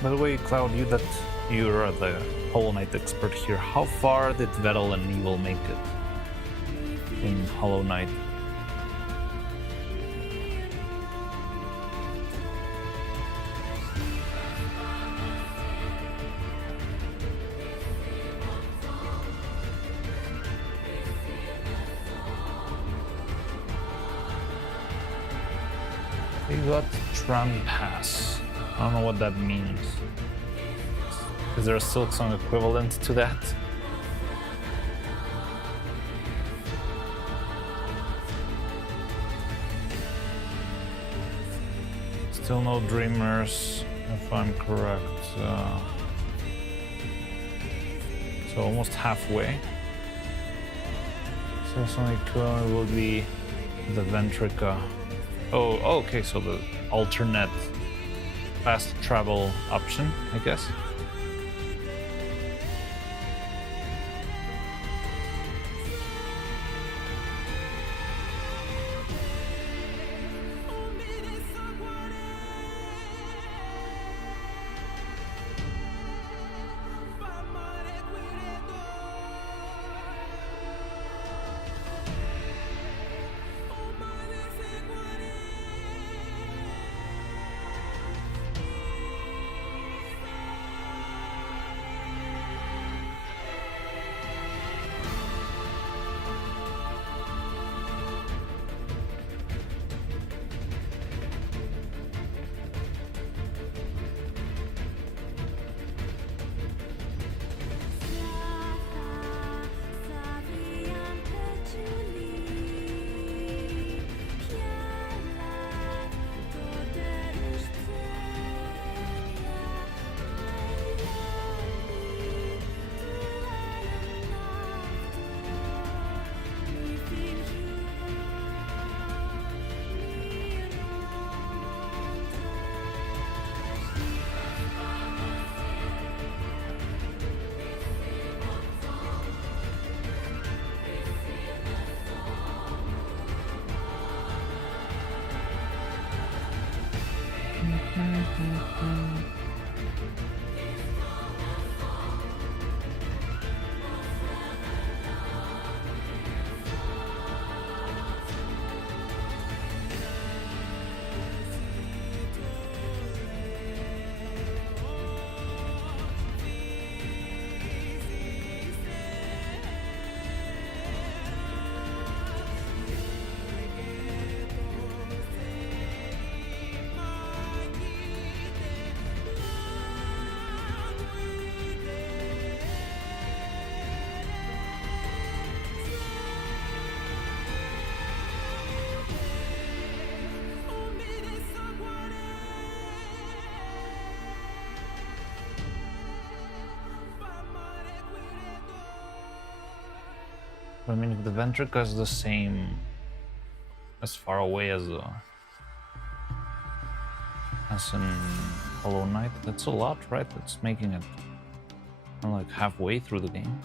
By the way, Cloud, you're the Hollow Knight expert here. How far did Vettel and Evil make it in Hollow Knight? They got Tram Pass. I don't know what that means. Is there a Silksong equivalent to that? Still no Dreamers, if I'm correct. So almost halfway. Silksong equivalent will be the Ventrica. Oh, okay, so the alternate fast travel option, I guess. I mean, if the Ventrica is the same, as far away as in Hollow Knight, that's a lot, right? That's making it like halfway through the game.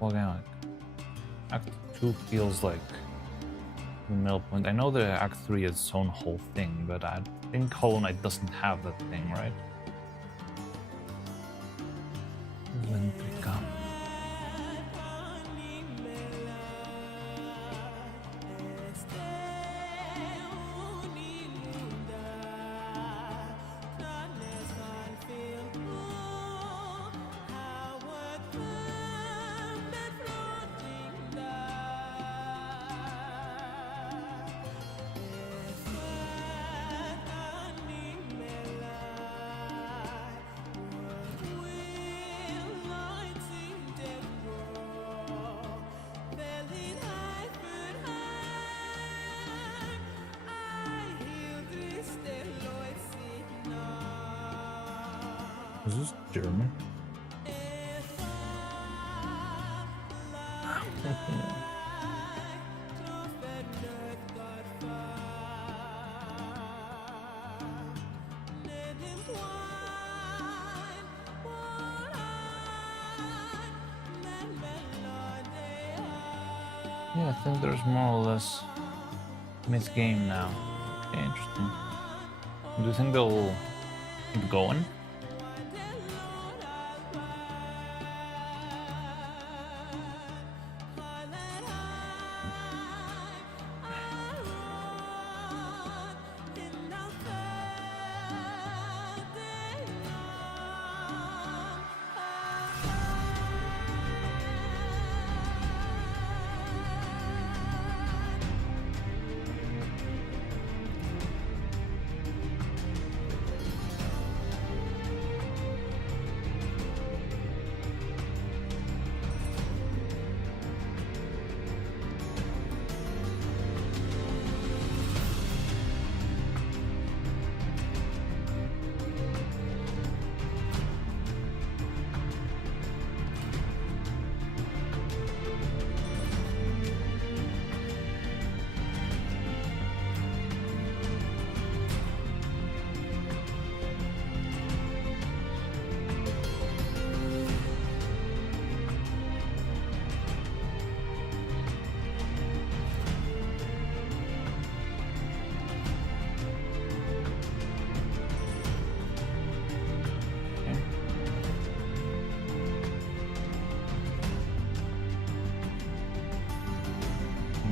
Well, again, like Act 2 feels like the middle point. I know the Act 3 is its own whole thing, but I think Hollow Knight doesn't have that thing, right? Ventrica. Is this German? Yeah, I think there's more or less mid-game now. Okay, interesting. Do you think they'll keep going?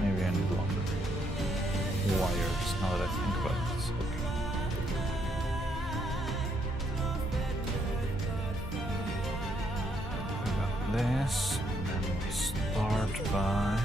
Maybe I need longer wires now that I think about this. Okay. We got this, and then we start by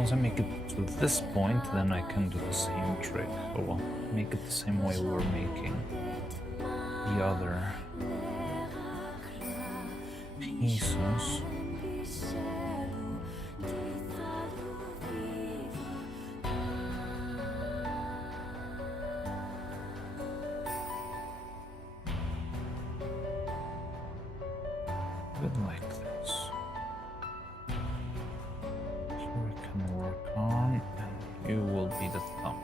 once I make it to this point, then I can do the same trick. Oh well, make it the same way we were making the other pieces. A bit like this. on, and you will be the thumb.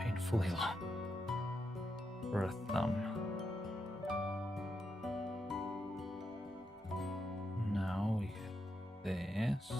Painfully long for a thumb. Now we have this.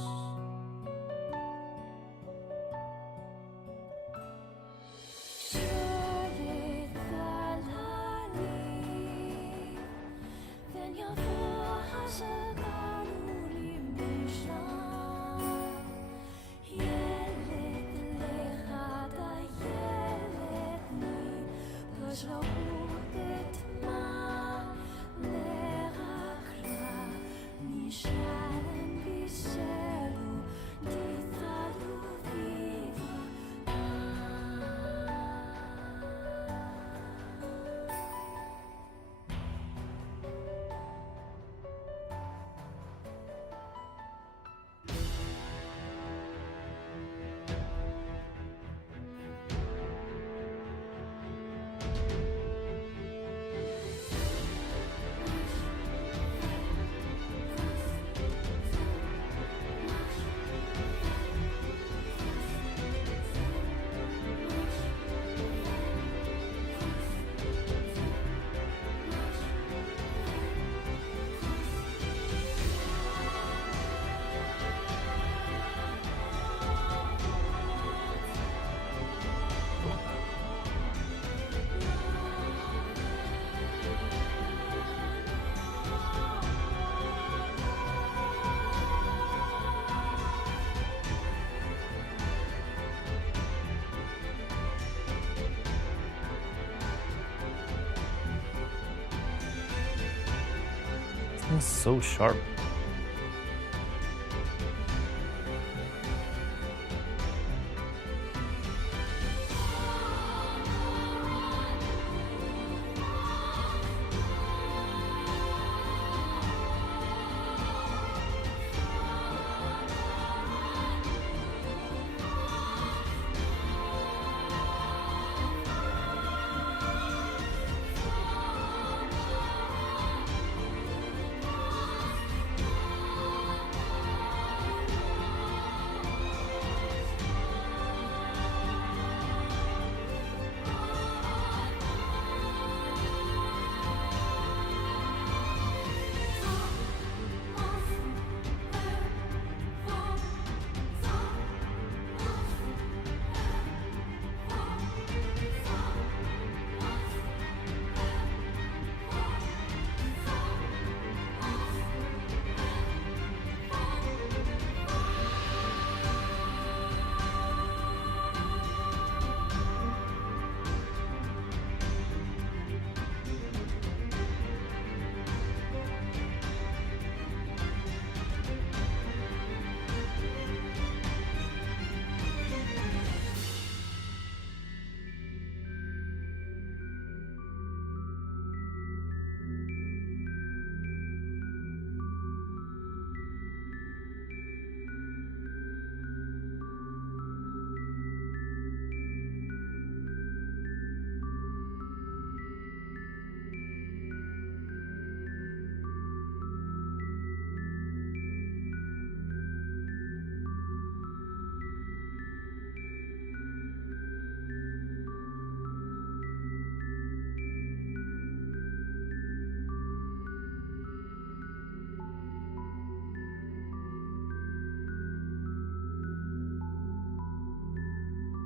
This is so sharp.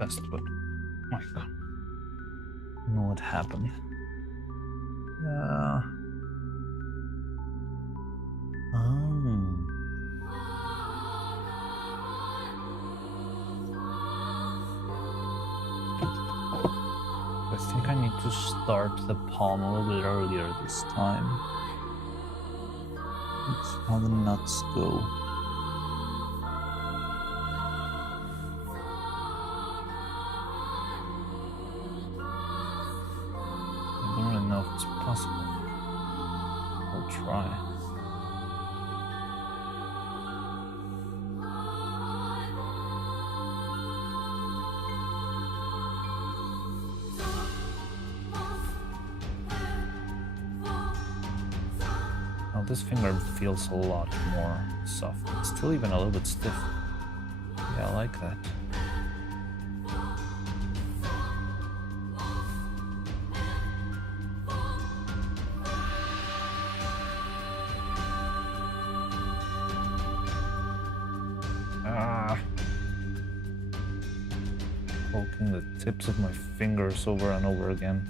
That's what. Oh my god. I don't know what happened. Oh. to start the palm a little bit earlier this time. Let's see how the nuts go. I don't really know if it's possible. I'll try. Now this finger feels a lot more soft. It's still even a little bit stiff. Yeah, I like that. Poking the tips of my fingers over and over again.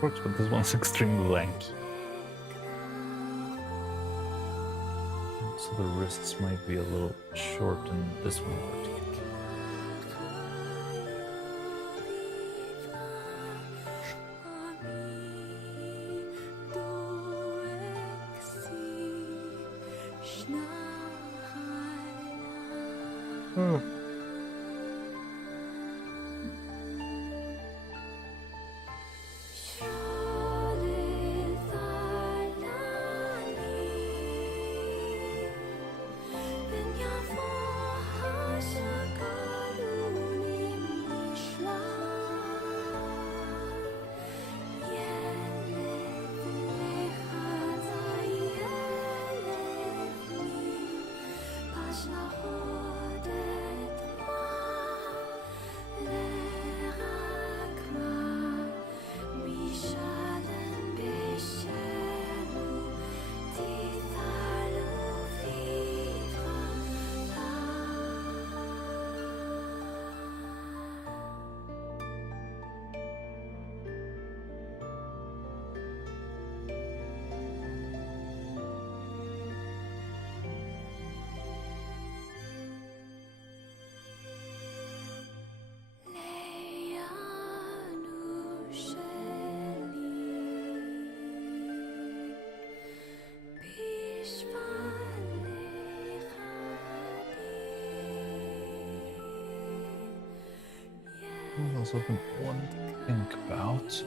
Works, but this one's extremely lanky. So the wrists might be a little short in this one in particular. I've also been wanting to think about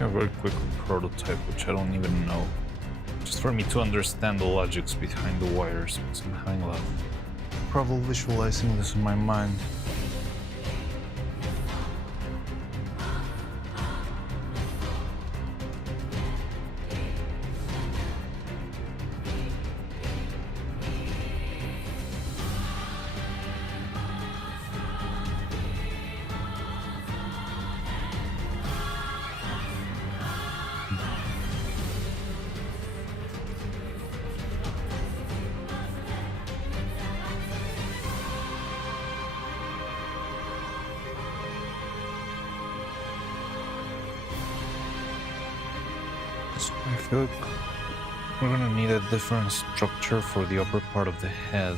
A very quick prototype, which I don't even know. Just for me to understand the logics behind the wires, because I'm having a lot of trouble visualizing this in my mind. I feel like we're gonna need a different structure for the upper part of the head.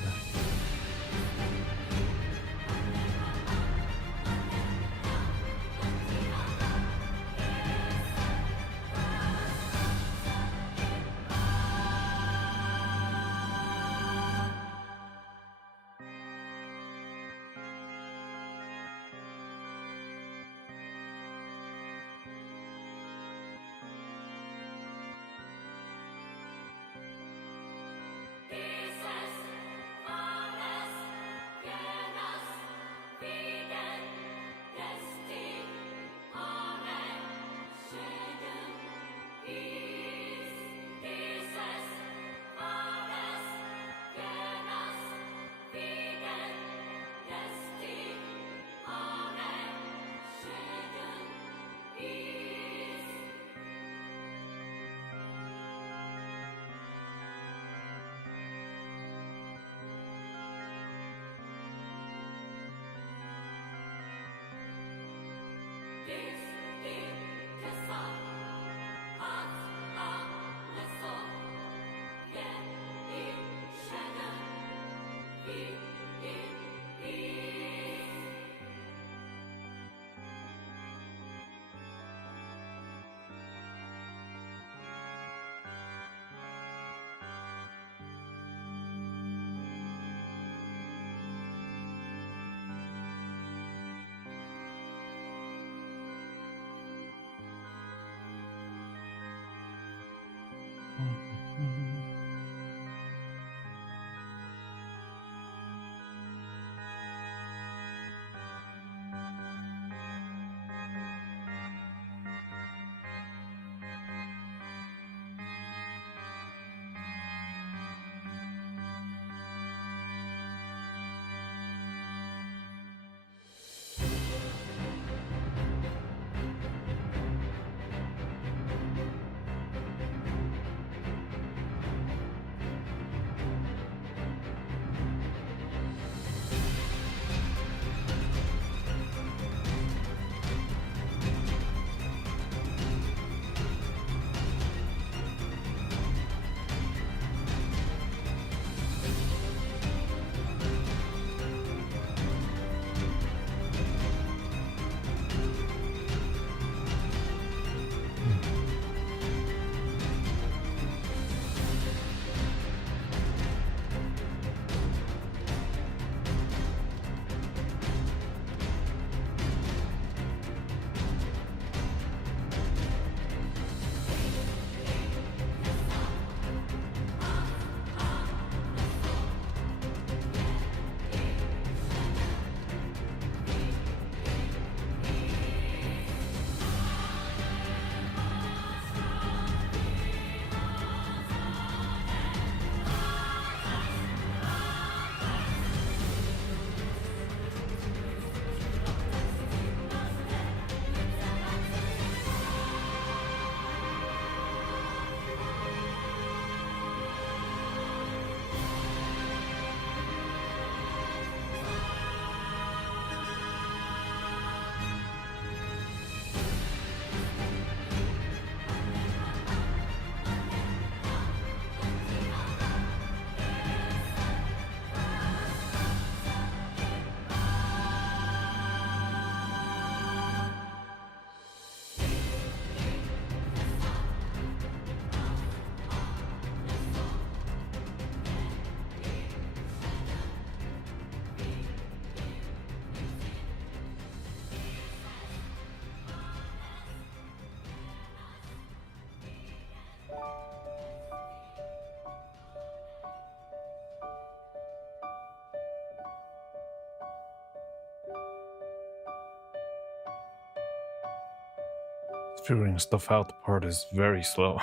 Figuring stuff out part is very slow.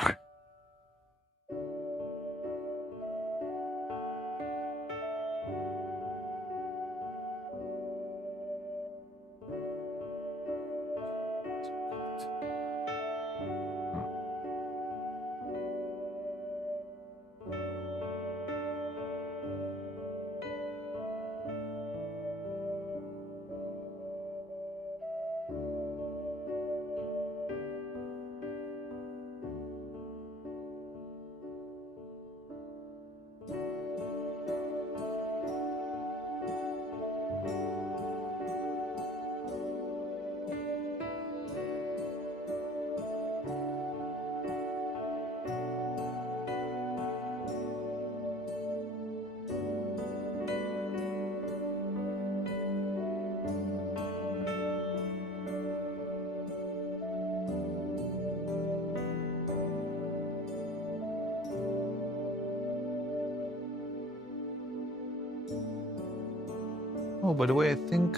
Oh, by the way, I think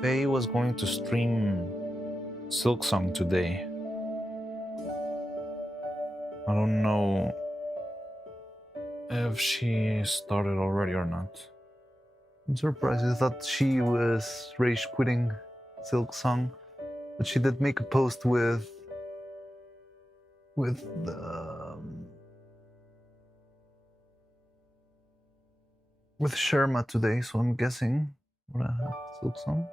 Faye was going to stream Silksong today. I don't know if she started already or not. I'm surprised. I thought she was rage quitting Silksong, but she did make a post with Sharma today, so I'm guessing what I have Silksong.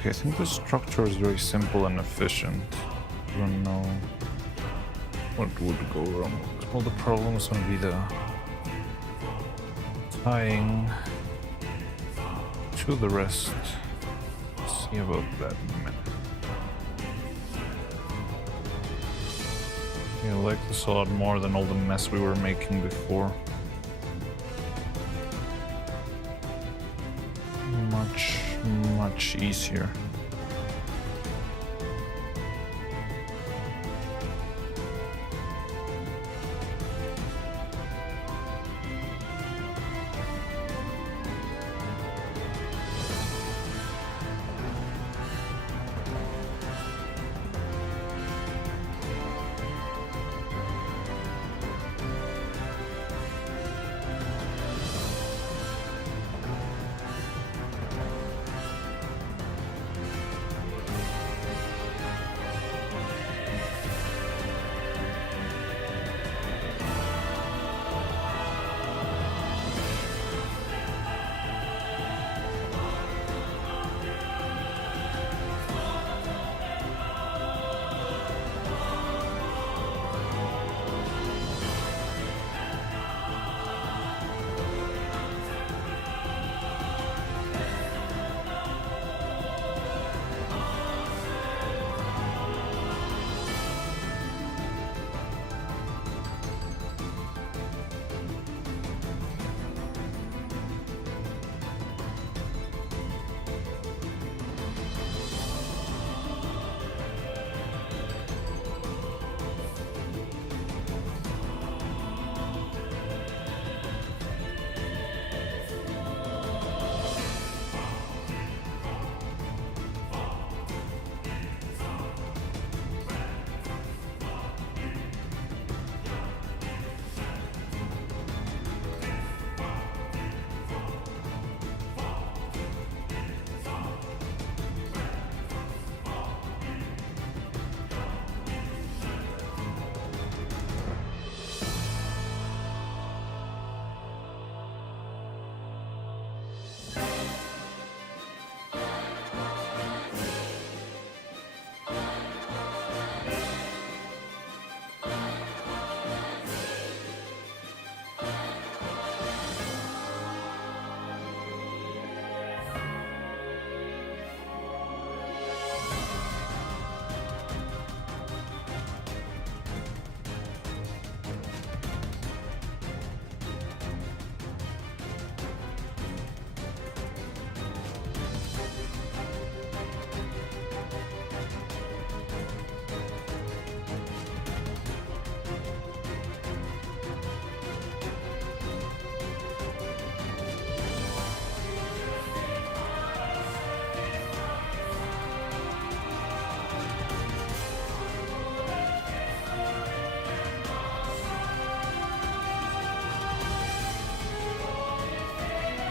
Okay, I think the structure is very simple and efficient. I don't know what would go wrong. All the problems would be the tying to the rest. Let's see about that in a minute. Yeah, I like this a lot more than all the mess we were making before. Much easier.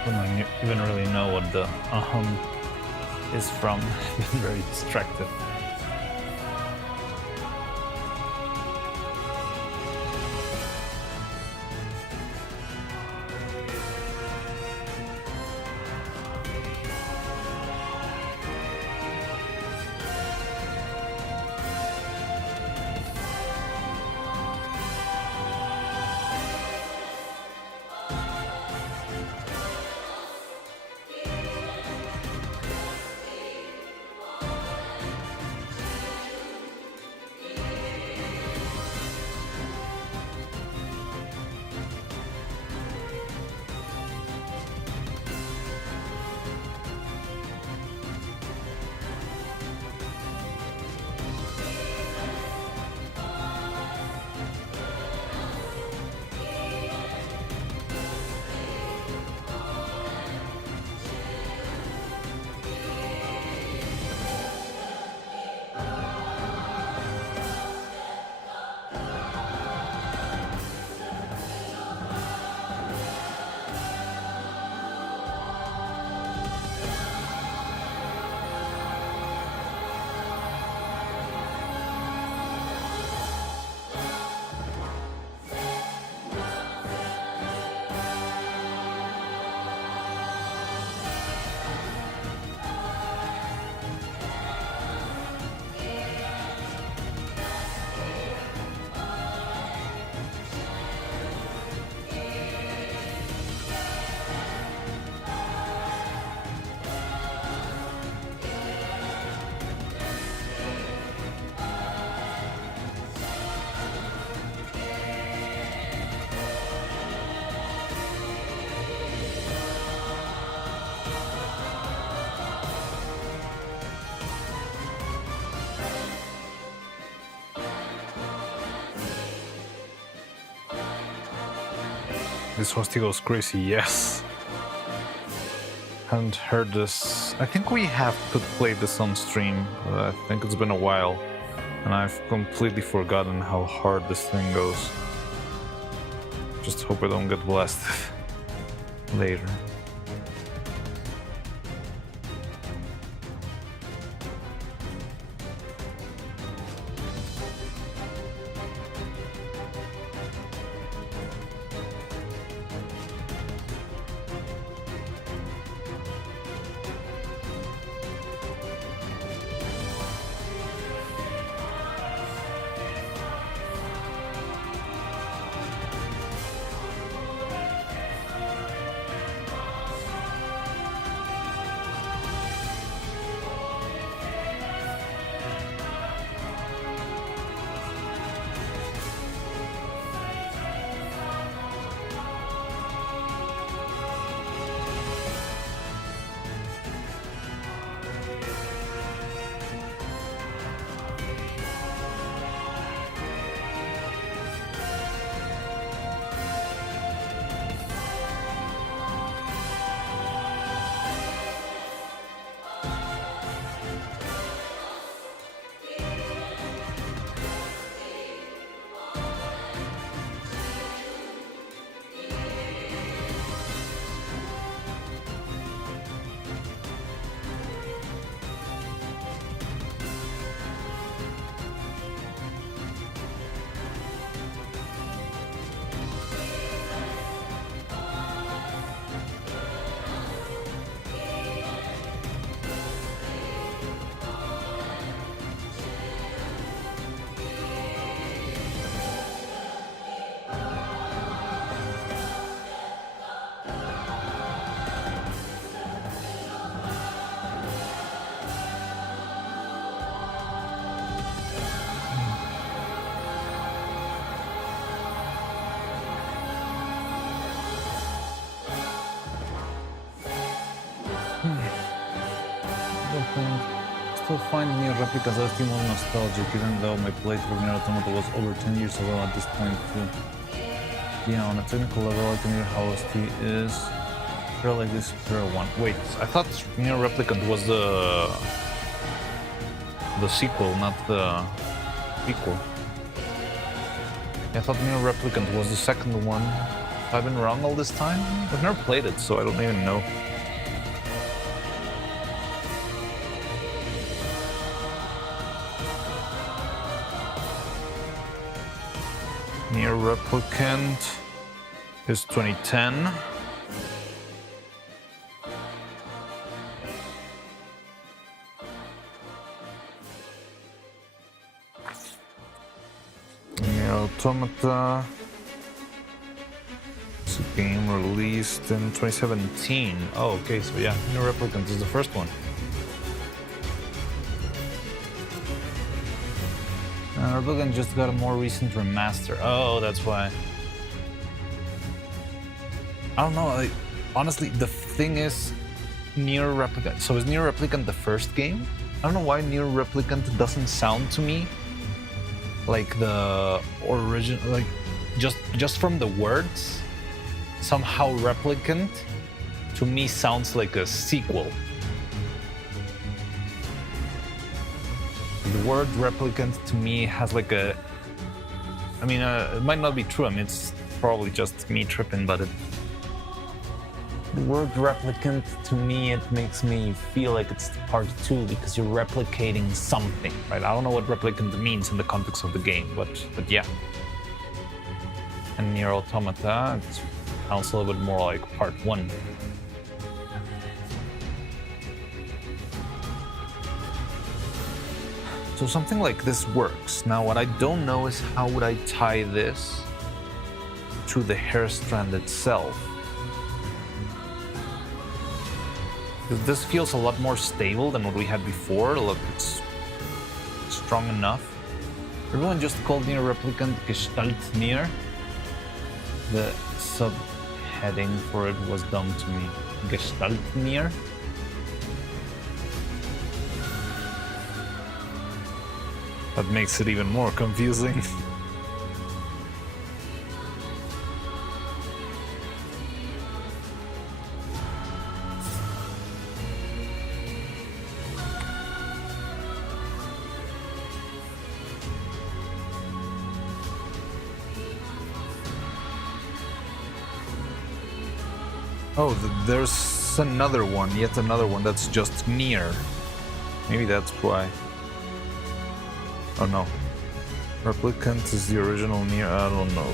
I don't even really know what the is from. It's very distracted. This hostie goes crazy, yes. Haven't heard this. I think we have played this on stream, but I think it's been a while. And I've completely forgotten how hard this thing goes. Just hope I don't get blasted later. Still find Nier replicas are still more nostalgic, even though my playthrough of Neuro-Sama was over 10 years ago at this point too. Yeah, on a technical level, I can hear how ST is. Feel like this Hero 1. Wait, I thought Nier Replicant was the sequel, not the sequel. I thought Nier Replicant was the second one. Have I been wrong all this time? I've never played it, so I don't even know. Nier Replicant is 2010. Nier Automata. It's a game released in 2017. Oh, okay, so yeah, Nier Replicant is the first one. Replicant just got a more recent remaster. Oh, that's why. I don't know. Honestly, the thing is, Nier Replicant. So is Nier Replicant the first game? I don't know why Nier Replicant doesn't sound to me like the original. Like just from the words, somehow Replicant to me sounds like a sequel. The word replicant to me has like a... I mean, it might not be true. I mean, it's probably just me tripping, but the word replicant to me, it makes me feel like it's part 2 because you're replicating something, right? I don't know what replicant means in the context of the game, but yeah. And Nier Automata, it sounds a little bit more like part 1. So something like this works. Now what I don't know is how would I tie this to the hair strand itself. Because this feels a lot more stable than what we had before. Look, it's strong enough. Everyone just called Nier Replicant Gestalt Nier. The subheading for it was dumb to me. Gestalt Nier. That makes it even more confusing. Oh, there's another one, yet another one that's just near. Maybe that's why. Oh no. Replicant is the original near. I don't know.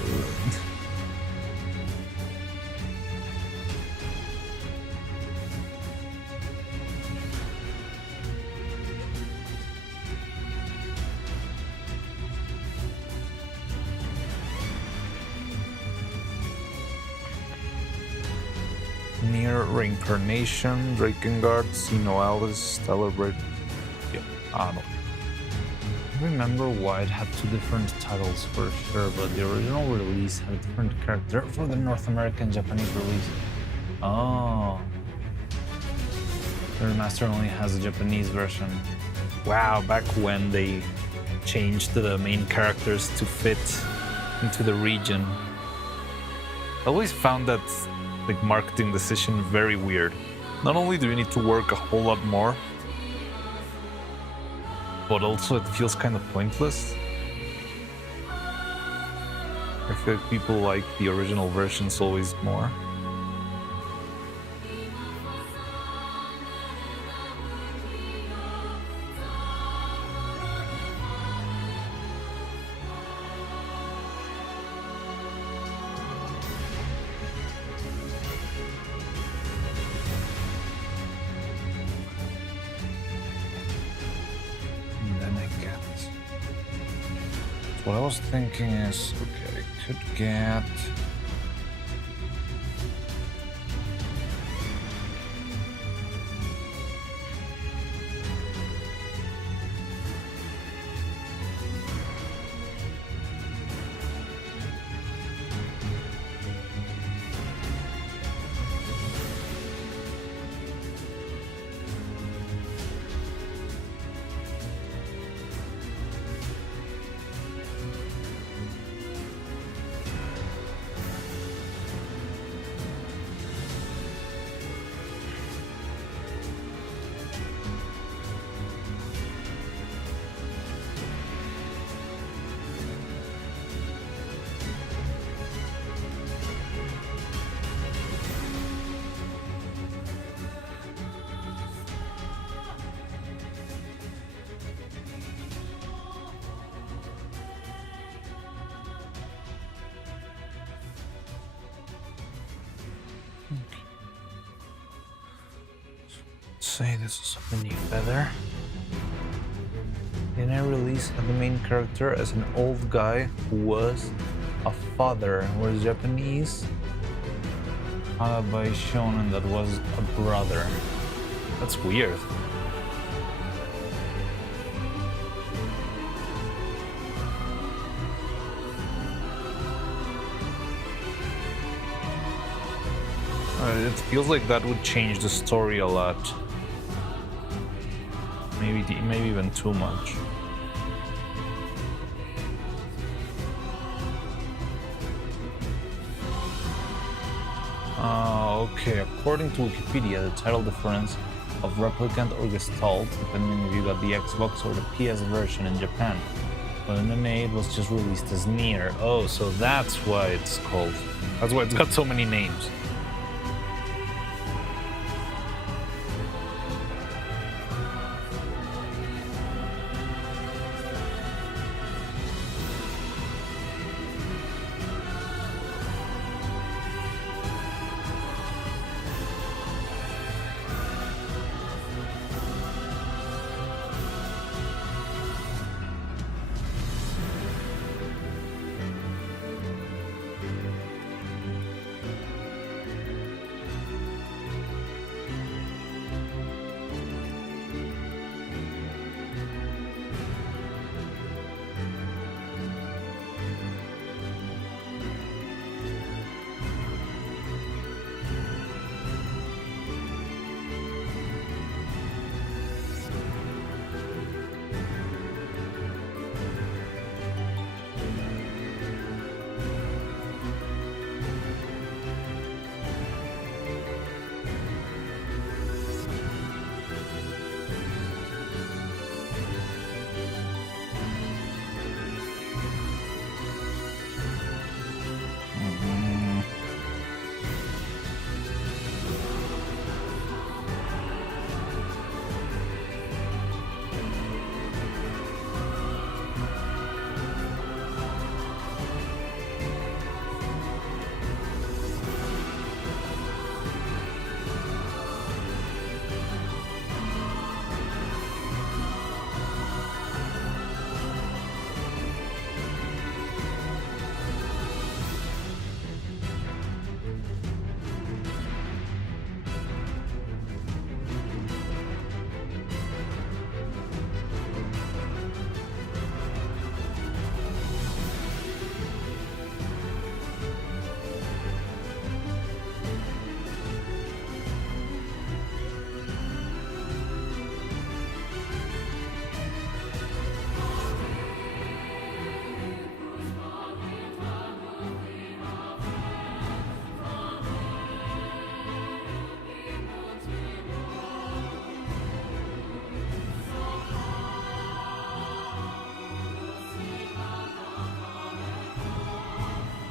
Near reincarnation, Drakengard, Xenoalis, Stellar Break. Yeah, I don't know. I remember why it had two different titles for sure, but the original release had a different character for the North American Japanese release. Oh. The remaster only has a Japanese version. Wow, back when they changed the main characters to fit into the region. I always found that like marketing decision very weird. Not only do you need to work a whole lot more, but also it feels kind of pointless. I feel like people like the original versions always more. What I was thinking is, okay, I could get... Say this is a new feather. The NA release had the main character as an old guy who was a father, whereas Japanese had by shonen that was a brother. That's weird. It feels like that would change the story a lot. Maybe even too much. Okay, according to Wikipedia, the title difference of Replicant or Gestalt, depending if you got the Xbox or the PS version in Japan. But in the NA, it was just released as Nier. Oh, so that's why it's called. That's why it's got so many names.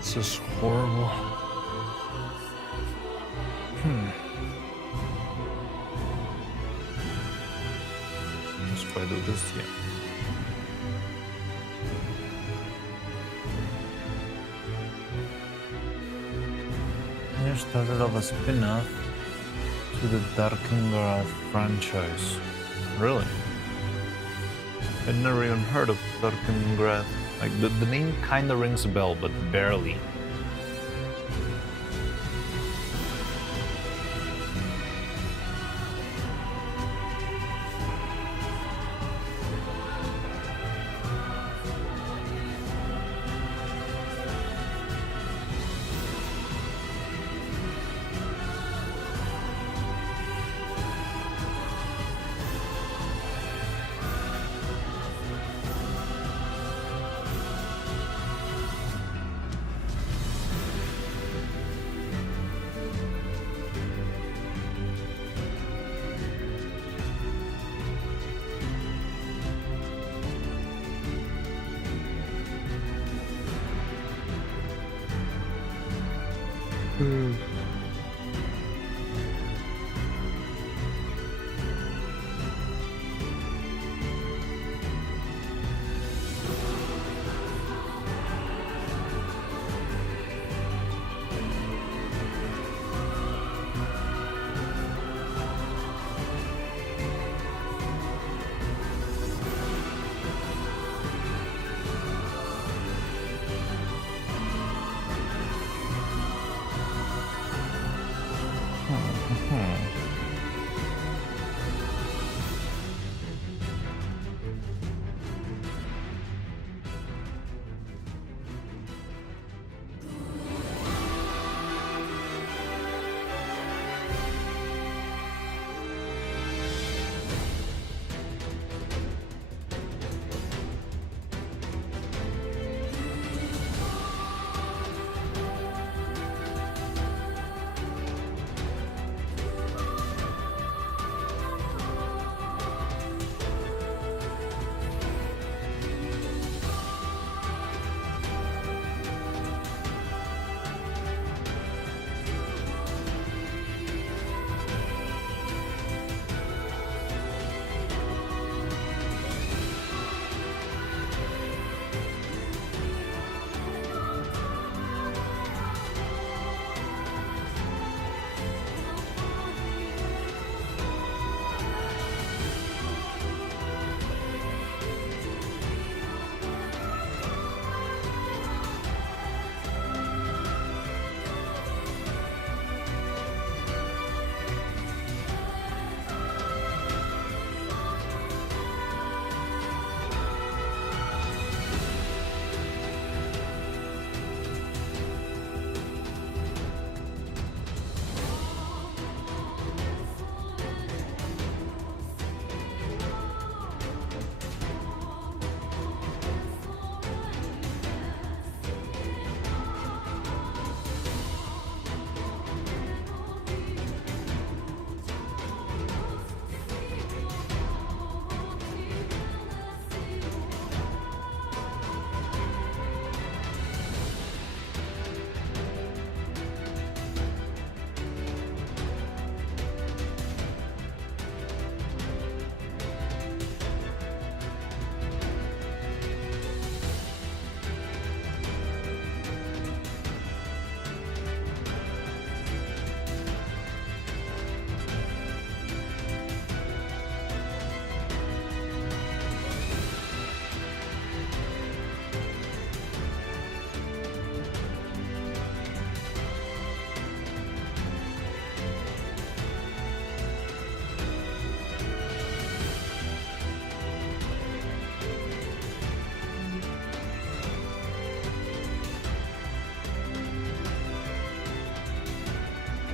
This is horrible. Let's try to do this, yeah. They started off a spin-off to the Darkengrath franchise. Really? I'd never even heard of Darkengrath. Like, the name kinda rings a bell, but barely.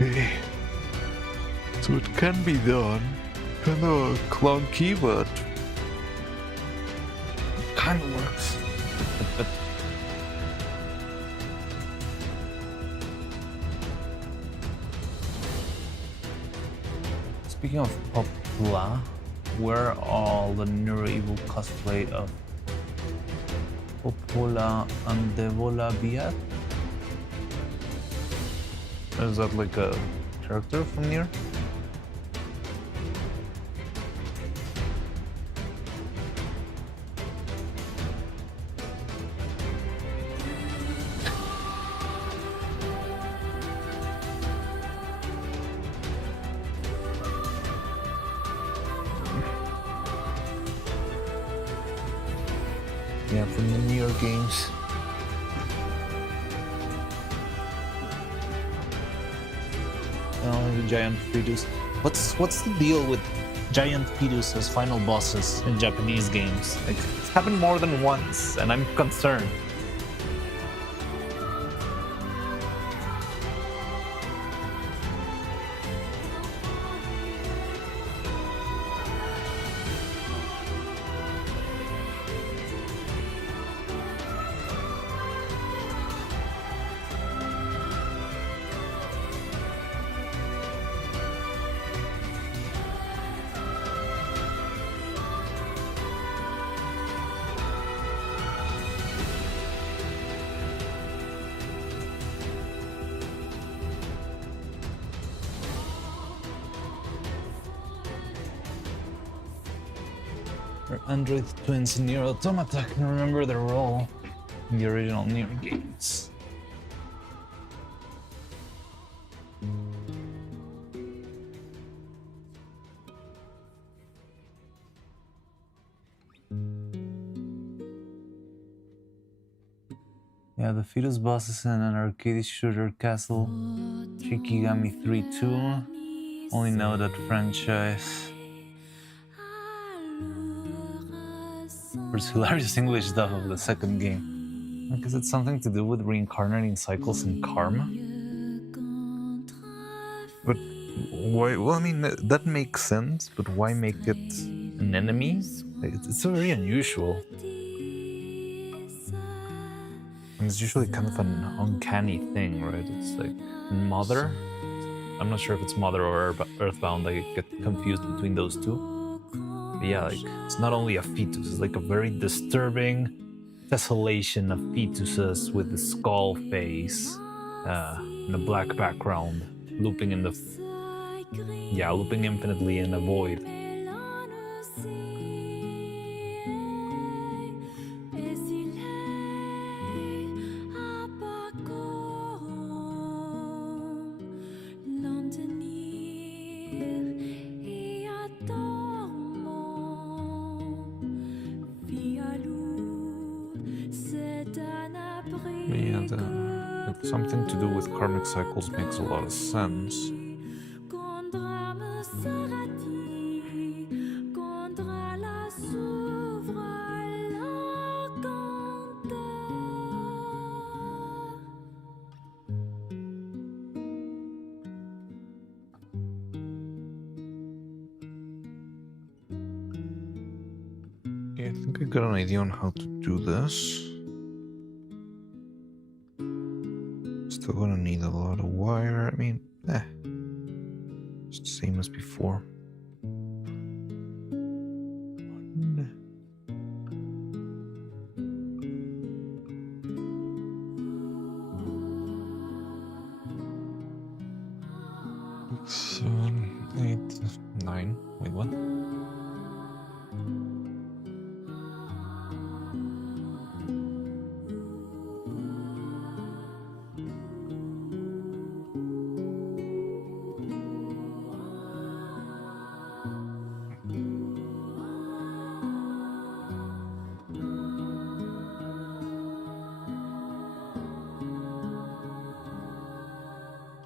Okay. So it can be done. Kind of clunky, but it kind of works. Speaking of Popula, where are all the Neuro-Evil cosplay of Popula and Devola Biat? Is that like a character from Nier? Yeah, from the Nier games. Oh, the giant fetus. What's the deal with giant fetus as final bosses in Japanese games? Like, it's happened more than once, and I'm concerned. Android twins in Neuro-Automata can remember their role in the original Nier games. Yeah, the fetus boss is in an arcade shooter castle, Shikigami 3-2. Only know that franchise. There's hilarious English dub of the second game. I guess it's something to do with reincarnating cycles and karma. But why? Well, I mean, that makes sense, but why make it an enemy? It's very unusual. And it's usually kind of an uncanny thing, right? It's like Mother. I'm not sure if it's Mother or Earthbound. I get confused between those two. But yeah, like, it's not only a fetus, it's like a very disturbing tessellation of fetuses with the skull face and a black background, looping looping infinitely in a void. Something to do with karmic cycles makes a lot of sense. Yeah, I think I got an idea on how to do this. Still gonna need a lot of wire. I mean, it's the same as before. Seven, 8, 9. Wait, what?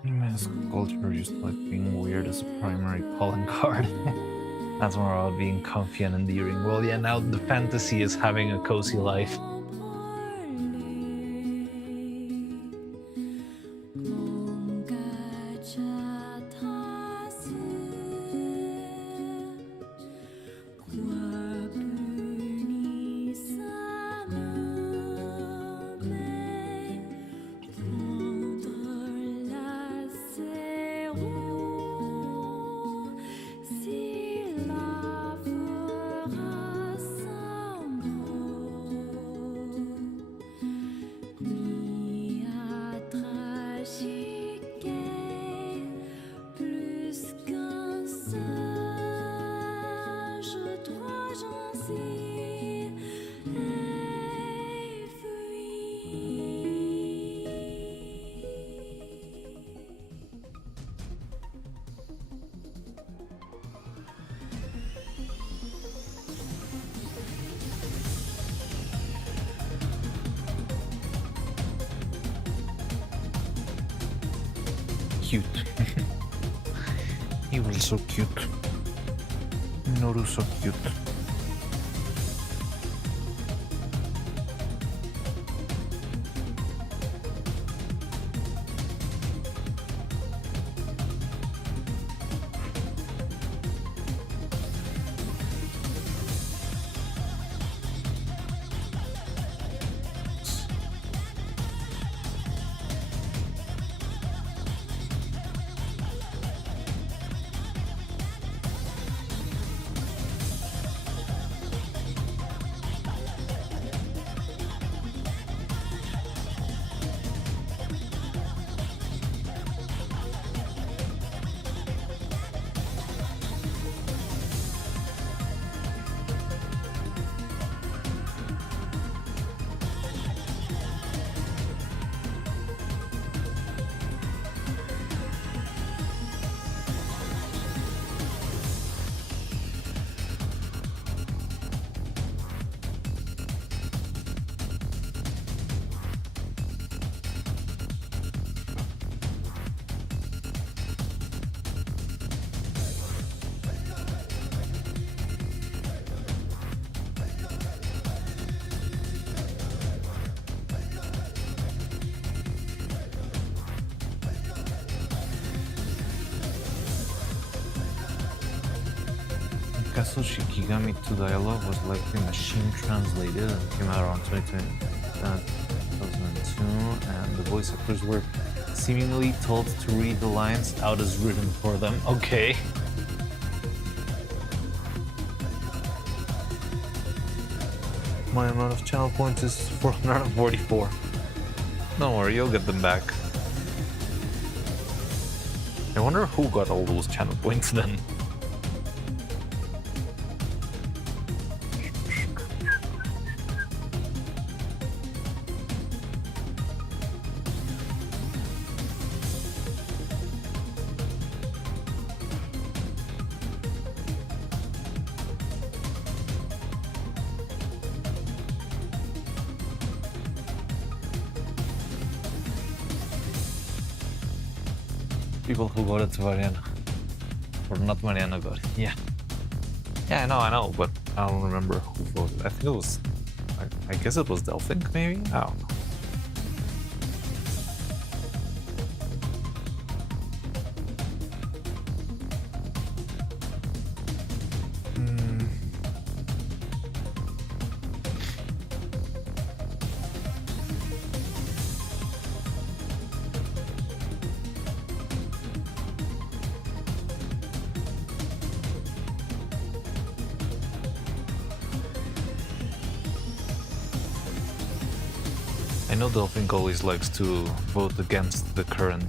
Mask culture just like being weird as a primary calling card. That's more about being comfy and endearing. Well, yeah, now the fantasy is having a cozy life. cute. He was so cute. Noru so cute. Castle Shikigami to dialogue was likely machine translated and came out around 2002, and the voice actors were seemingly told to read the lines out as written for them. Okay. My amount of channel points is 444. Don't worry, you'll get them back. I wonder who got all those channel points then. People who got it to Mariana. Or not Mariana got it. Yeah. Yeah, I know, but I don't remember who voted. I think it was... I guess it was Delphink, maybe? I don't know. I know Delphink always likes to vote against the current.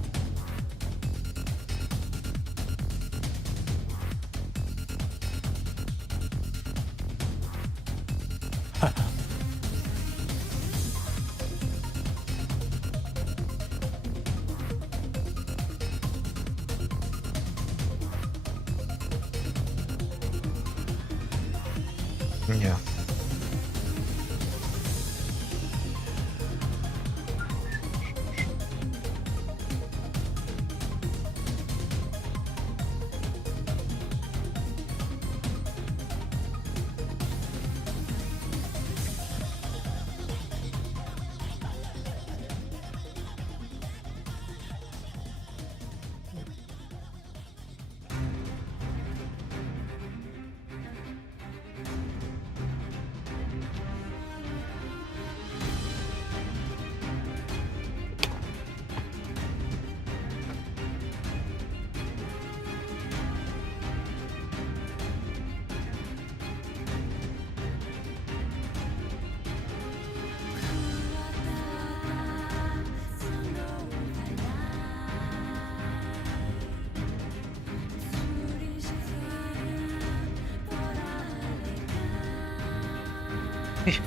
Yeah.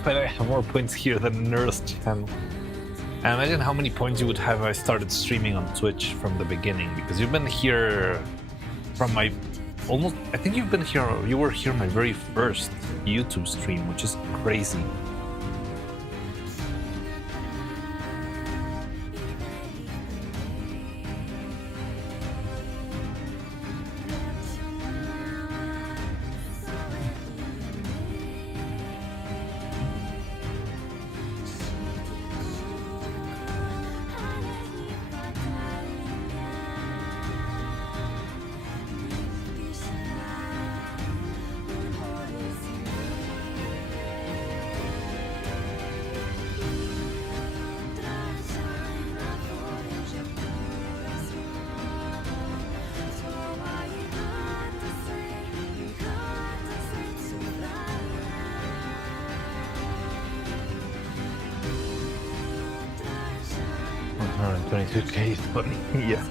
But I have more points here than Nerd's channel. And imagine how many points you would have if I started streaming on Twitch from the beginning, because you've been here from my almost... I think you've been here, you were here my very first YouTube stream, which is crazy. 122K is funny. Yeah.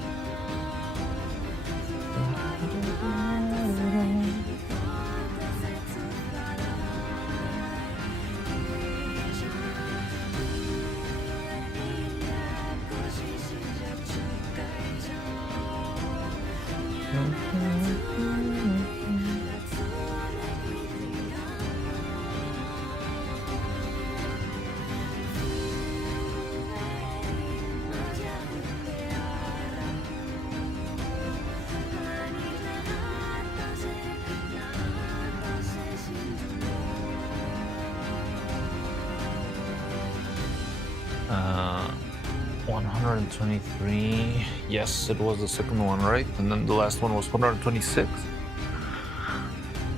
Uh, 123. Yes, it was the second one, right? And then the last one was 126.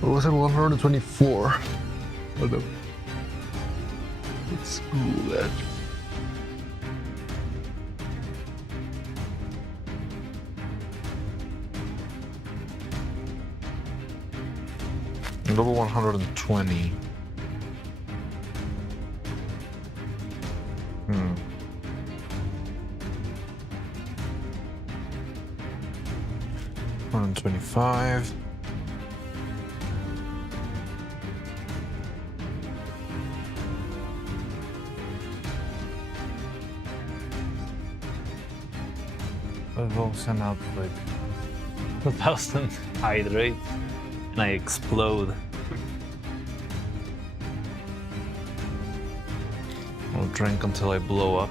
Or was it 124? Hold up. Let's Google that. Level 120. Hmm. $125. I've all sent out like 1,000 hydrate and I explode. I'll drink until I blow up.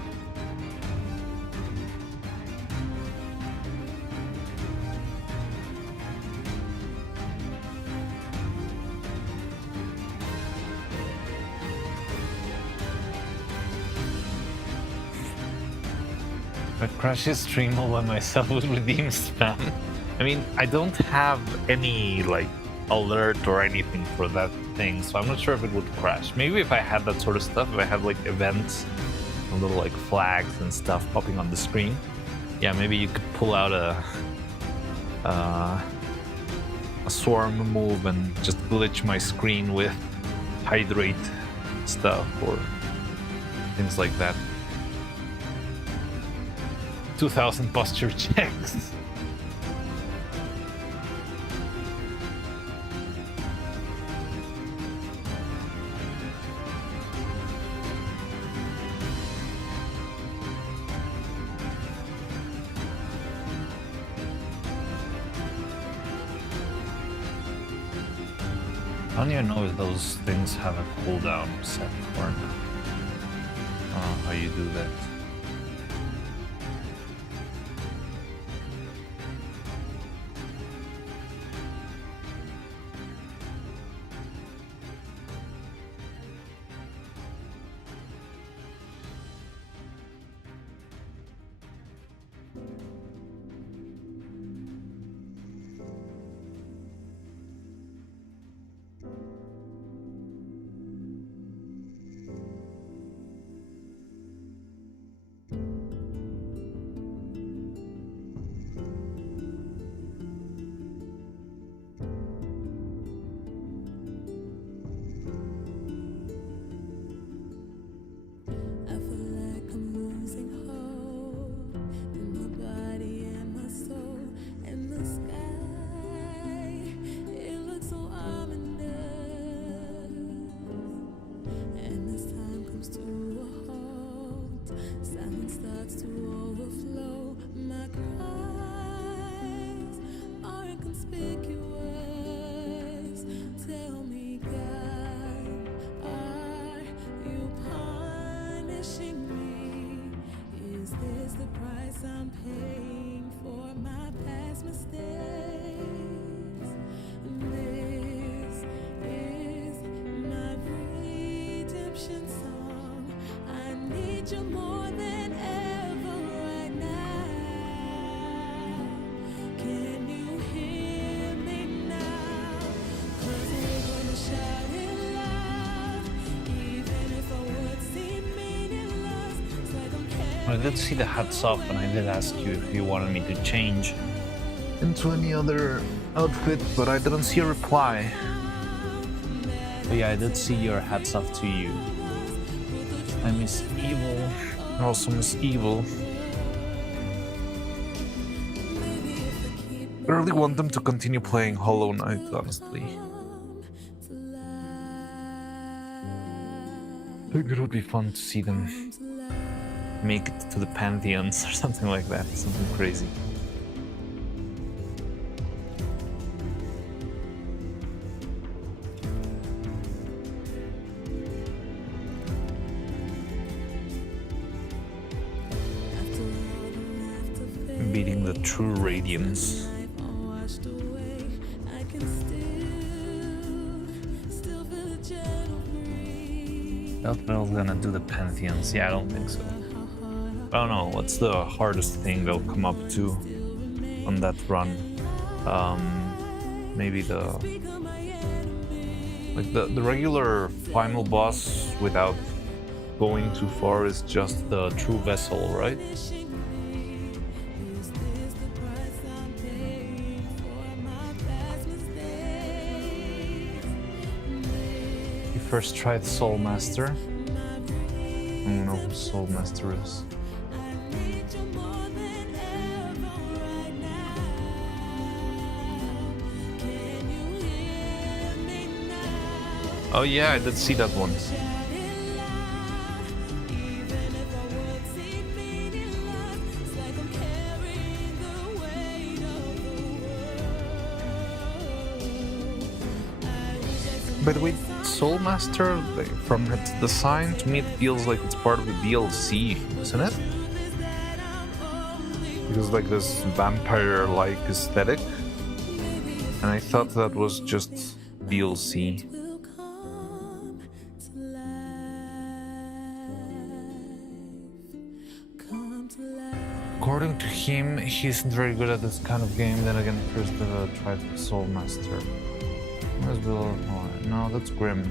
If I crash his stream all by myself with redeem spam. I mean, I don't have any like alert or anything for that thing, so I'm not sure if it would crash. Maybe if I had that sort of stuff, if I had like events, little like flags and stuff popping on the screen, yeah, maybe you could pull out a swarm move and just glitch my screen with hydrate stuff or things like that. 2,000 posture checks. I don't even know if those things have a cooldown set or not. I don't know how you do that. I did see the hats off and I did ask you if you wanted me to change into any other outfit, but I didn't see a reply. But yeah, I did see your hats off to you. I miss Evil. I also miss Evil. I really want them to continue playing Hollow Knight, honestly. I think it would be fun to see them make it to the Pantheons or something like that, something crazy. Beating the true Radiance. Eltmel's gonna do the Pantheons. Yeah, I don't think so. I don't know, what's the hardest thing they'll come up to on that run? Maybe the regular final boss without going too far is just the true vessel, right? You first tried Soul Master. I don't know who Soul Master is. Oh yeah, I did see that one. By the way, Soul Master, from its design, to me it feels like it's part of the DLC, isn't it? Because like this vampire-like aesthetic, and I thought that was just DLC. According to him, he isn't very good at this kind of game. Then again, first tried Soul Master. No, that's Grim.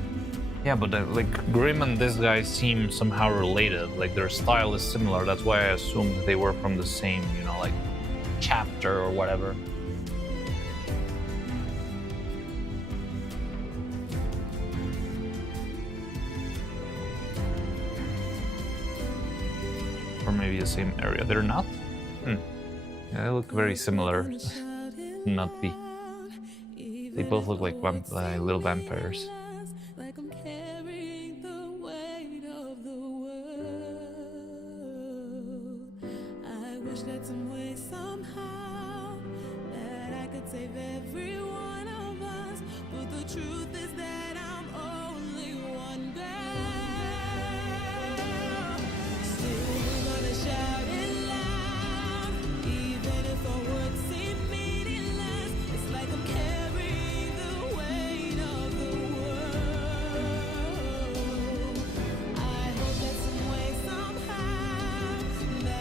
Yeah, but like Grim and this guy seem somehow related. Like their style is similar. That's why I assumed they were from the same, you know, like chapter or whatever. Or maybe the same area. They're not? Yeah, they look very similar. Not be. They both look like little vampires.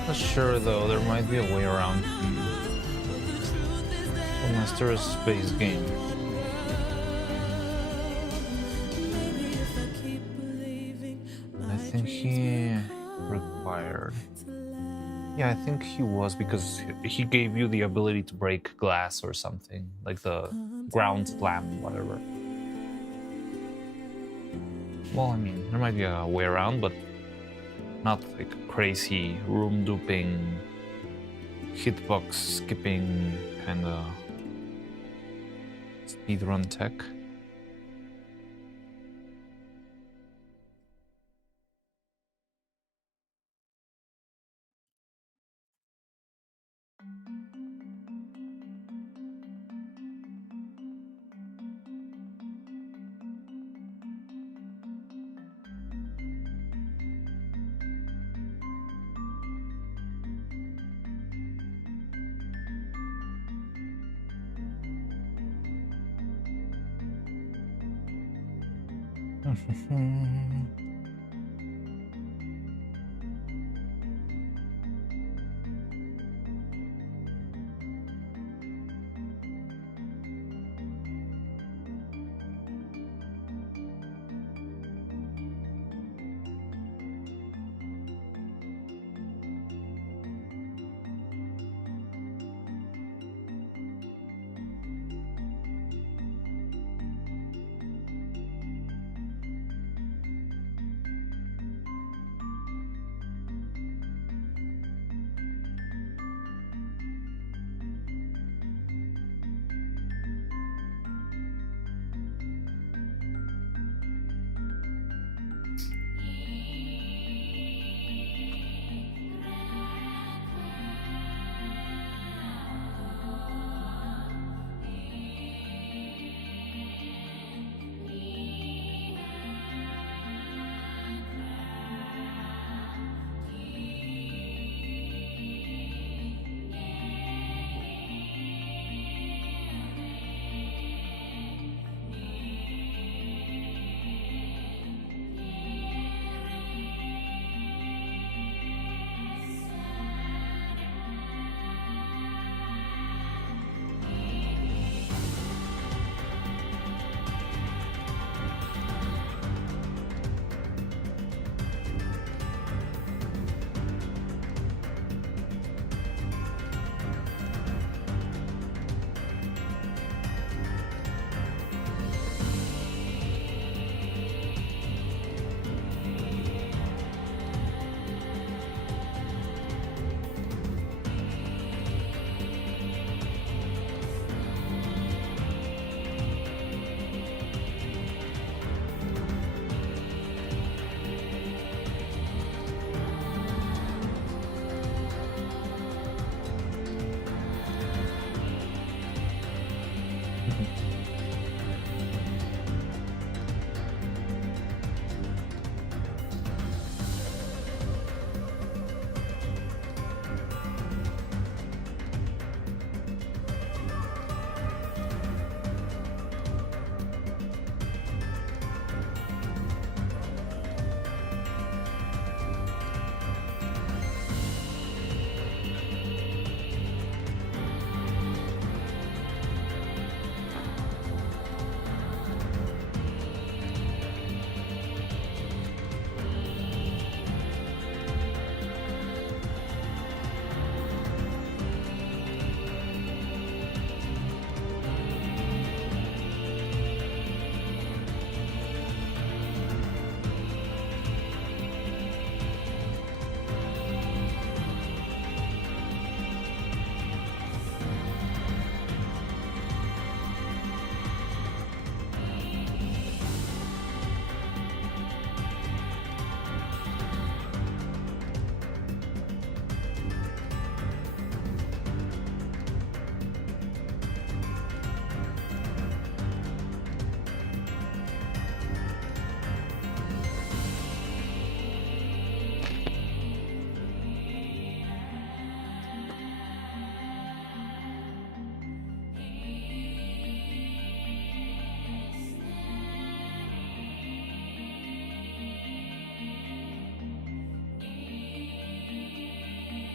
Not sure though, there might be a way around. Soul Master is a space game. I think he required. Yeah, I think he was, because he gave you the ability to break glass or something, like the ground slam, whatever. Well, I mean, there might be a way around, but not like crazy room duping, hitbox skipping kind of speedrun tech.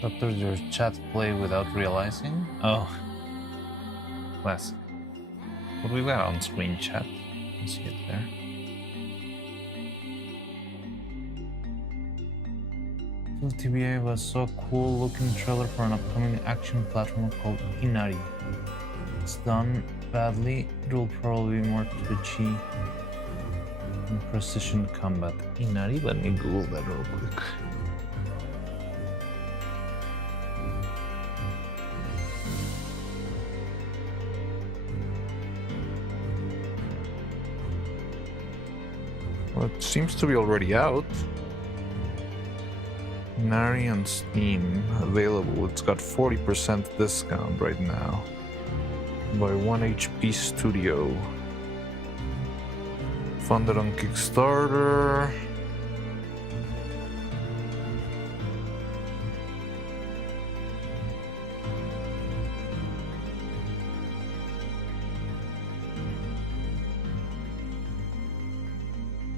Doctors your chat play without realizing? Oh. Classic. What do we got on screen chat? You see it there. TBA was so cool looking trailer for an upcoming action platformer called Inari. It's done badly, it will probably be more twitchy and precision combat. Inari? Let me Google that real quick. Well, it seems to be already out. Inari on Steam available. It's got 40% discount right now by 1HP Studio. Funded on Kickstarter.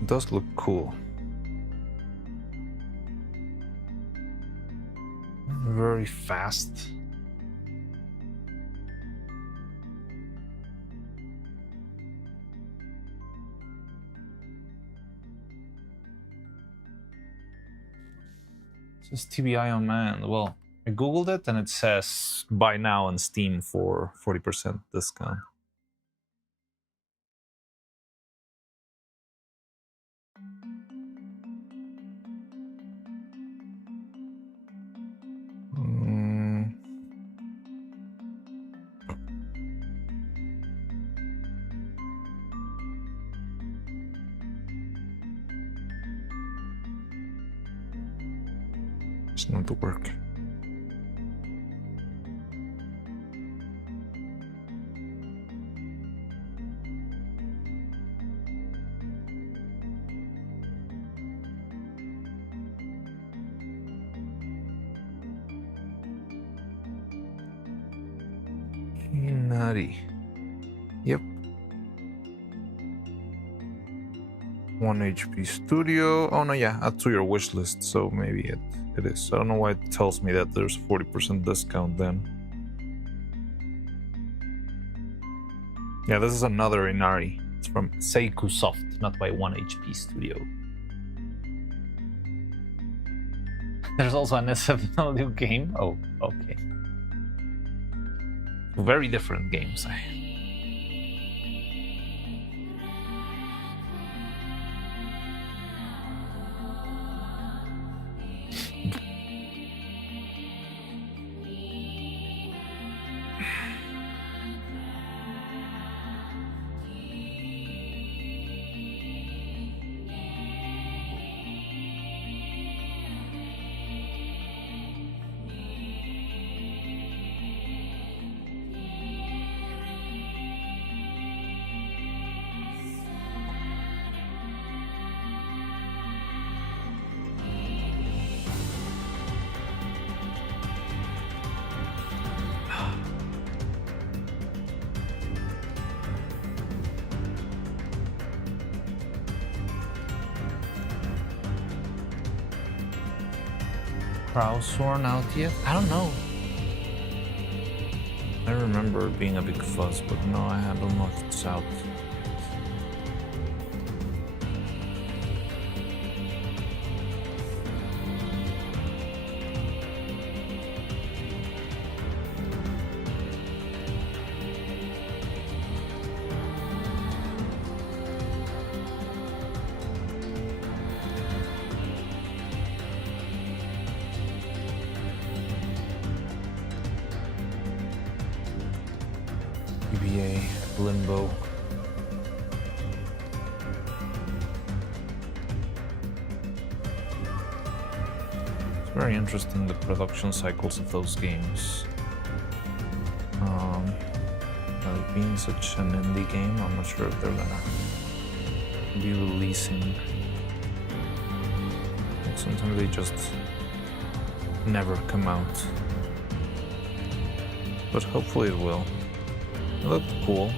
It does look cool. Very fast. It says TBI on man. Well, I googled it and it says buy now on Steam for 40% discount. It's not to work. Inari. Yep. 1 HP Studio. Oh no, yeah, add to your wish list, so maybe it is. I don't know why it tells me that there's 40% discount then. Yeah, this is another Inari. It's from Seiku Soft, not by 1 HP Studio. There's also an SFW game. Oh, okay. Very different games. Crowsworn out yet? I don't know. I remember it being a big fuzz, but no, I don't know if it's out. Limbo. It's very interesting, the production cycles of those games. Being such an indie game, I'm not sure if they're gonna be releasing. Sometimes they just never come out. But hopefully it will. It looked cool.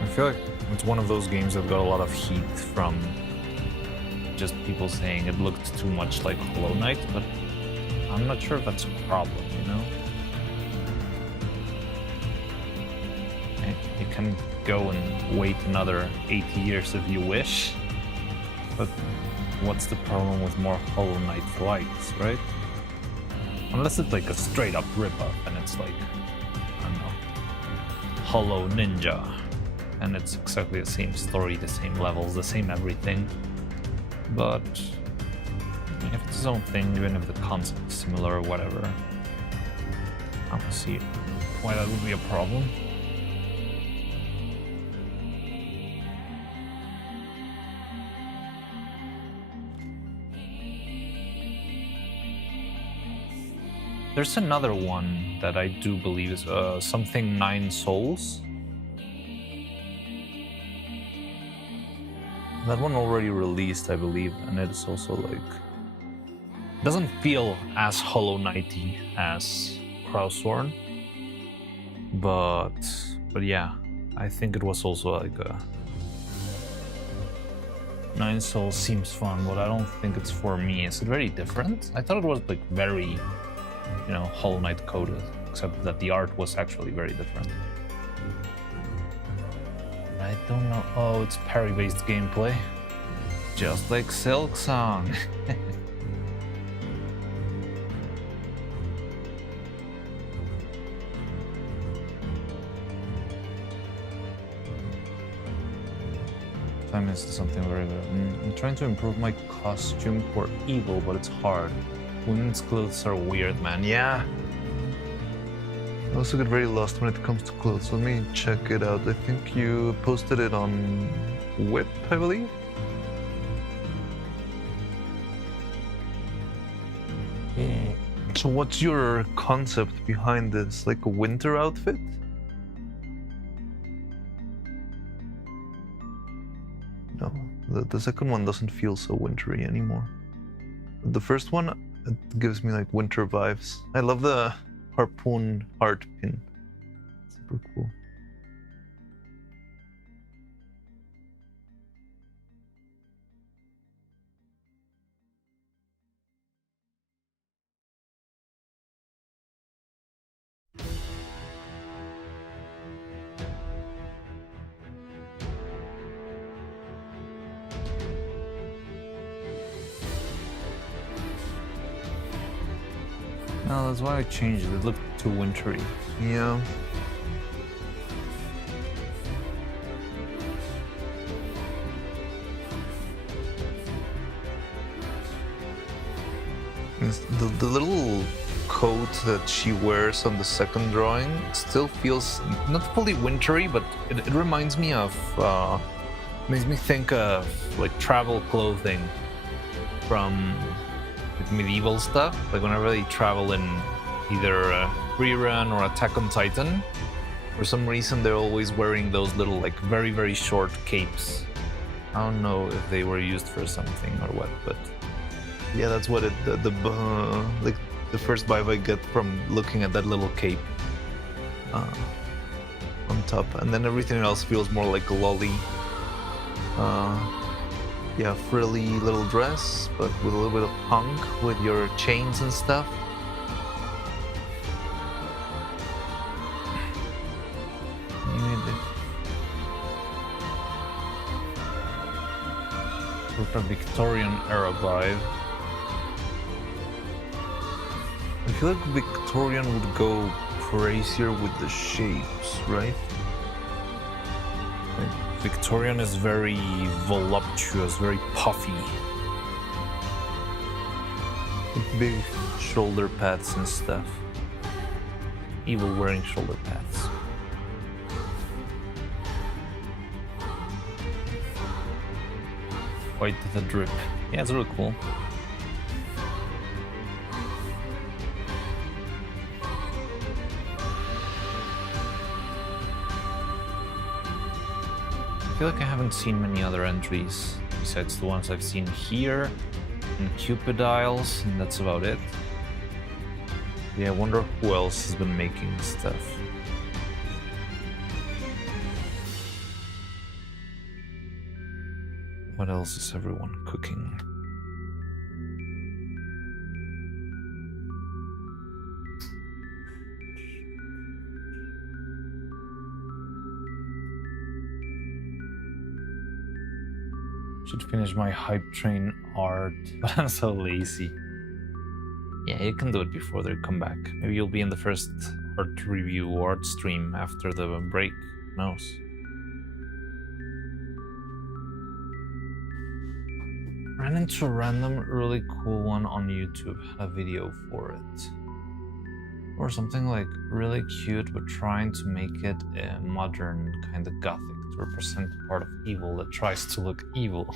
I feel like it's one of those games that got a lot of heat from just people saying it looked too much like Hollow Knight, but I'm not sure if that's a problem, you know? You can go and wait another 80 years if you wish, but what's the problem with more Hollow Knight likes, right? Unless it's like a straight up ripoff and it's like, I don't know, Hollow Ninja, and it's exactly the same story, the same levels, the same everything. But if it's its own thing, even if the concept is similar or whatever, I don't see why that would be a problem. There's another one that I do believe is something 9 Souls. That one already released, I believe, and it's also like doesn't feel as Hollow Knighty as Crowthorn, but yeah, I think it was also like a 9 Souls seems fun, but I don't think it's for me. Is it very different? I thought it was like very, you know, Hollow Knight coded, except that the art was actually very different. I don't know. Oh, it's parry-based gameplay, just like Silksong. I missed something very good. I'm trying to improve my costume for evil, but it's hard. Women's clothes are weird, man. Yeah. I also get very lost when it comes to clothes. Let me check it out. I think you posted it on Whip, I believe. So what's your concept behind this? Like a winter outfit? No, the second one doesn't feel so wintry anymore. The first one, it gives me like winter vibes. I love the harpoon heart pin. Super cool. No, that's why I changed it. It looked too wintry. Yeah. The little coat that she wears on the second drawing still feels not fully wintry, but it reminds me of, makes me think of like travel clothing from like medieval stuff. Like whenever they travel in either Rerun or Attack on Titan, for some reason they're always wearing those little like very, very short capes. I don't know if they were used for something or what, but yeah, that's what like the first vibe I get from looking at that little cape on top, and then everything else feels more like a lolly, yeah, frilly little dress, but with a little bit of punk with your chains and stuff. Sort of Victorian era vibe. I feel like Victorian would go crazier with the shapes, right? Like Victorian is very voluptuous, very puffy. With big shoulder pads and stuff. Evil wearing shoulder pads. Quite the drip. Yeah, it's really cool. I feel like I haven't seen many other entries besides the ones I've seen here and Cupid Isles, and that's about it. Yeah, I wonder who else has been making stuff. What else is everyone cooking? Should finish my hype train art, but I'm so lazy. Yeah, you can do it before they come back. Maybe you'll be in the first art review or art stream after the break. Who knows? Ran into a random really cool one on YouTube, had a video for it. Or something like really cute but trying to make it a modern kind of gothic to represent the part of evil that tries to look evil.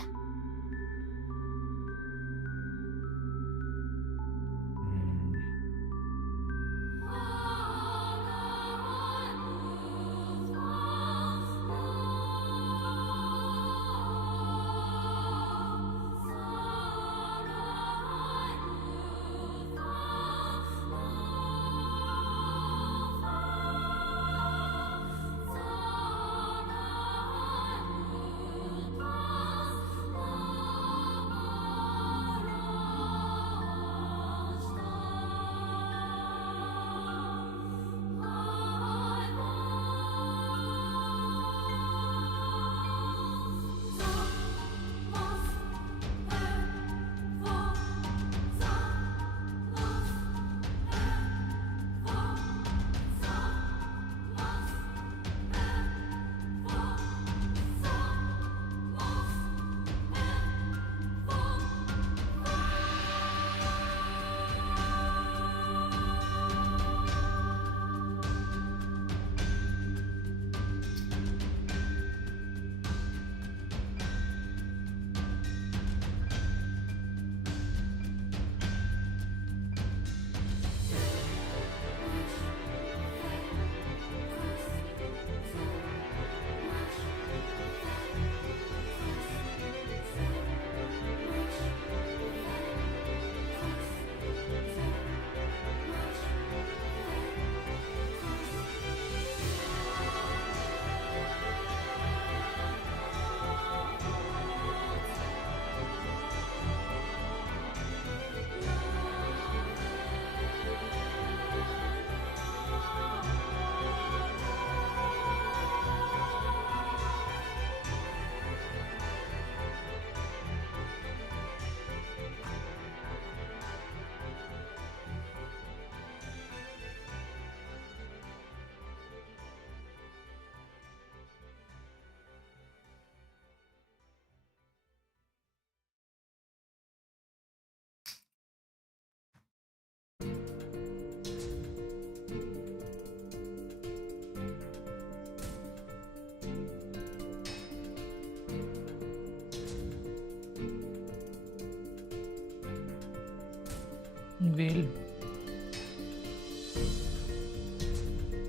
Vill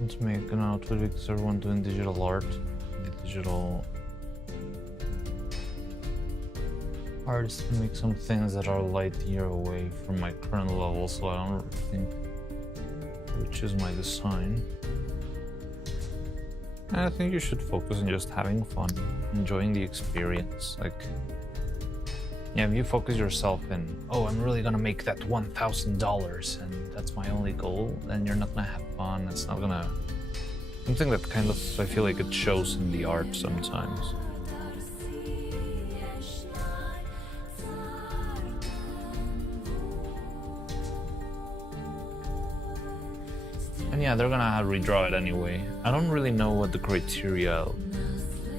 to make an outfit because everyone doing digital art, the digital arts to make some things that are light year away from my current level, so I don't think I would choose my design. And I think you should focus on just having fun, enjoying the experience. Like, yeah, if you focus yourself in, oh, I'm really gonna make that $1,000 and that's my only goal, then you're not gonna have fun. It's not gonna... Something that kind of, I feel like it shows in the art sometimes. And yeah, they're gonna redraw it anyway. I don't really know what the criteria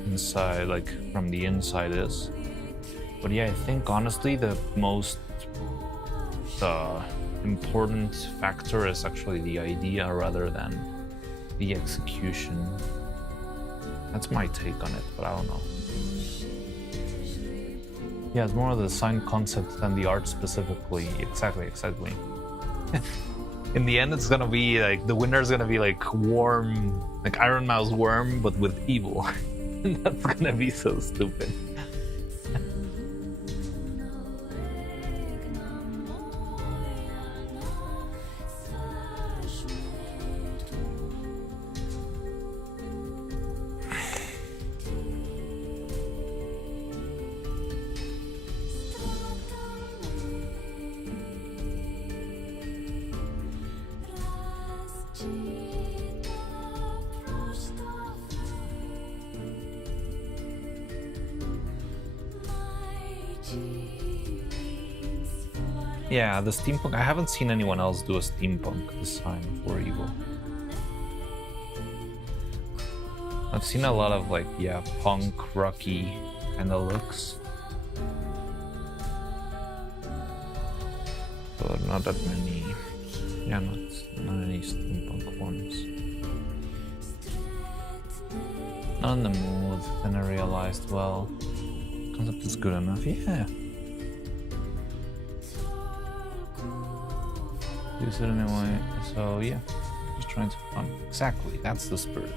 inside, like from the inside is. But yeah, I think honestly the most important factor is actually the idea rather than the execution. That's my take on it, but I don't know. Yeah, it's more of the design concept than the art specifically. Exactly. In the end, it's gonna be like, the winner's gonna be like Worm, like Iron Mouse Worm, but with evil. That's gonna be so stupid. Yeah, the steampunk. I haven't seen anyone else do a steampunk design for Evil. I've seen a lot of like, yeah, punk, rocky kind of looks, but not that many. Yeah, not any steampunk ones. Not in the mood. Then I realized, well, concept is good enough. Yeah. Use it anyway. So yeah, just trying to fun. Exactly. That's the spirit.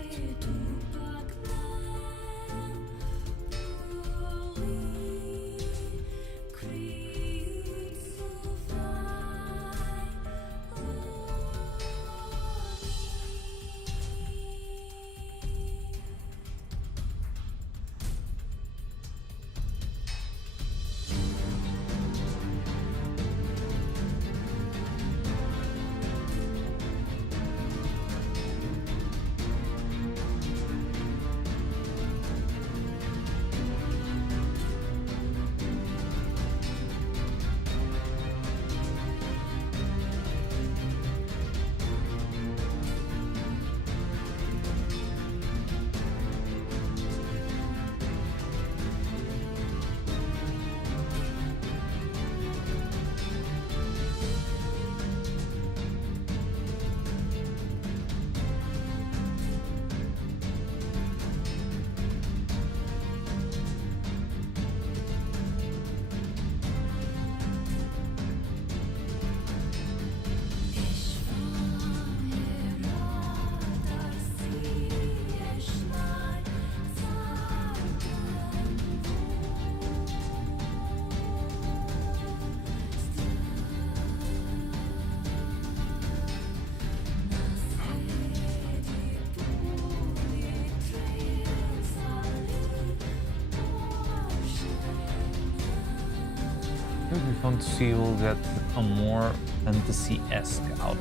It would be fun to see we'll get a more fantasy-esque out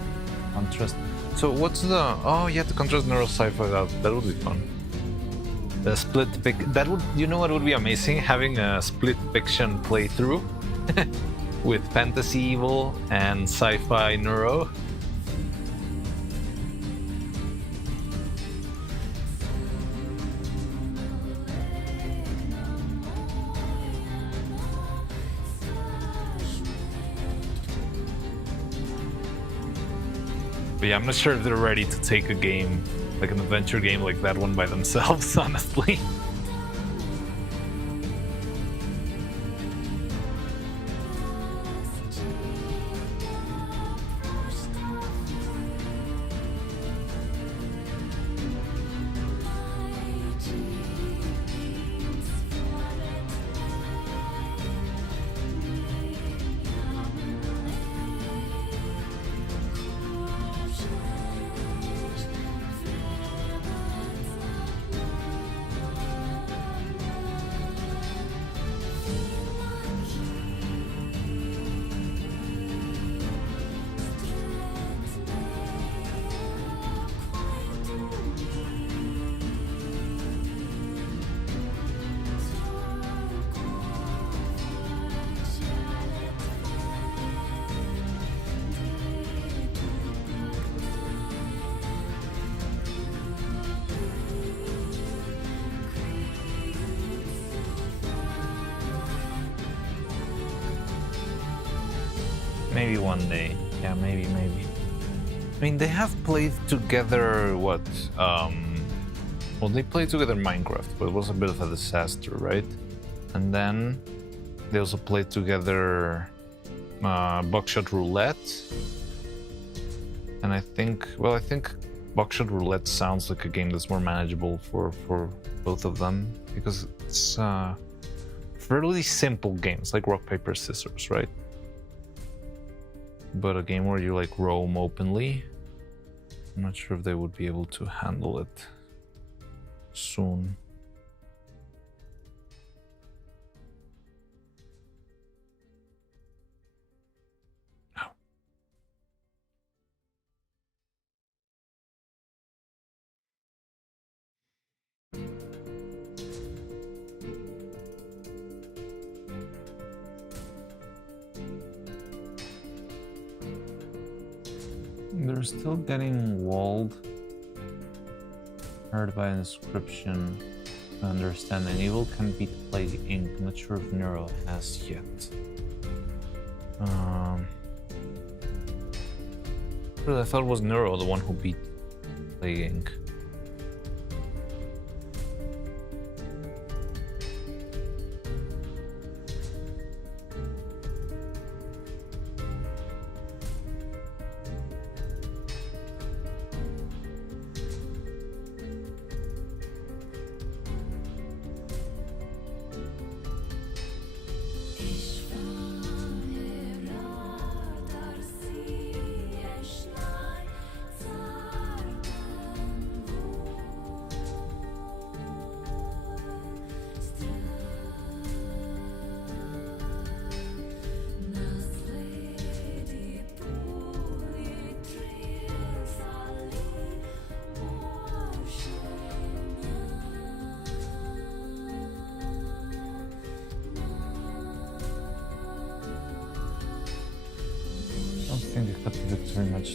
contrast. So what's the the contrast neuro sci-fi out. That would be fun. The split pick that would, you know what would be amazing? Having a split fiction playthrough with fantasy evil and sci-fi neuro. But yeah, I'm not sure if they're ready to take a game, like an adventure game like that one by themselves, honestly. Maybe one day. Yeah, maybe. I mean, they have played together, what? Well, they played together Minecraft, but it was a bit of a disaster, right? And then they also played together Buckshot Roulette. And I think Buckshot Roulette sounds like a game that's more manageable for both of them, because it's fairly simple games, like rock, paper, scissors, right? But a game where you like roam openly, I'm not sure if they would be able to handle it soon. they're still getting walled. Heard by inscription. Understand an evil can beat Plague Inc. Not sure if Neuro has yet. I thought it was Neuro the one who beat Plague Inc.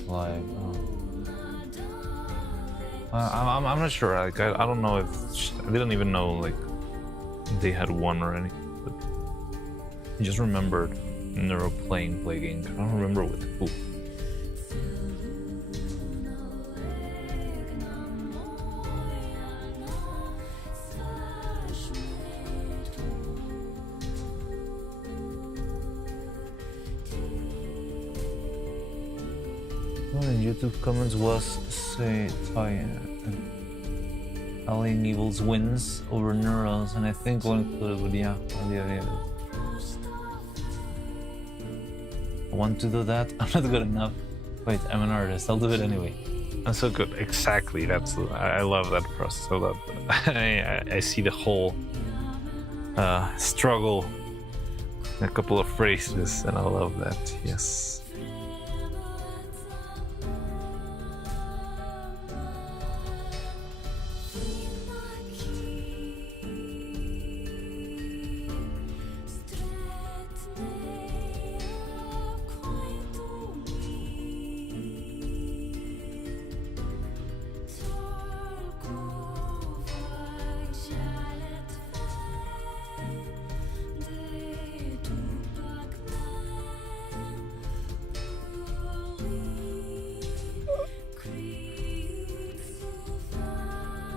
Live. I'm not sure. Like I don't know if I didn't even know like they had won or anything. But I just remembered Neuro playing Plague Inc. I don't remember with who. YouTube comments was say Alien Evils wins over Neuros, and I think one included with yeah. I want to do that. I'm not good enough. Wait, I'm an artist. I'll do it anyway. I'm so good. Exactly. That's I love that process. I love that. I see the whole struggle in a couple of phrases, and I love that. Yes.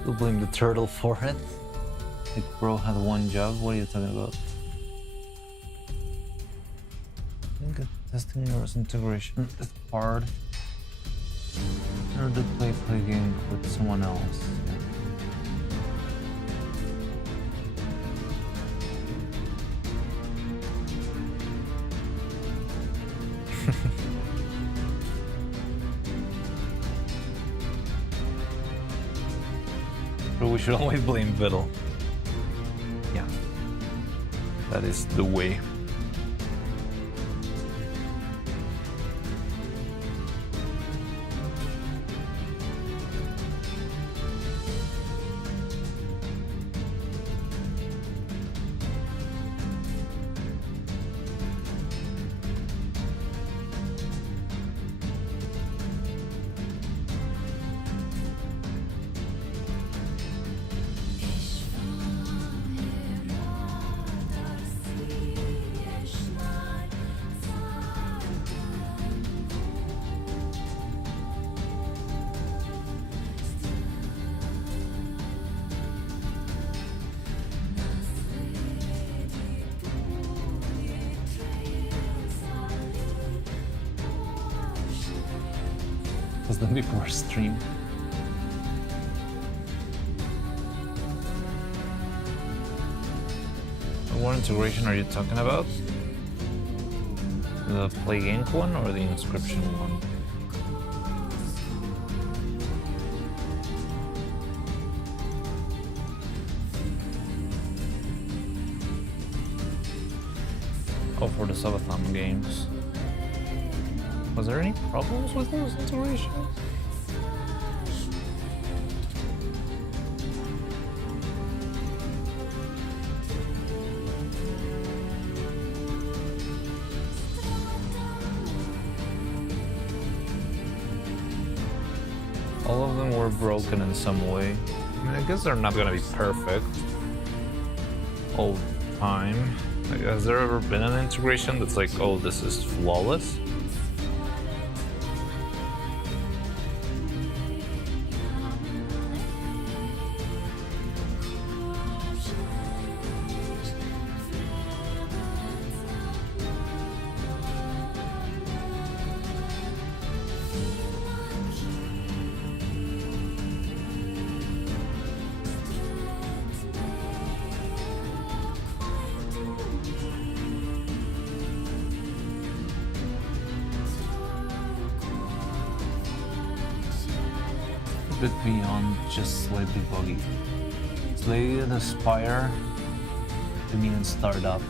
You'll blame the turtle for it? Like bro had one job? What are you talking about? I think testing Neuro's integration is hard. Never did play game with someone else. We should always blame Vittel. Yeah, that is the way. Than before stream. What integration are you talking about? The Plague Inc. one or the Inscription one? Oh, for the Subathon games. Was there any problems with those integrations? All of them were broken in some way. I mean, I guess they're not gonna be perfect all the time. Like, has there ever been an integration that's like, oh, this is flawless? Bit beyond just slightly buggy. Play the Spire to me and start up.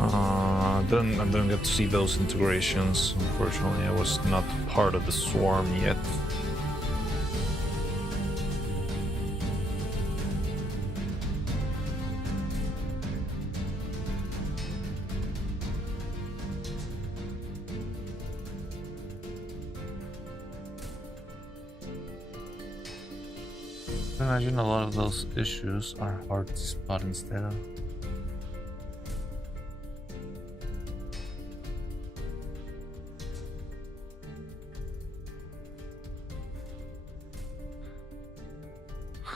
I didn't get to see those integrations. Unfortunately, I was not part of the swarm yet. I imagine a lot of those issues are hard to spot instead of.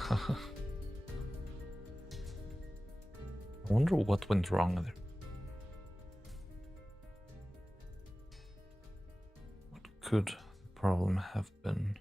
I wonder what went wrong there. What could the problem have been?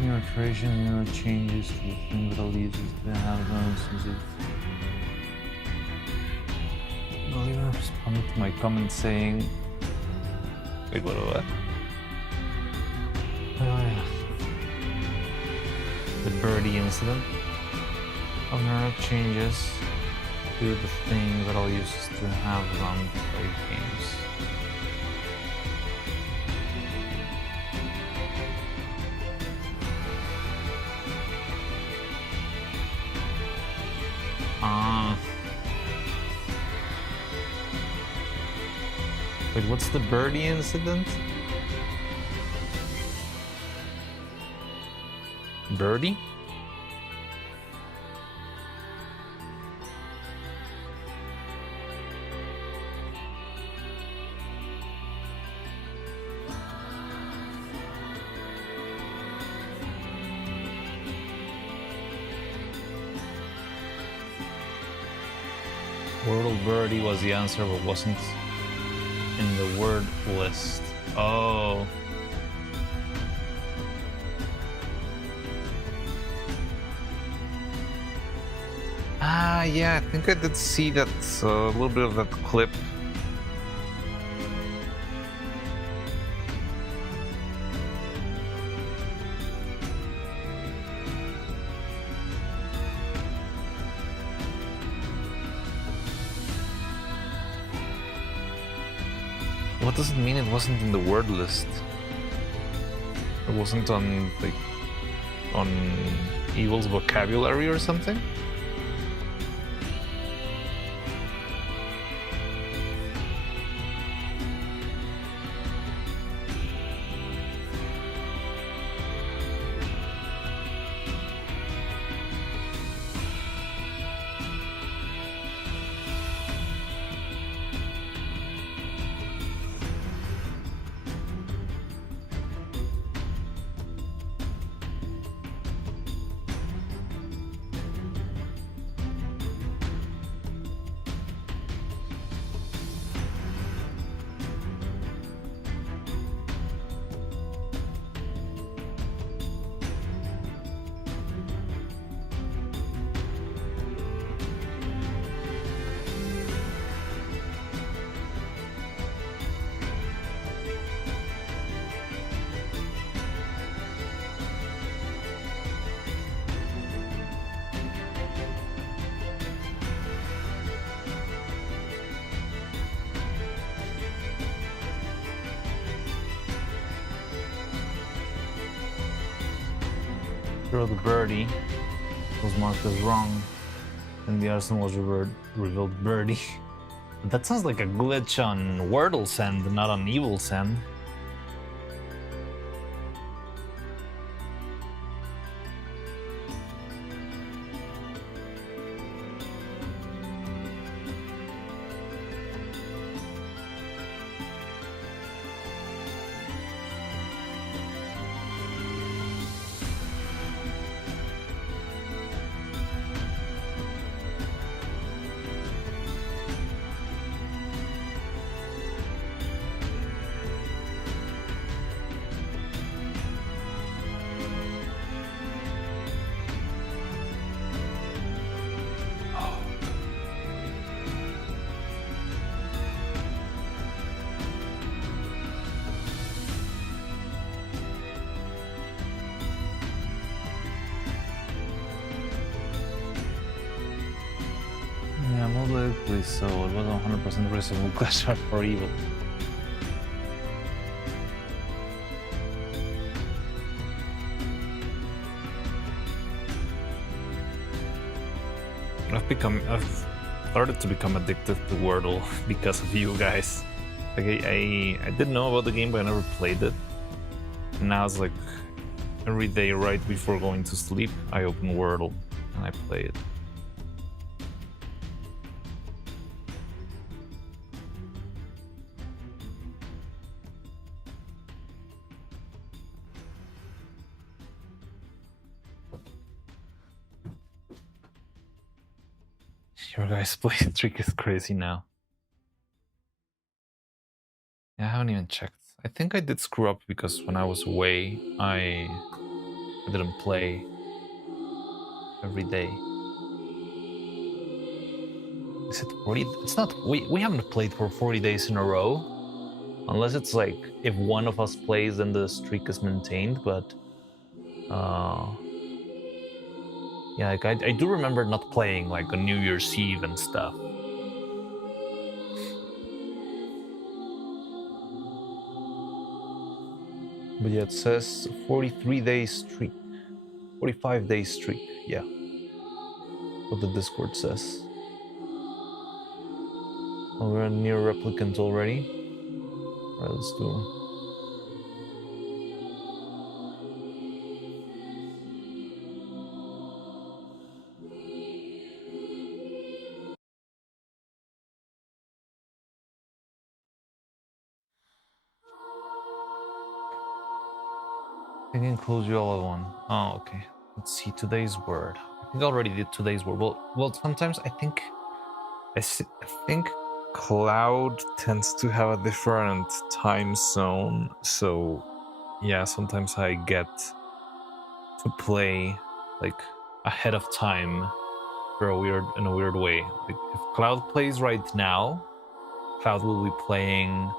Neuro-creation, neuro-changes to the thing that all uses to have those instances. Well, you responded to my comment saying... Wait, what? Oh yeah. The birdie incident. How neuro-changes to the thing that all uses to have around play games. Wait, what's the birdie incident? Birdie? Wordle birdie was the answer, but wasn't in the word list. Oh. Yeah, I think I did see that, a little bit of that clip. What does it mean it wasn't in the word list? It wasn't on, like, on Evil's vocabulary or something? Throw the birdie was marked as wrong, and the arson was revealed birdie. That sounds like a glitch on Wordle send, not on Evil send. Yeah, most likely so. It wasn't 100% reasonable clash for Evil. I've started to become addicted to Wordle because of you guys. Like I did know about the game, but I never played it. And now it's like every day right before going to sleep, I open Wordle and I play it. Your guys' play streak is crazy now. Yeah, I haven't even checked. I think I did screw up because when I was away, I didn't play every day. Is it 40? It's not. We haven't played for 40 days in a row, unless it's like if one of us plays, then the streak is maintained. But yeah, like I do remember not playing like on New Year's Eve and stuff. But yeah, it says 43-day streak, 45-day streak. Yeah, what the Discord says. Oh, we're near replicant already. All right, let's do. I can close you all at one. Oh, okay. Let's see today's word. I think I already did today's word. Well, sometimes I think Cloud tends to have a different time zone, so yeah, sometimes I get to play like ahead of time in a weird way. Like if Cloud plays right now, Cloud will be playing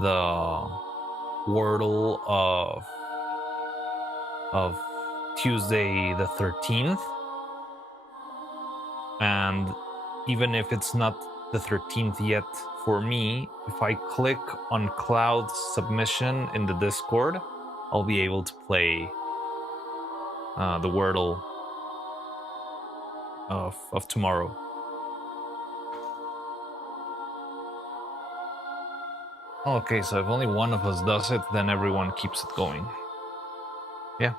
the Wordle of Tuesday the 13th, and even if it's not the 13th yet for me. If I click on Cloud Submission in the Discord, I'll be able to play the Wordle of tomorrow. Okay, so if only one of us does it, then everyone keeps it going. Yeah,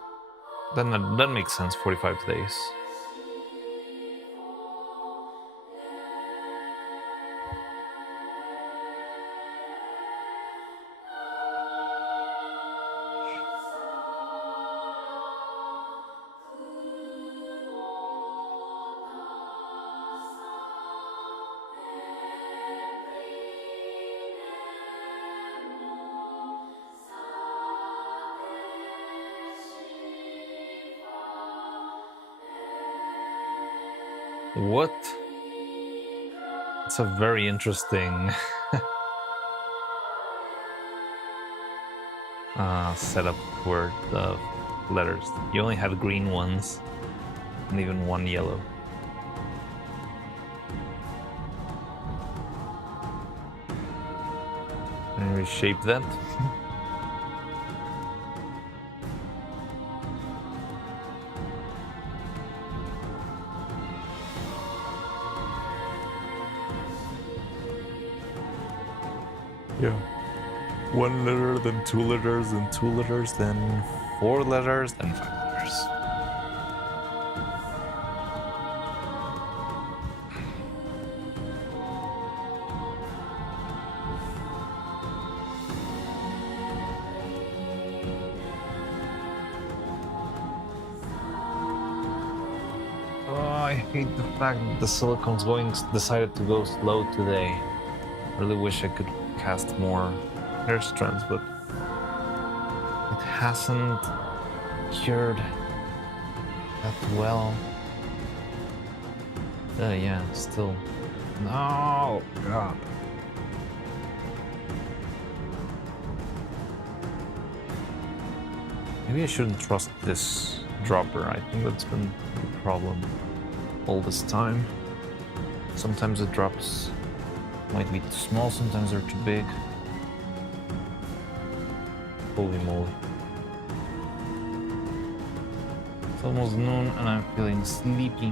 then that makes sense, 45 days. What? It's a very interesting setup for the letters. You only had green ones, and even one yellow. Can you reshape that? Yeah. 1 letter, then 2 letters, then 2 letters, then 4 letters, then 5 letters. Oh, I hate the fact that the silicone's decided to go slow today. I really wish I could cast more hair strands, but it hasn't cured that well. Yeah, still. No, God. Maybe I shouldn't trust this dropper. I think that's been the problem all this time. Sometimes the drops might be too small, sometimes they're too big. Holy moly. It's almost noon and I'm feeling sleepy.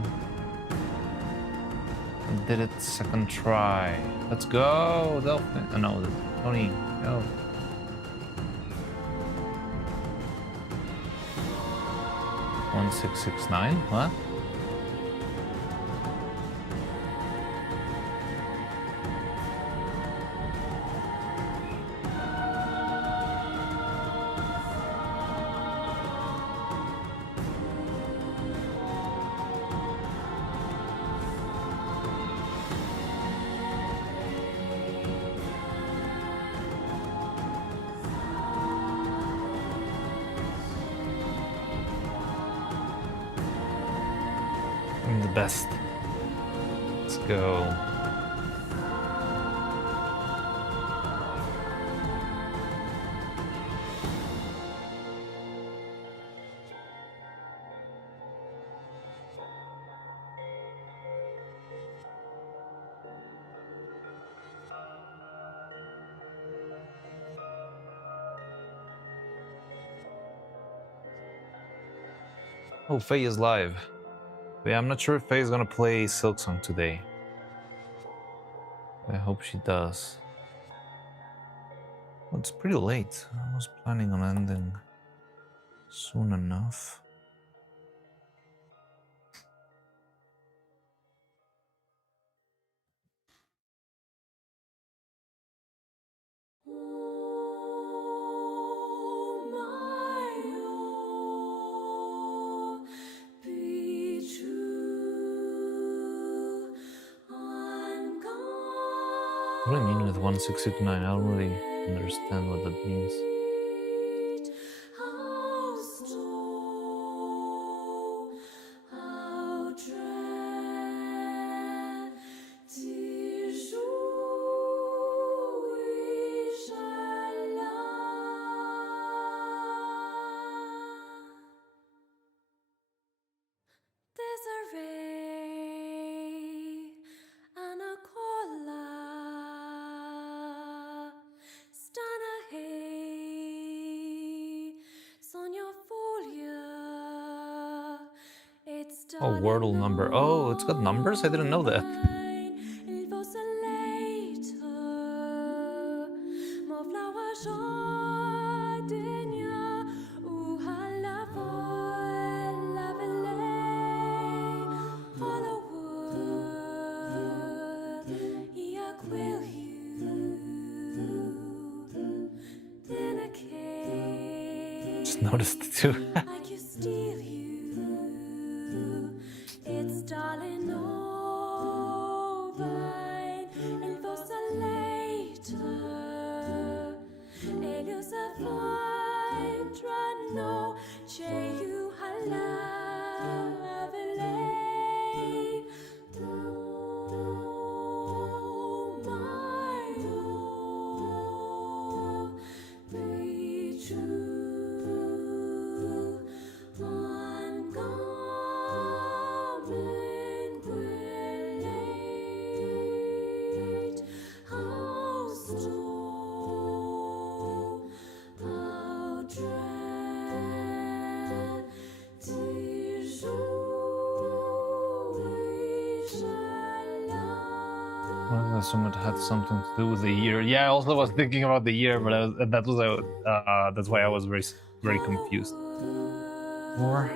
I did it second try. Let's go, Delphin. Oh no, Tony, go. One 669, what? I'm the best. Let's go. Oh, Faye is live. But yeah, I'm not sure if Faye is gonna play Silksong today. I hope she does. Well, it's pretty late. I was planning on ending soon enough. What do I mean with 1669? I don't really understand what that means. There's a ray and a cola Oh, Wordle number. Oh, it's got numbers? I didn't know that. Just noticed it too. I assume it had something to do with the year. Yeah, I also was thinking about the year, but that's why I was very confused. Or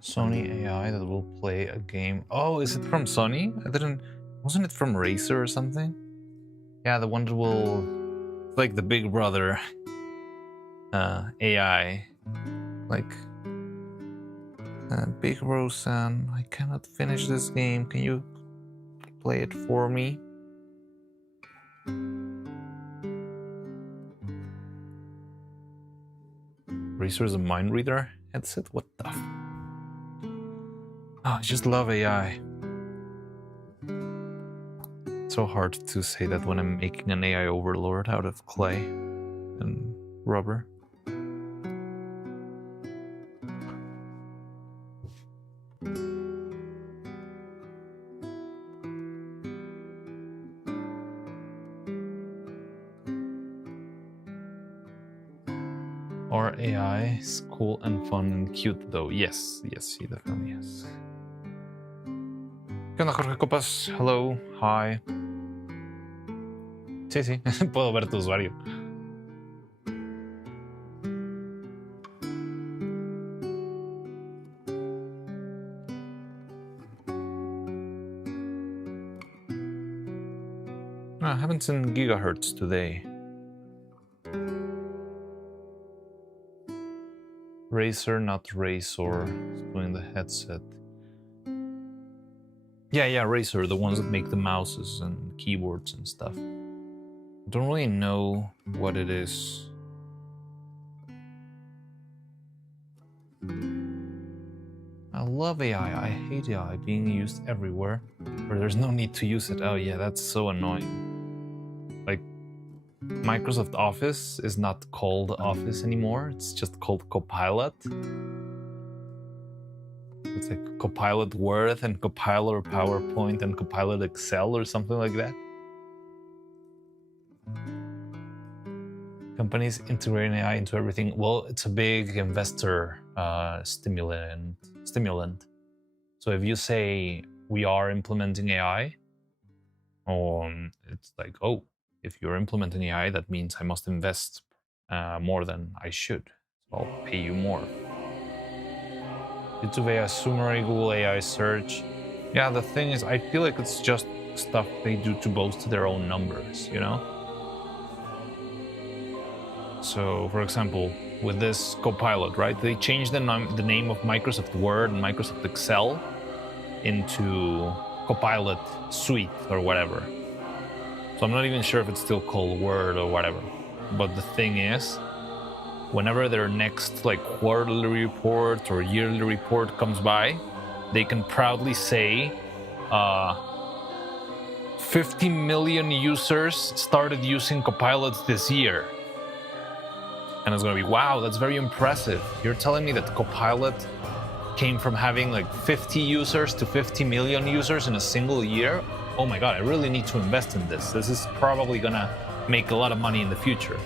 Sony AI that will play a game. Oh, is it from Sony? Wasn't it from Razer or something? Yeah, the one that will, like the Big Brother AI, like Big Rosan. I cannot finish this game. Can you play it for me? Razer is a mind reader headset. What the? Oh, I just love AI. It's so hard to say that when I'm making an AI overlord out of clay and rubber. Our AI is cool and fun and cute though. Yes, he definitely is. ¿Qué onda, Jorge Copas? Hello, hi. Sí, puedo ver tu usuario. I haven't seen gigahertz today. Razer, not Razor, doing the headset. Yeah, Razer, the ones that make the mouses and keyboards and stuff. I don't really know what it is. I'll love AI. I hate AI being used everywhere where there's no need to use it. Oh yeah, that's so annoying. Like, Microsoft Office is not called Office anymore. It's just called Copilot. It's like Copilot Word and Copilot PowerPoint and Copilot Excel or something like that. Companies integrating AI into everything. Well, it's a big investor stimulant. So if you say we are implementing AI, it's like, oh, if you're implementing AI, that means I must invest more than I should. So I'll pay you more. YouTube AI summary, Google AI search. Yeah, the thing is, I feel like it's just stuff they do to boast their own numbers, you know? So, for example, with this Copilot, right? They changed the name of Microsoft Word and Microsoft Excel into Copilot Suite or whatever. So I'm not even sure if it's still called Word or whatever. But the thing is, whenever their next like quarterly report or yearly report comes by, they can proudly say 50 million users started using Copilot this year. And it's going to be, wow, that's very impressive. You're telling me that Copilot came from having like 50 users to 50 million users in a single year? Oh my God, I really need to invest in this. This is probably going to make a lot of money in the future.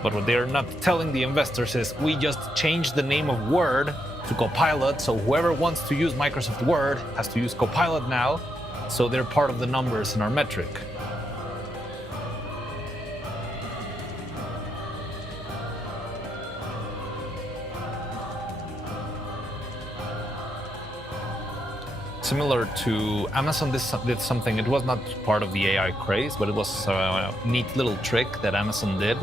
But what they're not telling the investors is we just changed the name of Word to Copilot, so whoever wants to use Microsoft Word has to use Copilot now, so they're part of the numbers in our metric. Similar to Amazon did something, it was not part of the AI craze, but it was a neat little trick that Amazon did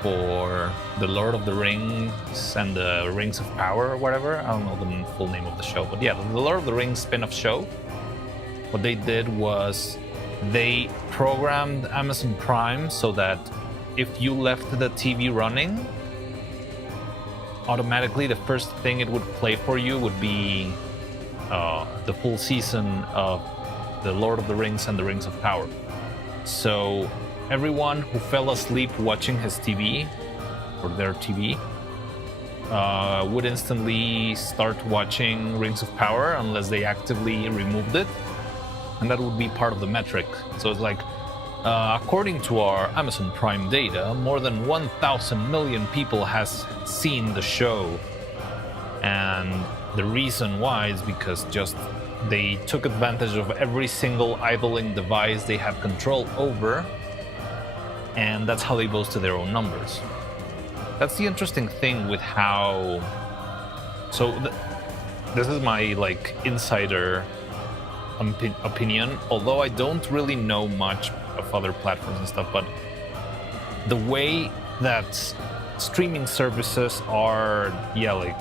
for the Lord of the Rings and the Rings of Power or whatever. I don't know the full name of the show, but yeah, the Lord of the Rings spin-off show. What they did was they programmed Amazon Prime so that if you left the TV running, automatically the first thing it would play for you would be the full season of the Lord of the Rings and the Rings of Power. So everyone who fell asleep watching his TV or their TV would instantly start watching Rings of Power unless they actively removed it, and that would be part of the metric. So it's like, according to our Amazon Prime data, more than 1,000 million people has seen the show, and the reason why is because just they took advantage of every single idling device they have control over, and that's how they boast their own numbers. That's the interesting thing with how... So this is my like insider opinion, although I don't really know much of other platforms and stuff, but the way that streaming services are, like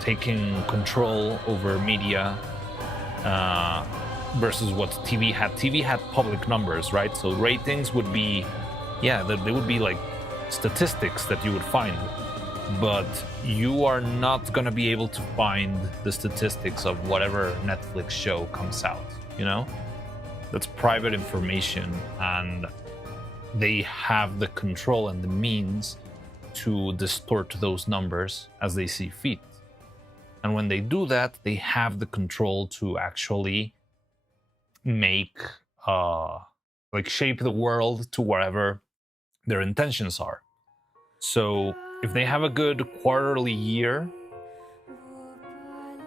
taking control over media versus what TV had. TV had public numbers, right? So ratings would be, they would be like statistics that you would find, but you are not going to be able to find the statistics of whatever Netflix show comes out, you know? That's private information, and they have the control and the means to distort those numbers as they see fit. And when they do that, they have the control to actually make, shape the world to whatever their intentions are. So if they have a good quarterly year,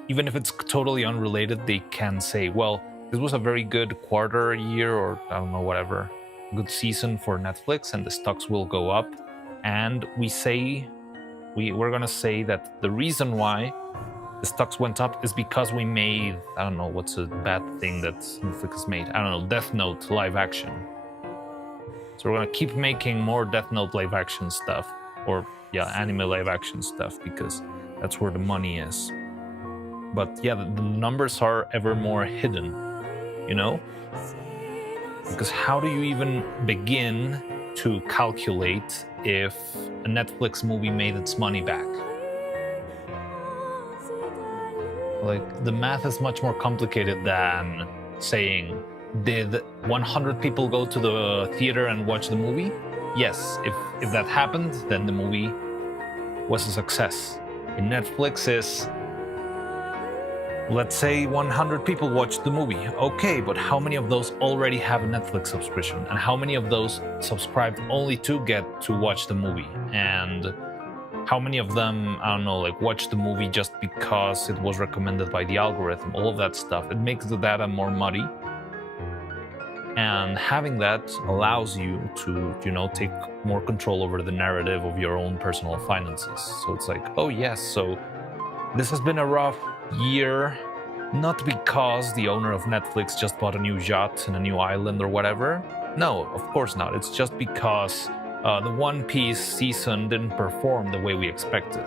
even if it's totally unrelated, they can say, well, this was a very good quarter year, or I don't know, whatever, good season for Netflix, and the stocks will go up. And we're gonna say that the reason why the stocks went up is because we made, I don't know, what's a bad thing that Netflix made? I don't know, Death Note live action. So we're gonna keep making more Death Note live action stuff, or anime live action stuff, because that's where the money is. But the numbers are ever more hidden, you know? Because how do you even begin to calculate if a Netflix movie made its money back? Like, the math is much more complicated than saying, did 100 people go to the theater and watch the movie? Yes, if that happened, then the movie was a success. In Netflix is, let's say 100 people watched the movie. Okay, but how many of those already have a Netflix subscription? And how many of those subscribed only to get to watch the movie? And how many of them, I don't know, like watch the movie just because it was recommended by the algorithm? All of that stuff. It makes the data more muddy. And having that allows you to, take more control over the narrative of your own personal finances. So it's like, oh yes, so this has been a rough year, not because the owner of Netflix just bought a new yacht and a new island or whatever. No, of course not. It's just because the One Piece season didn't perform the way we expected.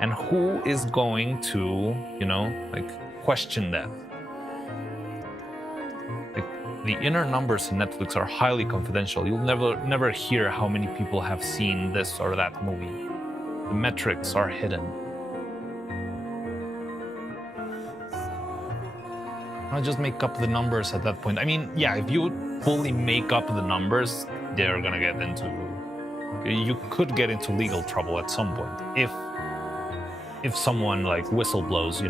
And who is going to, question that? The inner numbers in Netflix are highly confidential. You'll never hear how many people have seen this or that movie. The metrics are hidden. I'll just make up the numbers at that point. I mean, yeah, if you fully make up the numbers, they're gonna get into... You could get into legal trouble at some point if someone like whistleblows,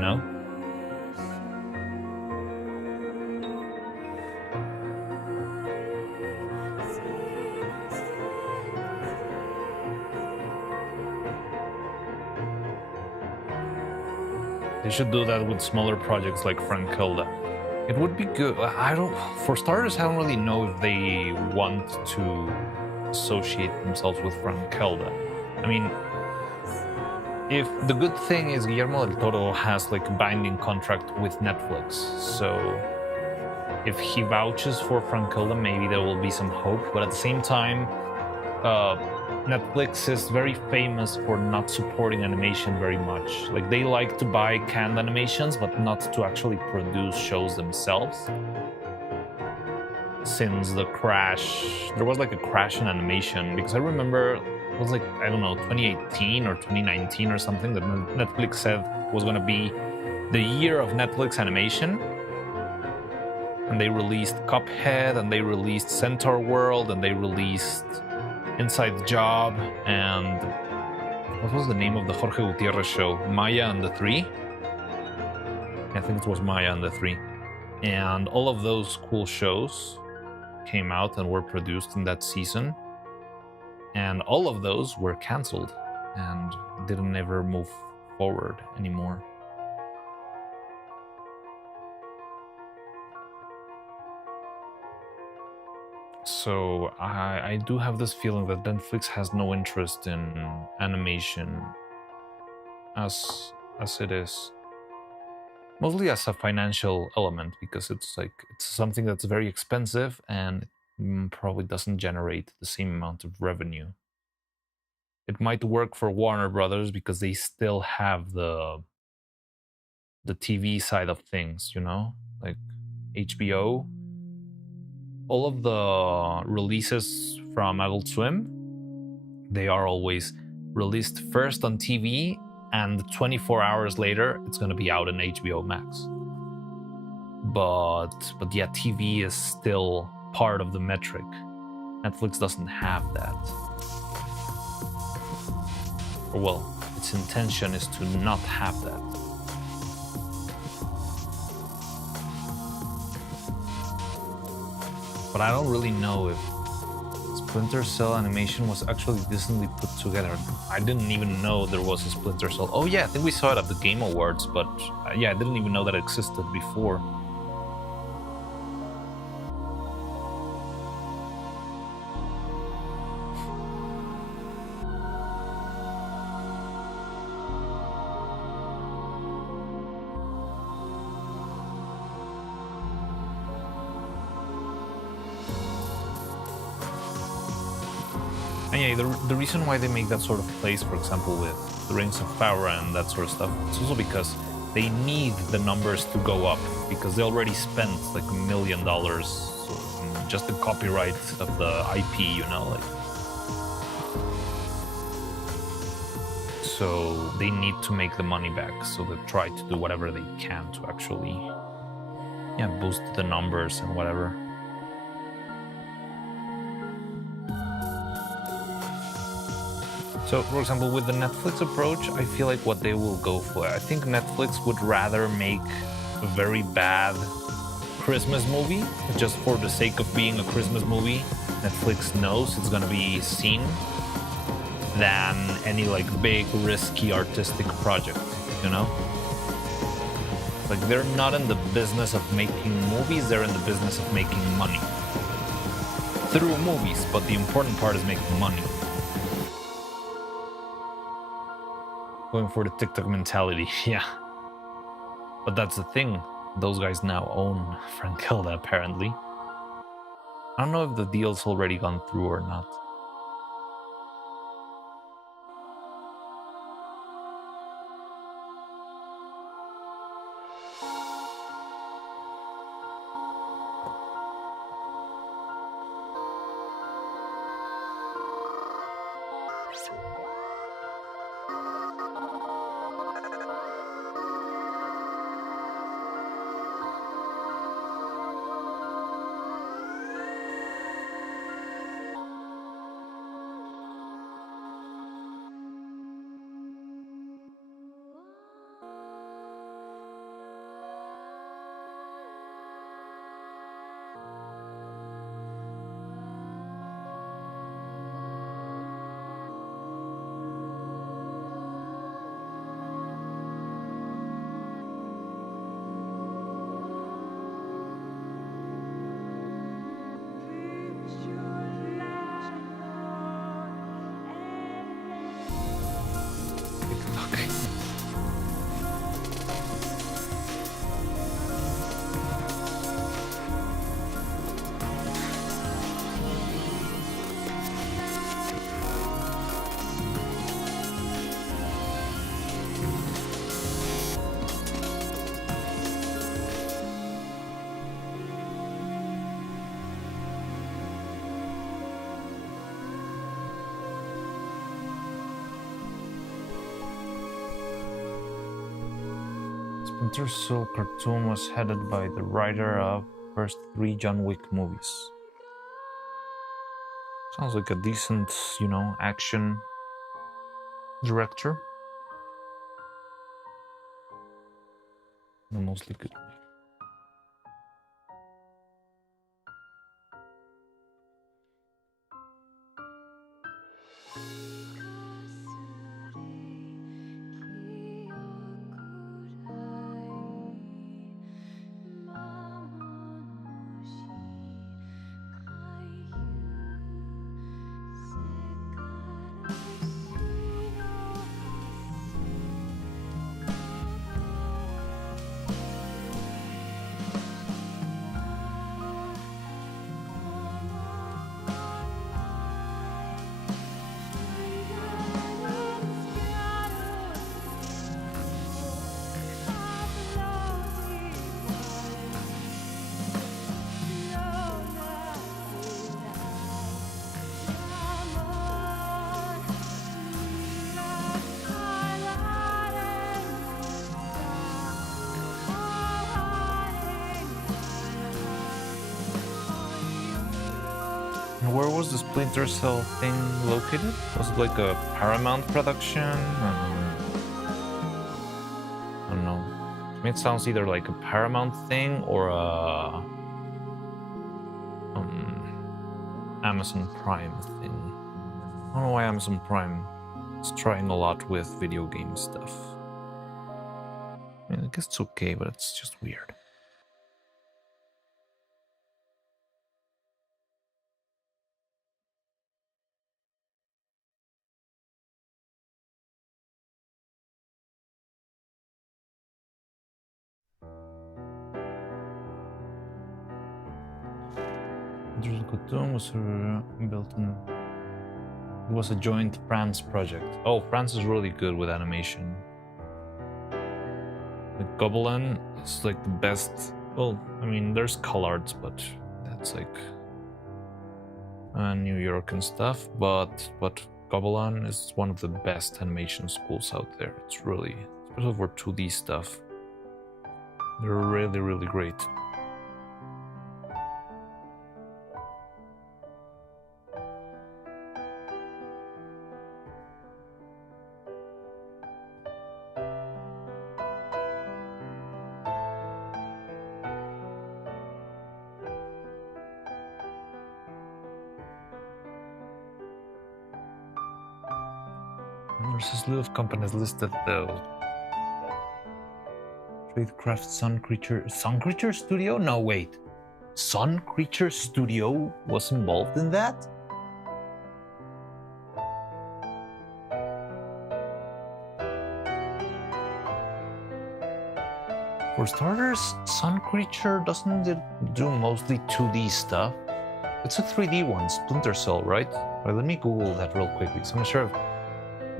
They should do that with smaller projects like Frankilda. It would be good. For starters, I don't really know if they want to associate themselves with Frankilda. I mean, if the good thing is Guillermo del Toro has like a binding contract with Netflix, so if he vouches for Frankilda, maybe there will be some hope. But at the same time, Netflix is very famous for not supporting animation very much. Like, they like to buy canned animations, but not to actually produce shows themselves. Since the crash, there was like a crash in animation, because I remember it was like, I don't know, 2018 or 2019 or something that Netflix said was going to be the year of Netflix animation. And they released Cuphead, and they released Centaur World, and they released Inside the Job, and what was the name of the Jorge Gutierrez show? Maya and the Three? I think it was Maya and the Three. And all of those cool shows came out and were produced in that season. And all of those were canceled and didn't ever move forward anymore. So I do have this feeling that Netflix has no interest in animation as it is. Mostly as a financial element, because it's something that's very expensive and probably doesn't generate the same amount of revenue. It might work for Warner Brothers because they still have the TV side of things, like HBO. All of the releases from Adult Swim, they are always released first on TV, and 24 hours later, it's going to be out on HBO Max. But yeah, TV is still part of the metric. Netflix doesn't have that. Or well, its intention is to not have that. But I don't really know if Splinter Cell animation was actually decently put together. I didn't even know there was a Splinter Cell. Oh yeah, I think we saw it at the Game Awards, but yeah, I didn't even know that it existed before. And yeah, the reason why they make that sort of place, for example, with the Rings of Power and that sort of stuff, it's also because they need the numbers to go up, because they already spent like $1 million just the copyright of the IP, so they need to make the money back. So they try to do whatever they can to actually, yeah, boost the numbers and whatever. So, for example, with the Netflix approach, I feel like what they will go for, I think Netflix would rather make a very bad Christmas movie just for the sake of being a Christmas movie. Netflix knows it's gonna be seen, than any like big risky artistic project, you know? Like they're not in the business of making movies, they're in the business of making money through movies, but the important part is making money. Going for the TikTok mentality, yeah. But that's the thing, those guys now own Frankilda apparently. I don't know if the deal's already gone through or not. Splinter Cell cartoon was headed by the writer of first 3 John Wick movies. Sounds like a decent, you know, action director. Mostly good. Where was the Splinter Cell thing located? Was it like a Paramount production? I don't know. To me it sounds either like a Paramount thing or a Amazon Prime thing. I don't know why Amazon Prime is trying a lot with video game stuff. I mean, I guess it's okay, but it's just weird. The cartoon was built in. It was a joint France project. Oh, France is really good with animation. The Goblin is like the best. Well, I mean, there's ColArts, but that's like New York and stuff. But Babylon is one of the best animation schools out there. It's really, especially for 2D stuff. They're really, really great. There's a slew of companies listed though. Tradecraft Sun Creature Studio? No, wait. Sun Creature Studio was involved in that? For starters, Sun Creature doesn't it do mostly 2D stuff? It's a 3D one, Splinter Cell, right? Well, let me Google that real quick because I'm not sure if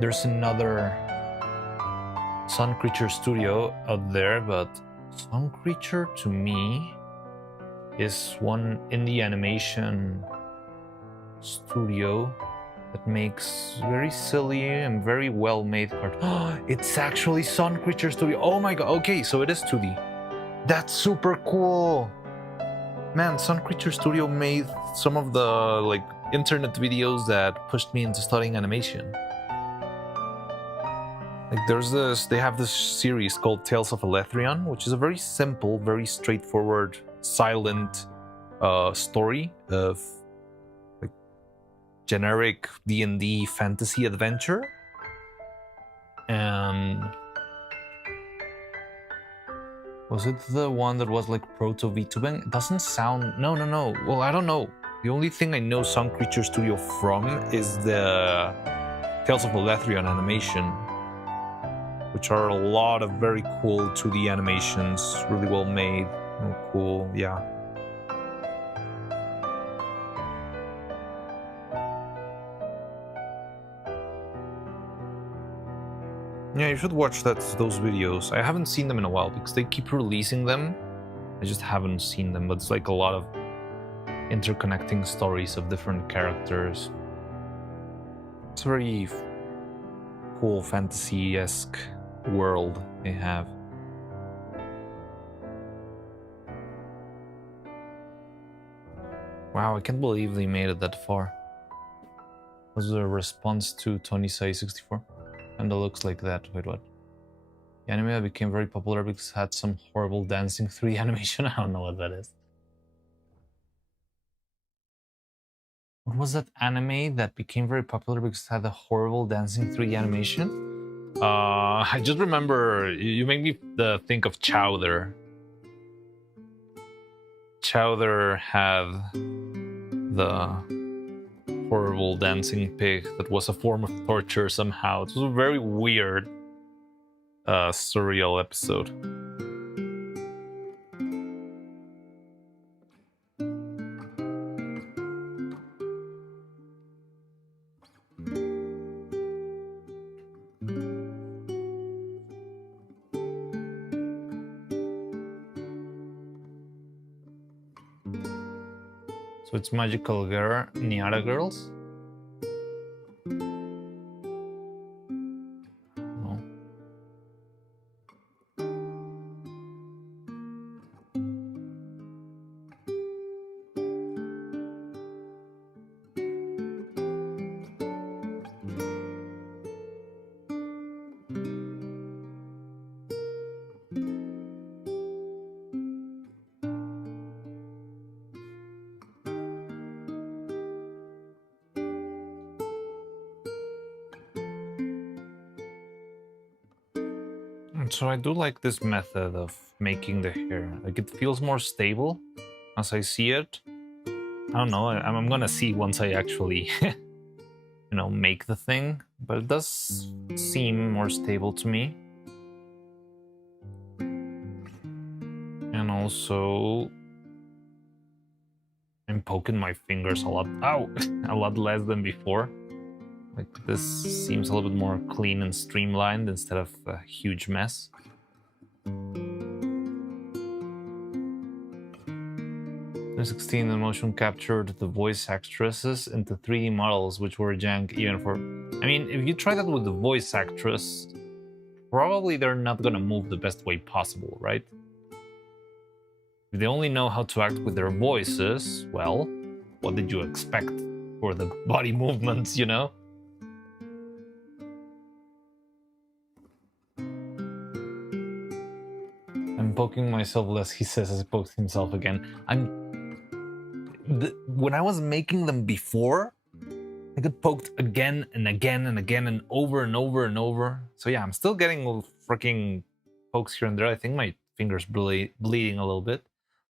there's another Sun Creature Studio out there, but Sun Creature to me is one indie animation studio that makes very silly and very well-made cartoons. It's actually Sun Creature Studio. Oh my god, okay, so it is 2D. That's super cool. Man, Sun Creature Studio made some of the internet videos that pushed me into studying animation. They have this series called Tales of Elethrion, which is a very simple, very straightforward, silent story of generic D&D fantasy adventure. And was it the one that was proto VTubing? It doesn't sound... No. Well, I don't know. The only thing I know Sun Creature Studio from is the Tales of Elethrion animation, which are a lot of very cool 2D animations, really well made, cool, yeah. Yeah, you should watch those videos. I haven't seen them in a while because they keep releasing them. I just haven't seen them, but it's a lot of interconnecting stories of different characters. It's a very cool fantasy-esque world they have. Wow, I can't believe they made it that far. Was it a response to Tony Sai 64? And it looks like that. Wait, what? The anime became very popular because it had some horrible dancing 3D animation. I don't know what that is. What was that anime that became very popular because it had a horrible dancing 3D animation? I just remember, you make me think of Chowder. Chowder had the horrible dancing pig that was a form of torture somehow. It was a very weird, surreal episode. So it's Magical Girl, Niara Girls? No. So I do like this method of making the hair. It feels more stable as I see it. I don't know, I'm gonna see once I actually, make the thing. But it does seem more stable to me. And also, I'm poking my fingers a lot. Ow! A lot less than before. This seems a little bit more clean and streamlined instead of a huge mess. 2016, the motion captured the voice actresses into 3D models, which were jank even for... I mean, if you try that with the voice actress, probably they're not gonna move the best way possible, right? If they only know how to act with their voices, well, what did you expect for the body movements, you know? I'm poking myself less, he says, as he pokes himself again. When I was making them before, I got poked again and again and again and over and over and over. So yeah, I'm still getting little freaking pokes here and there. I think my finger's bleeding a little bit,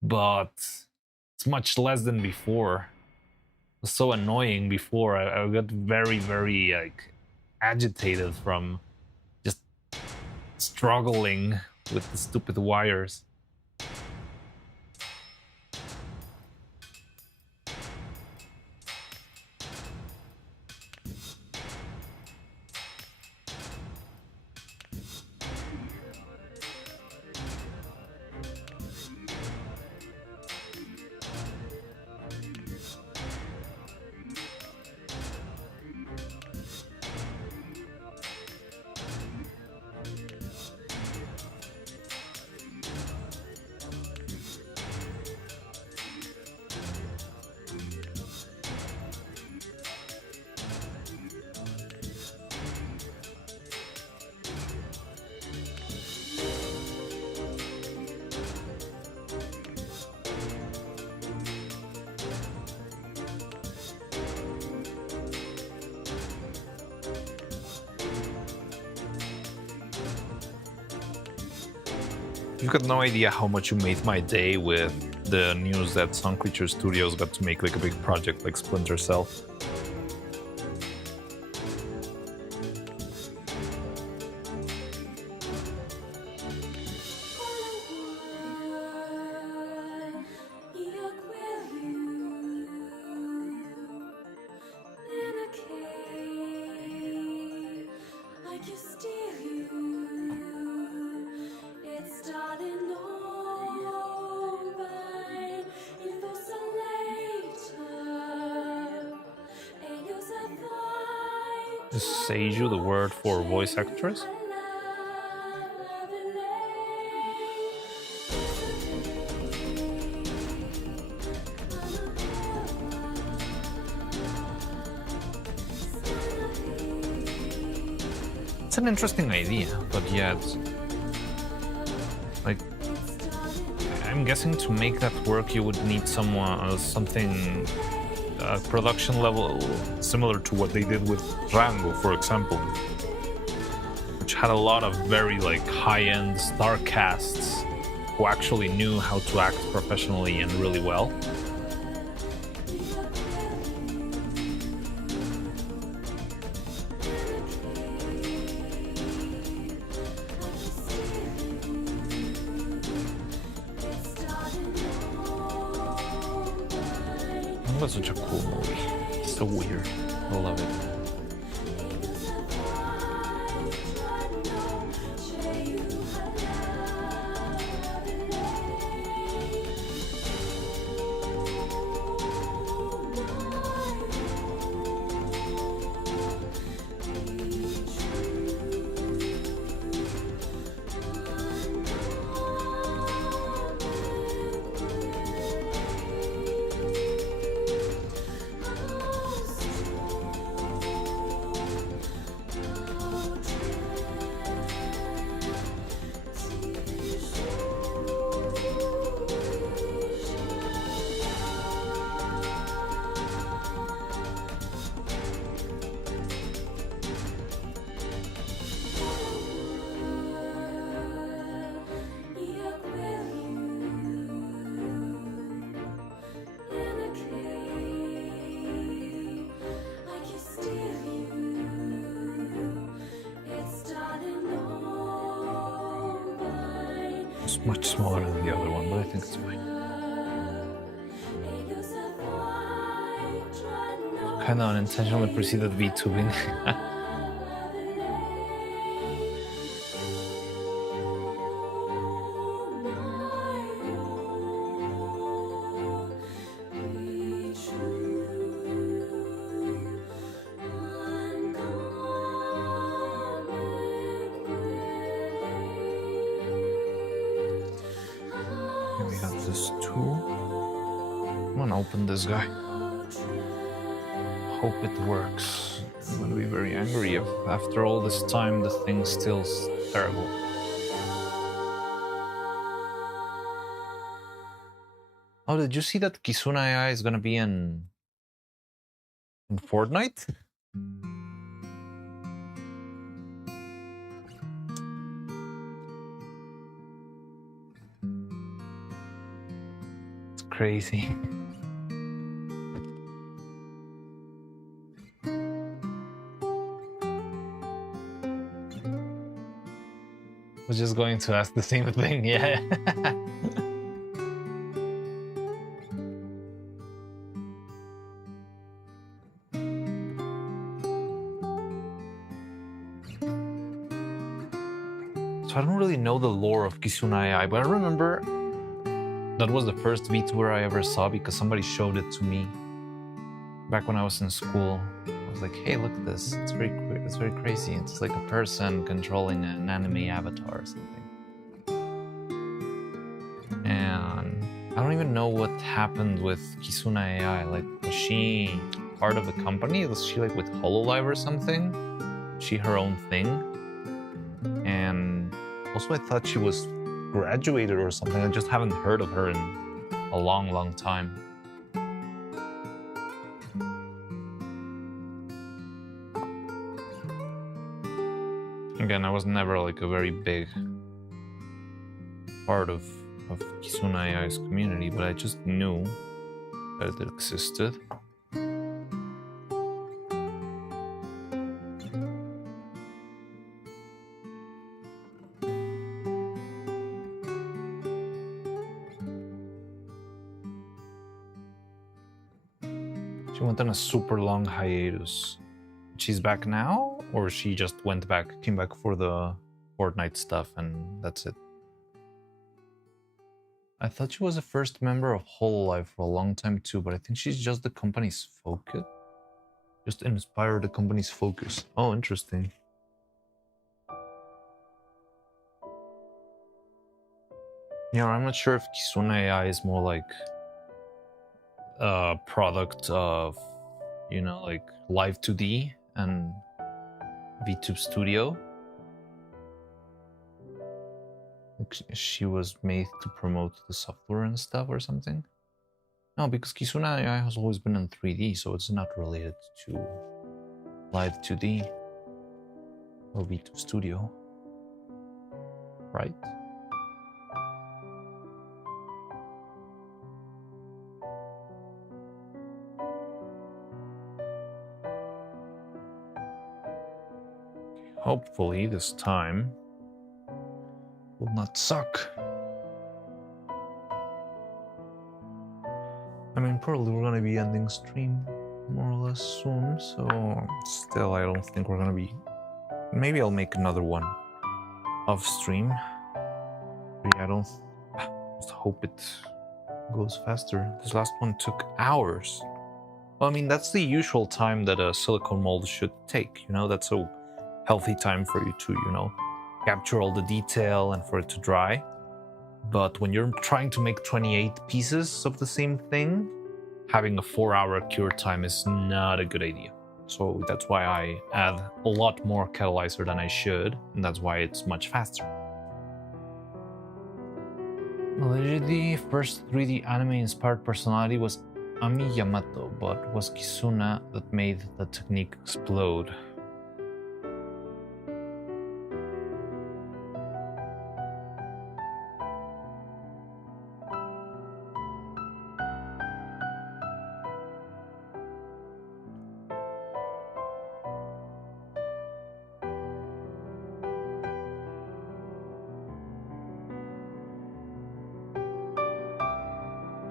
but it's much less than before. It was so annoying before. I got very, very like agitated from just struggling with the stupid wires. You've got no idea how much you made my day with the news that Sun Creature Studios got to make like a big project like Splinter Cell. Is Seiju the word for voice actress? It's an interesting idea, but yeah, it's like, I'm guessing to make that work you would need something production level similar to what they did with Rango, for example, which had a lot of very like high-end star casts who actually knew how to act professionally and really well. That's such a cool movie. It's so weird. I love it. It's much smaller than the other one, but I think it's fine. Kind of unintentionally preceded VTubing. We got this too. I'm gonna open this guy. Hope it works. I'm gonna be very angry if after all this time the thing's still terrible. Oh, did you see that Kisuna AI is gonna be in Fortnite? It's crazy. I was just going to ask the same thing, yeah. So I don't really know the lore of Kisuna AI, but I remember that was the first VTuber I ever saw because somebody showed it to me back when I was in school. I was like, "Hey, look at this! It's very crazy. It's like a person controlling an anime avatar or something." And I don't even know what happened with Kisuna AI. Like, was she part of a company? Was she like with Hololive or something? Was she her own thing? And also, I thought she was graduated or something. I just haven't heard of her in a long time. Again, I was never like a very big part of Kisuna AI's community, but I just knew that it existed. She went on a super long hiatus. She's back now, or she just came back for the Fortnite stuff, and that's it? I thought she was the first member of Hololive for a long time too, but I think she's just the company's focus. Just inspired the company's focus. Oh, interesting. Yeah, I'm not sure if Kisuna AI is more like a product of, you know, like Live 2D and VTube Studio. Like she was made to promote the software and stuff or something. No, because Kisuna AI has always been in 3D, so it's not related to Live 2D or VTube Studio, right? Hopefully this time will not suck. I mean, probably we're gonna be ending stream more or less soon, so still I don't think we're gonna be... Maybe I'll make another one off stream. But yeah, I just hope it goes faster. This last one took hours. Well, I mean, that's the usual time that a silicone mold should take, you know? That's a healthy time for you to, you know, capture all the detail and for it to dry. But when you're trying to make 28 pieces of the same thing, having a 4-hour cure time is not a good idea. So that's why I add a lot more catalyzer than I should, and that's why it's much faster. Allegedly, first 3D anime-inspired personality was Ami Yamato, but was Kisuna that made the technique explode.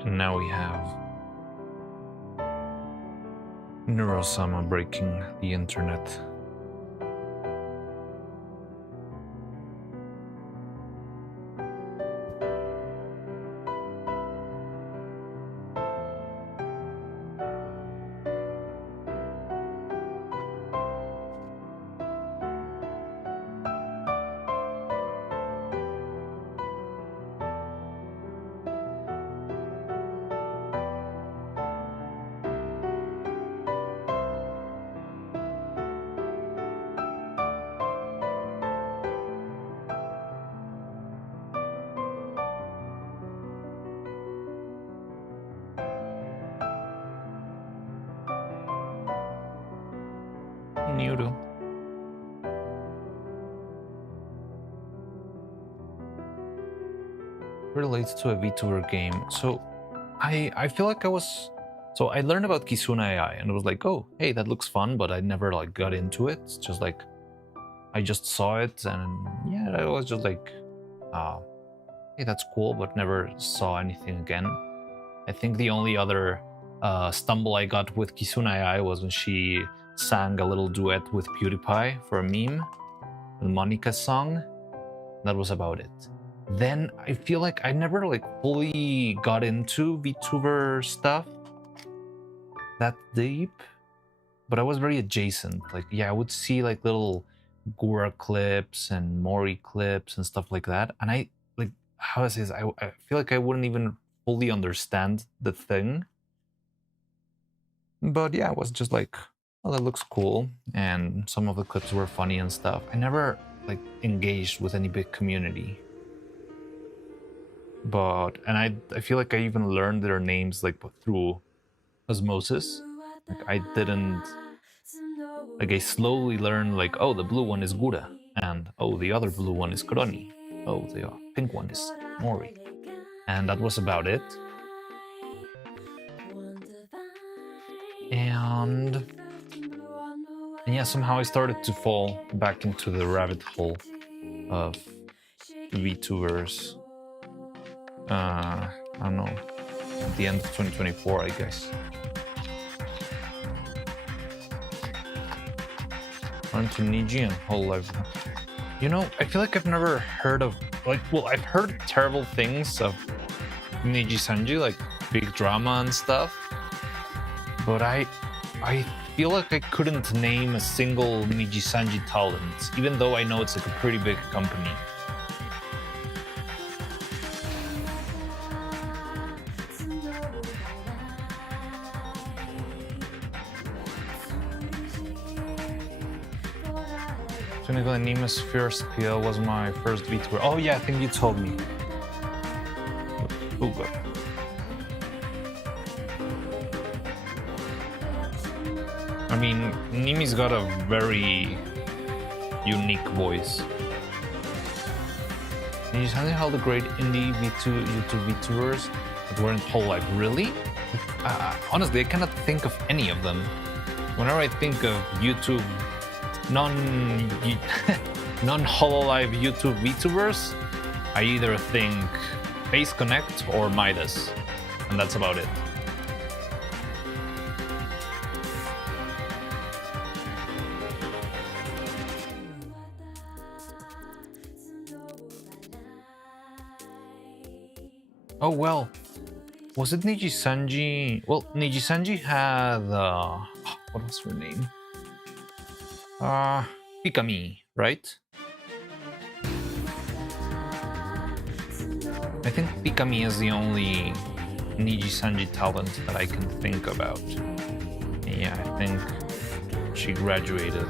And now we have Neuro-Sama breaking the internet. Neuro. Relates to a VTuber game. So I feel like I learned about Kizuna AI and it was like, oh, hey, that looks fun, but I never like got into it. It's just like I just saw it and yeah, I was just like, hey, that's cool, but never saw anything again. I think the only other stumble I got with Kizuna AI was when she sang a little duet with PewDiePie for a meme, Monica's song. That was about it. Then I feel like I never like fully got into VTuber stuff that deep, but I was very adjacent. Like, yeah, I would see like little Gura clips and Mori clips and stuff like that. And I like, how is this? I feel like I wouldn't even fully understand the thing. But yeah, it was just like, well, that looks cool. And some of the clips were funny and stuff. I never like engaged with any big community. But, and I feel like I even learned their names like through osmosis. Like I didn't, like I slowly learned like, oh, the blue one is Gura, and oh, the other blue one is Kroni, oh, the pink one is Mori, and that was about it. And yeah, somehow I started to fall back into the rabbit hole of VTubers. I don't know, at the end of 2024, I guess. Onto Niji and Hololive. You know, I feel like I've never heard of, like, well, I've heard terrible things of Niji Sanji, like big drama and stuff, but I feel like I couldn't name a single Niji Sanji talent, even though I know it's like a pretty big company. Technically, Nemus First PL was my first VTuber. Oh yeah, I think you told me. Oh god. I mean, Nimi's got a very unique voice. And you suddenly held the great indie YouTube VTubers that weren't Hololive. Really? Honestly, I cannot think of any of them. Whenever I think of YouTube non-Hololive YouTube VTubers, I either think Face Connect or Midas, and that's about it. Oh well, was it Niji Sanji? Well, Niji Sanji had what was her name? Pikami, right? I think Pikami is the only Niji Sanji talent that I can think about. Yeah, I think she graduated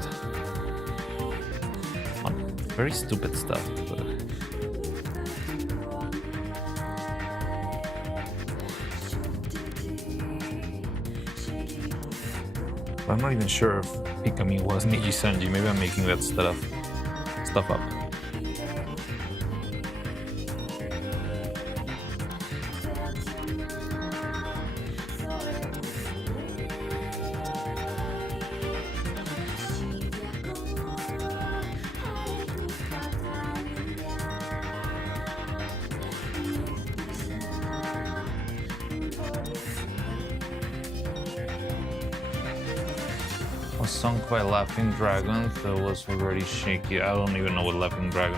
on very stupid stuff. But I'm not even sure if Pikami was Niji Sanji. Maybe I'm making that stuff up. Was sung by Laughing Dragon, that was already shaky. I don't even know what Laughing Dragon.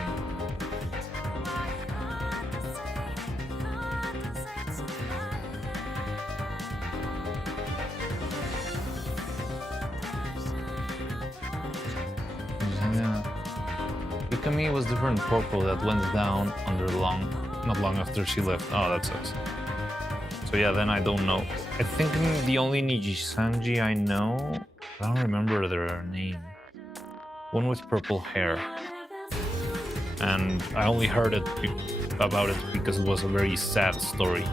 Pikami was different purple that went down under not long after she left. Oh, that sucks. So yeah, then I don't know. I think the only Niji Sanji I know, I don't remember their name. One with purple hair. And I only heard about it because it was a very sad story.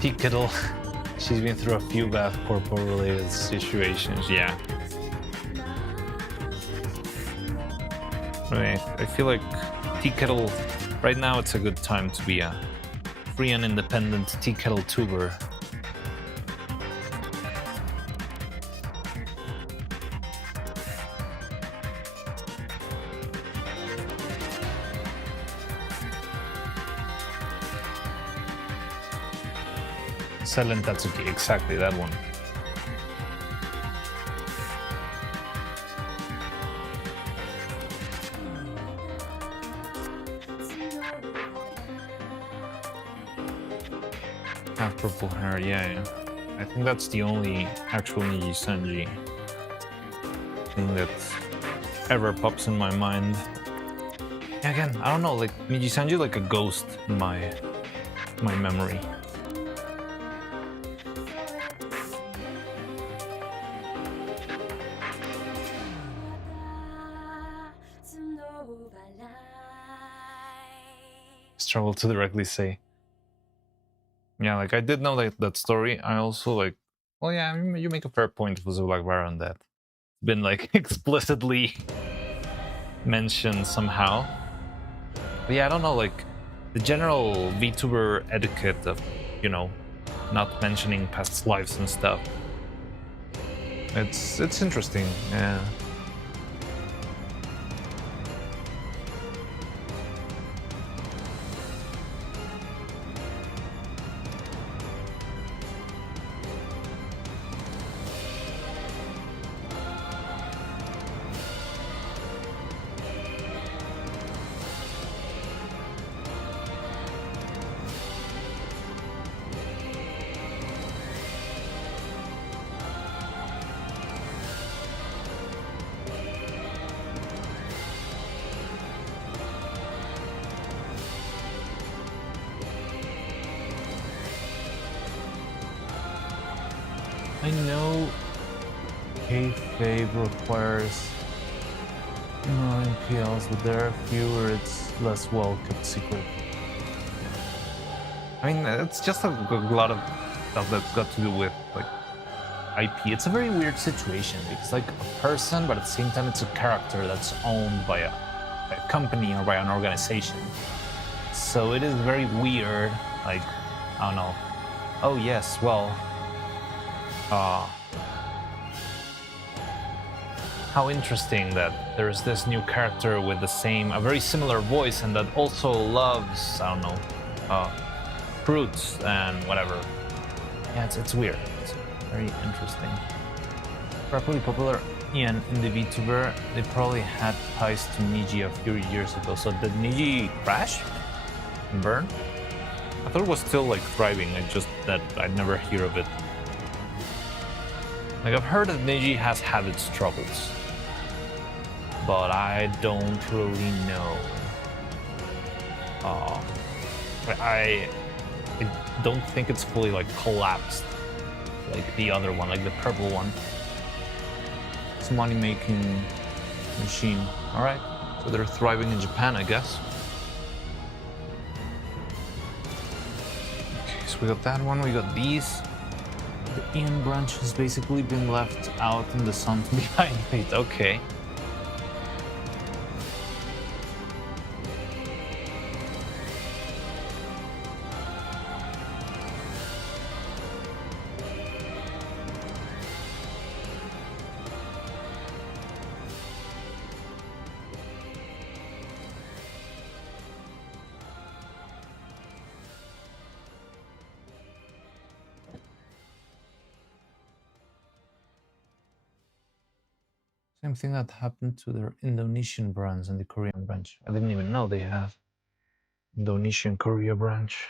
T-Kettle. She's been through a few bad corpo-related situations, yeah. I feel like Tea Kettle, right now it's a good time to be a free and independent Tea Kettle tuber. Silent Tatsuki, exactly that one. Have purple hair, yeah. I think that's the only actual Niji Sanji thing that ever pops in my mind. Again, I don't know, like Niji Sanji like a ghost in my memory. Struggle to directly say. Yeah, like I did know that story. I also like, well, yeah, you make a fair point. It was like around that been like explicitly mentioned somehow. But yeah, I don't know, like the general VTuber etiquette of, you know, not mentioning past lives and stuff. It's interesting, yeah. I know kayfabe requires ignoring PLs, but there are fewer, it's less well kept secret. I mean, it's just a lot of stuff that's got to do with like IP. It's a very weird situation because like a person, but at the same time it's a character that's owned by a company or by an organization. So it is very weird. Like, I don't know. Oh yes, well, how interesting that there's this new character with a very similar voice, and that also loves, I don't know, fruits and whatever. Yeah, it's weird. It's very interesting. Properly popular in the VTuber, they probably had ties to Niji a few years ago. So did Niji crash and burn? I thought it was still like thriving. I'd never hear of it. Like I've heard that Niji has had its troubles, but I don't really know. I don't think it's fully like collapsed like the other one, like the purple one. It's a money-making machine. All right, so they're thriving in Japan, I guess. Okay, so we got that one. We got these. The Ian branch has basically been left out in the sun to be hydrated. Okay. Same thing that happened to their Indonesian brands and the Korean branch. I didn't even know they have Indonesian Korea branch.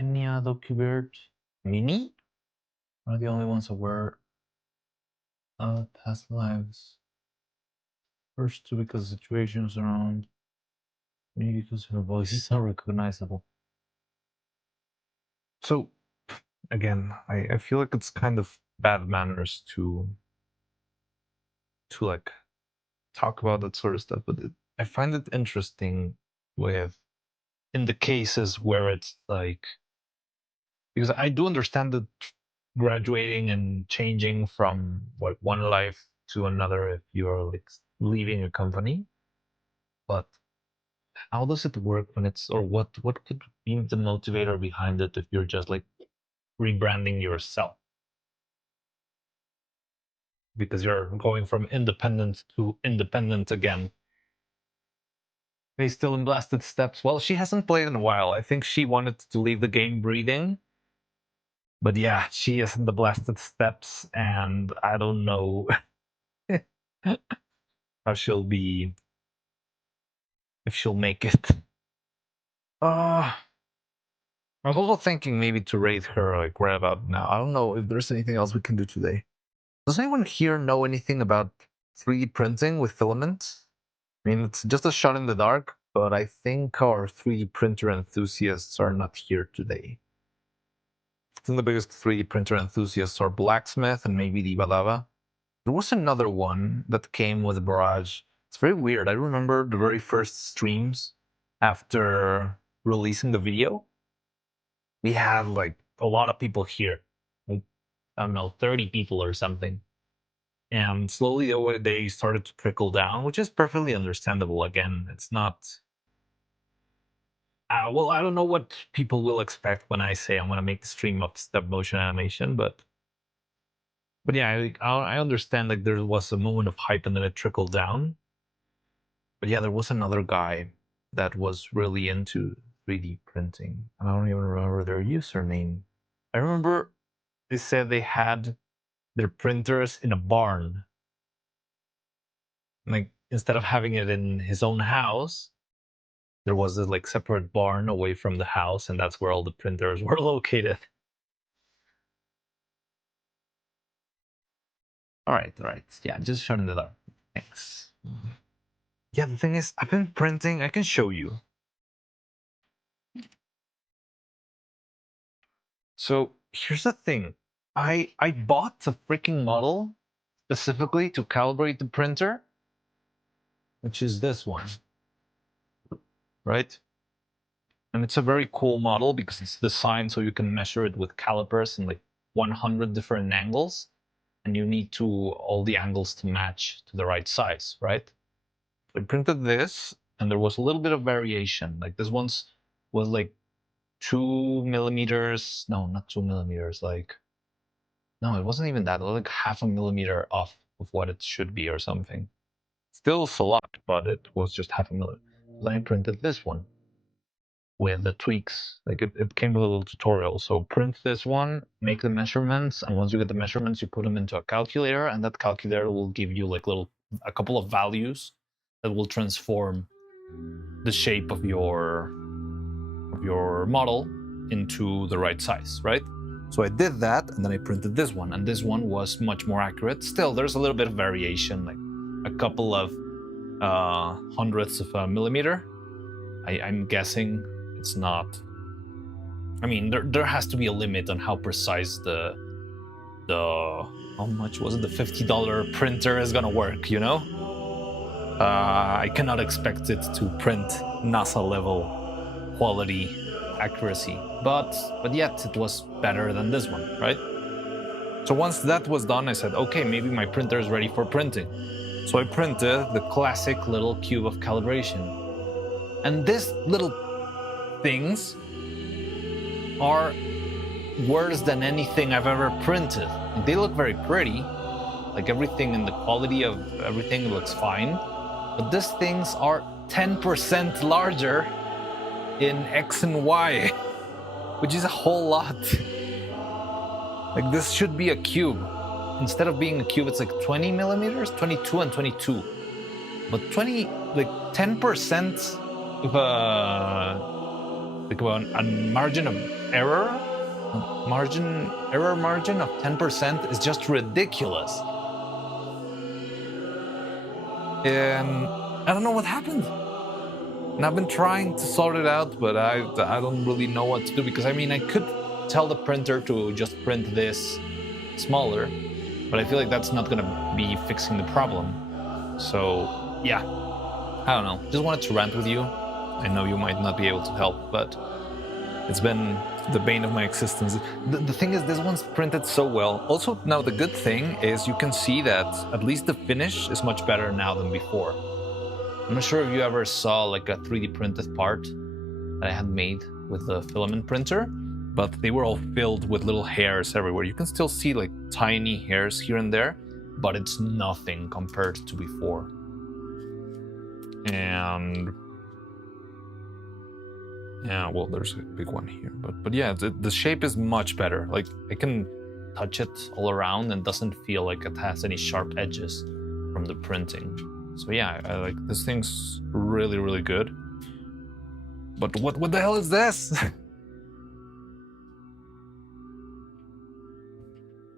Enya, DocuBird, Mini are the only ones that were past lives. First two because situations around me because her voice is unrecognizable. So again, I feel like it's kind of bad manners to like talk about that sort of stuff, but I find it interesting with in the cases where it's like, because I do understand that graduating and changing from what one life to another if you're like leaving a company, but how does it work when it's, or what could be the motivator behind it if you're just like rebranding yourself because you're going from independent to independent again? They still in blasted steps. Well, she hasn't played in a while. I think she wanted to leave the game breathing. But yeah, she is in the blasted steps, and I don't know how she'll be, if she'll make it. Uh, I was also thinking maybe to rate her like right about now. I don't know if there's anything else we can do today. Does anyone here know anything about 3D printing with filaments? I mean, it's just a shot in the dark, but I think our 3D printer enthusiasts are not here today. I think the biggest 3D printer enthusiasts are Blacksmith and maybe Diva. There was another one that came with Barrage. It's very weird. I remember the very first streams after releasing the video. We had like a lot of people here. Like, I don't know, 30 people or something. And slowly they started to trickle down, which is perfectly understandable. Again, it's not. Well, I don't know what people will expect when I say I'm going to make the stream of stop motion animation, but yeah, I understand like there was a moment of hype and then it trickled down. But yeah, there was another guy that was really into 3D printing. I don't even remember their username. I remember they said they had their printers in a barn. Like instead of having it in his own house, there was a like separate barn away from the house, and that's where all the printers were located. All right, all right. Yeah, just shutting it up. Thanks. Yeah, the thing is, I've been printing. I can show you. So here's the thing. I bought a freaking model specifically to calibrate the printer, which is this one, right? And it's a very cool model because it's designed so you can measure it with calipers in like 100 different angles, and you need to all the angles to match to the right size, right? I printed this, and there was a little bit of variation. Like this one's was like 2 millimeters. No, not 2 millimeters. Like no, it wasn't even that. It was like half a millimeter off of what it should be or something. Still a lot, but it was just half a millimeter. Then I printed this one with the tweaks. Like it came with a little tutorial. So print this one, make the measurements, and once you get the measurements, you put them into a calculator, and that calculator will give you like a couple of values that will transform the shape of your model into the right size, right? So I did that, and then I printed this one, and this one was much more accurate. Still, there's a little bit of variation, like a couple of hundredths of a millimeter. I'm guessing it's not. I mean, there has to be a limit on how precise the how much was it? The $50 printer is gonna work, you know? I cannot expect it to print NASA level quality accuracy, but yet it was better than this one, right? So once that was done, I said, okay, maybe my printer is ready for printing. So I printed the classic little cube of calibration. And these little things are worse than anything I've ever printed. They look very pretty, like everything and the quality of everything looks fine, but these things are 10% larger in X and Y, which is a whole lot. Like this should be a cube. Instead of being a cube, it's like 20 millimeters, 22 and 22. But 20, like 10% of a margin of error, margin of 10% is just ridiculous. And I don't know what happened. And I've been trying to sort it out, but I don't really know what to do, because I mean, I could tell the printer to just print this smaller, but I feel like that's not gonna be fixing the problem. So yeah, I don't know. Just wanted to rant with you. I know you might not be able to help, but it's been the bane of my existence. The thing is, this one's printed so well. Also, now the good thing is you can see that at least the finish is much better now than before. I'm not sure if you ever saw like a 3D printed part that I had made with the filament printer, but they were all filled with little hairs everywhere. You can still see like tiny hairs here and there, but it's nothing compared to before. And yeah, well, there's a big one here, but yeah, the shape is much better. Like I can touch it all around and doesn't feel like it has any sharp edges from the printing. So yeah, I like this thing's really, really good. But what the hell is this?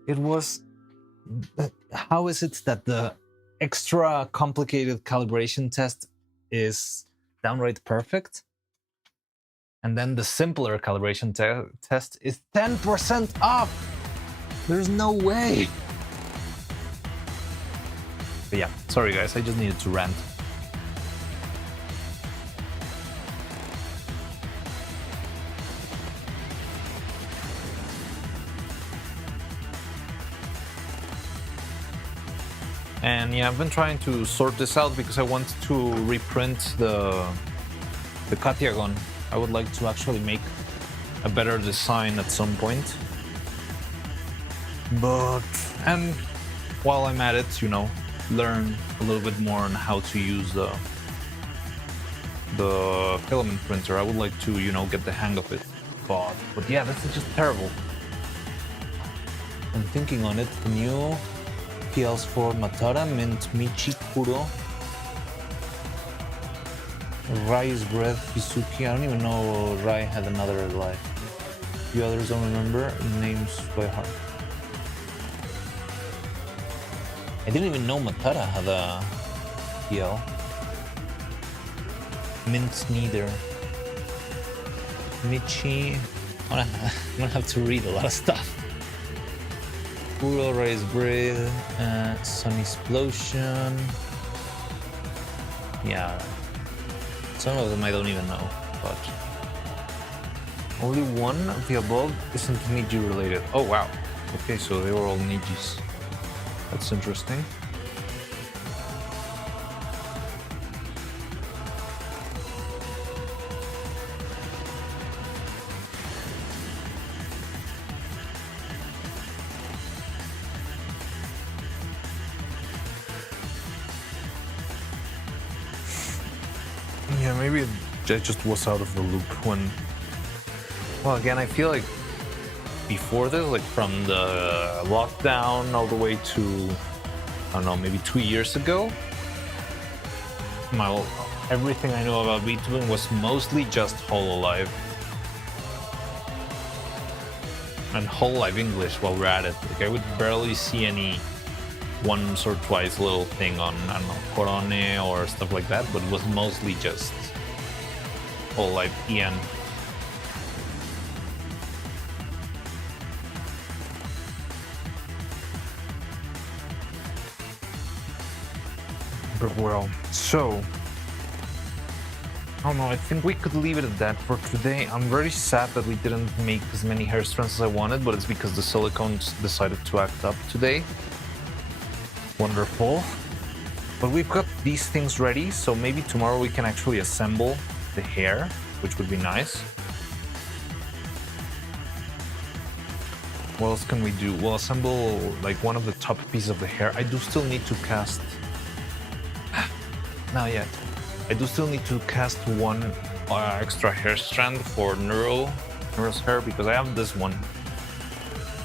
It was... How is it that the extra complicated calibration test is downright perfect? And then the simpler calibration test is 10% off! There's no way! But yeah, sorry guys, I just needed to rant. And yeah, I've been trying to sort this out because I want to reprint the Katiagon. I would like to actually make a better design at some point. And while I'm at it, you know, learn a little bit more on how to use the filament printer. I would like to, you know, get the hang of it. But yeah, this is just terrible. I'm thinking on it, the new PLs for Matara, Mint Michi Kuro, Rai's Breath, Hizuki. I don't even know Rai had another life. The others don't remember names by heart. I didn't even know Matara had a PL. Mint neither. Michi. I'm gonna have to read a lot of stuff. Kuro, Rai's Breath, Sun Explosion. Yeah. Some of them I don't even know, but only one of the above isn't Niji related. Oh wow. Okay, so they were all Nijis. That's interesting. Yeah, maybe I just was out of the loop when... Well, again, I feel like before this, like from the lockdown all the way to, I don't know, maybe 2 years ago, everything I know about VTubing was mostly just HoloLive. And HoloLive English while we're at it. Like I would barely see any once or twice little thing on, I don't know, Corone or stuff like that, but it was mostly just HoloLive EN. But well, so I don't know, I think we could leave it at that for today. I'm very sad that we didn't make as many hair strands as I wanted, but it's because the silicones decided to act up today. Wonderful. But we've got these things ready, so maybe tomorrow we can actually assemble the hair, which would be nice. What else can we do? We'll assemble like one of the top pieces of the hair. I do still need to cast... Not yet. I do still need to cast one extra hair strand for Neuro's hair, because I have this one,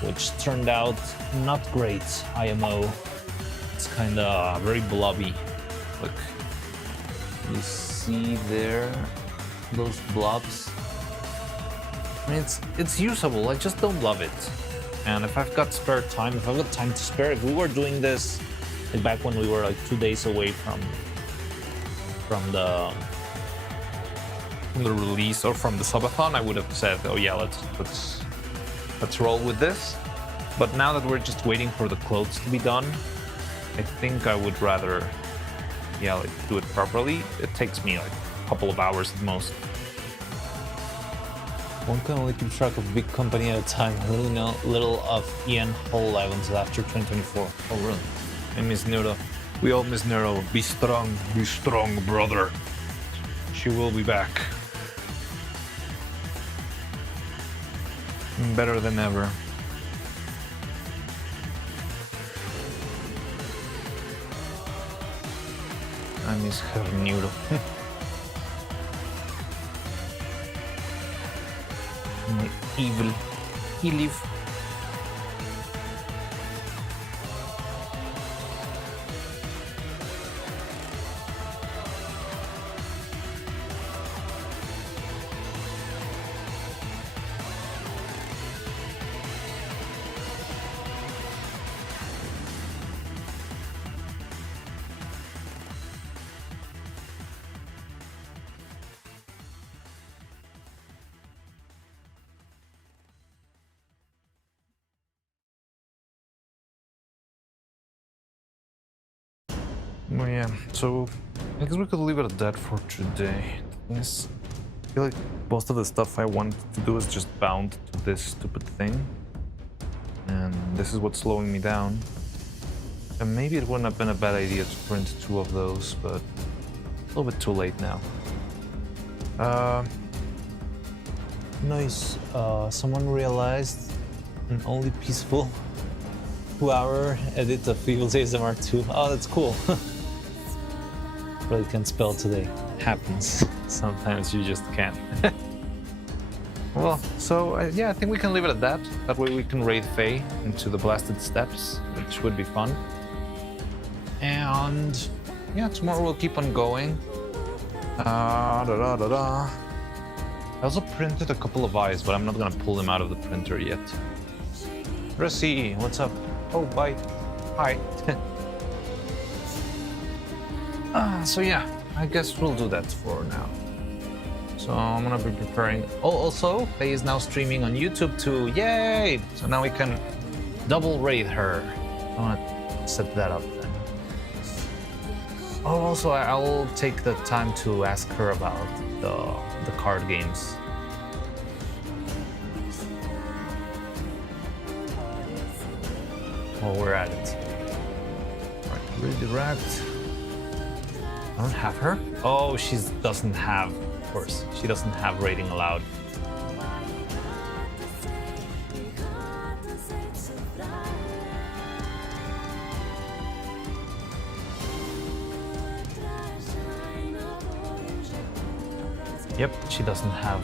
which turned out not great, IMO. It's kind of very blobby. Look, you see there, those blobs? I mean, it's usable, I just don't love it. And if I've got spare time, if I've got time to spare, if we were doing this like back when we were like 2 days away from the release or from the subathon, I would have said, oh yeah, let's roll with this. But now that we're just waiting for the clothes to be done, I think I would rather, yeah, like do it properly. It takes me like couple of hours at most. One can only keep track of a big company at a time. I really know little of Ian whole life until after 2024. Oh, really? I miss Neuro. We all miss Neuro. Be strong, brother. She will be back. Better than ever. I miss her Neuro. Evil. He live. Oh yeah, so I guess we could leave it at that for today. Yes, I feel like most of the stuff I wanted to do is just bound to this stupid thing. And this is what's slowing me down. And maybe it wouldn't have been a bad idea to print 2 of those, but a little bit too late now. Nice. Someone realized an only peaceful 2-hour edit of Evil's ASMR 2. Oh, that's cool. Really can't spell today. Happens. Sometimes you just can't. Well, so yeah, I think we can leave it at that. That way we can raid Faye into the blasted steps, which would be fun. And yeah, tomorrow we'll keep on going. I also printed a couple of eyes, but I'm not gonna pull them out of the printer yet. Russie, what's up? Oh, bye. Hi. So yeah, I guess we'll do that for now. So I'm gonna be preparing. Oh, also, Faye is now streaming on YouTube too. Yay! So now we can double raid her. I wanna set that up then. Oh, also, I'll take the time to ask her about the card games. While we're at it. Alright, redirect. I don't have her? Oh, she doesn't have, of course. She doesn't have rating allowed. Yep, she doesn't have.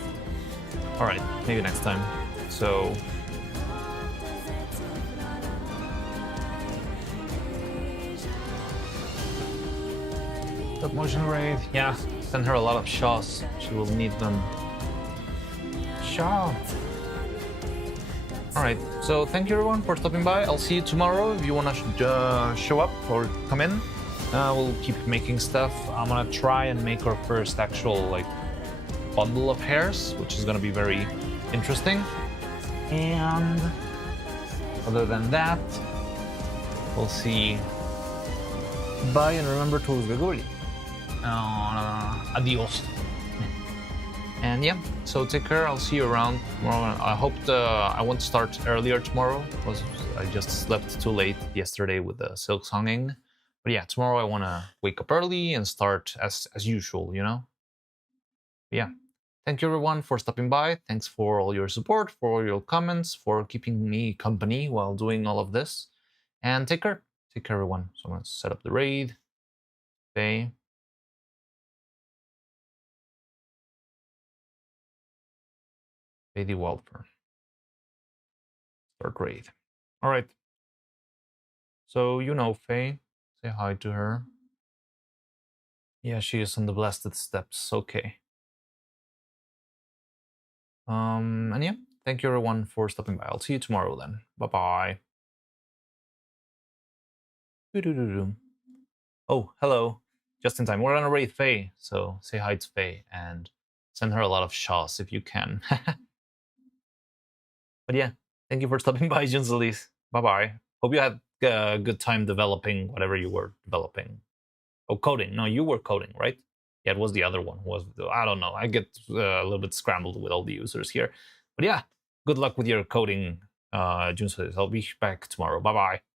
Alright, maybe next time. So stop motion raid, yeah, send her a lot of shaws. She will need them. Shaw. Alright, so thank you everyone for stopping by. I'll see you tomorrow if you wanna show up or come in. We'll keep making stuff. I'm gonna try and make our first actual like bundle of hairs, which is gonna be very interesting. And other than that, we'll see. Bye, and remember to Gagoli. Adios. And yeah, so take care. I'll see you around tomorrow. I hope I won't start earlier tomorrow because I just slept too late yesterday with the silk songing. But yeah, tomorrow I want to wake up early and start as usual, you know? But yeah, thank you everyone for stopping by. Thanks for all your support, for all your comments, for keeping me company while doing all of this. And take care. Take care, everyone. So I'm going to set up the raid. Okay. Pay the welfare. Start raid. All right. So you know Faye. Say hi to her. Yeah, she is on the blasted steps. Okay. And yeah, thank you everyone for stopping by. I'll see you tomorrow then. Bye-bye. Oh, hello. Just in time. We're gonna raid Faye, so say hi to Faye and send her a lot of shaws if you can. But yeah, thank you for stopping by, Junzelis. Bye-bye. Hope you had a good time developing whatever you were developing. Oh, coding. No, you were coding, right? Yeah, it was the other one. I don't know. I get a little bit scrambled with all the users here. But yeah, good luck with your coding, Junso. I'll be back tomorrow. Bye bye.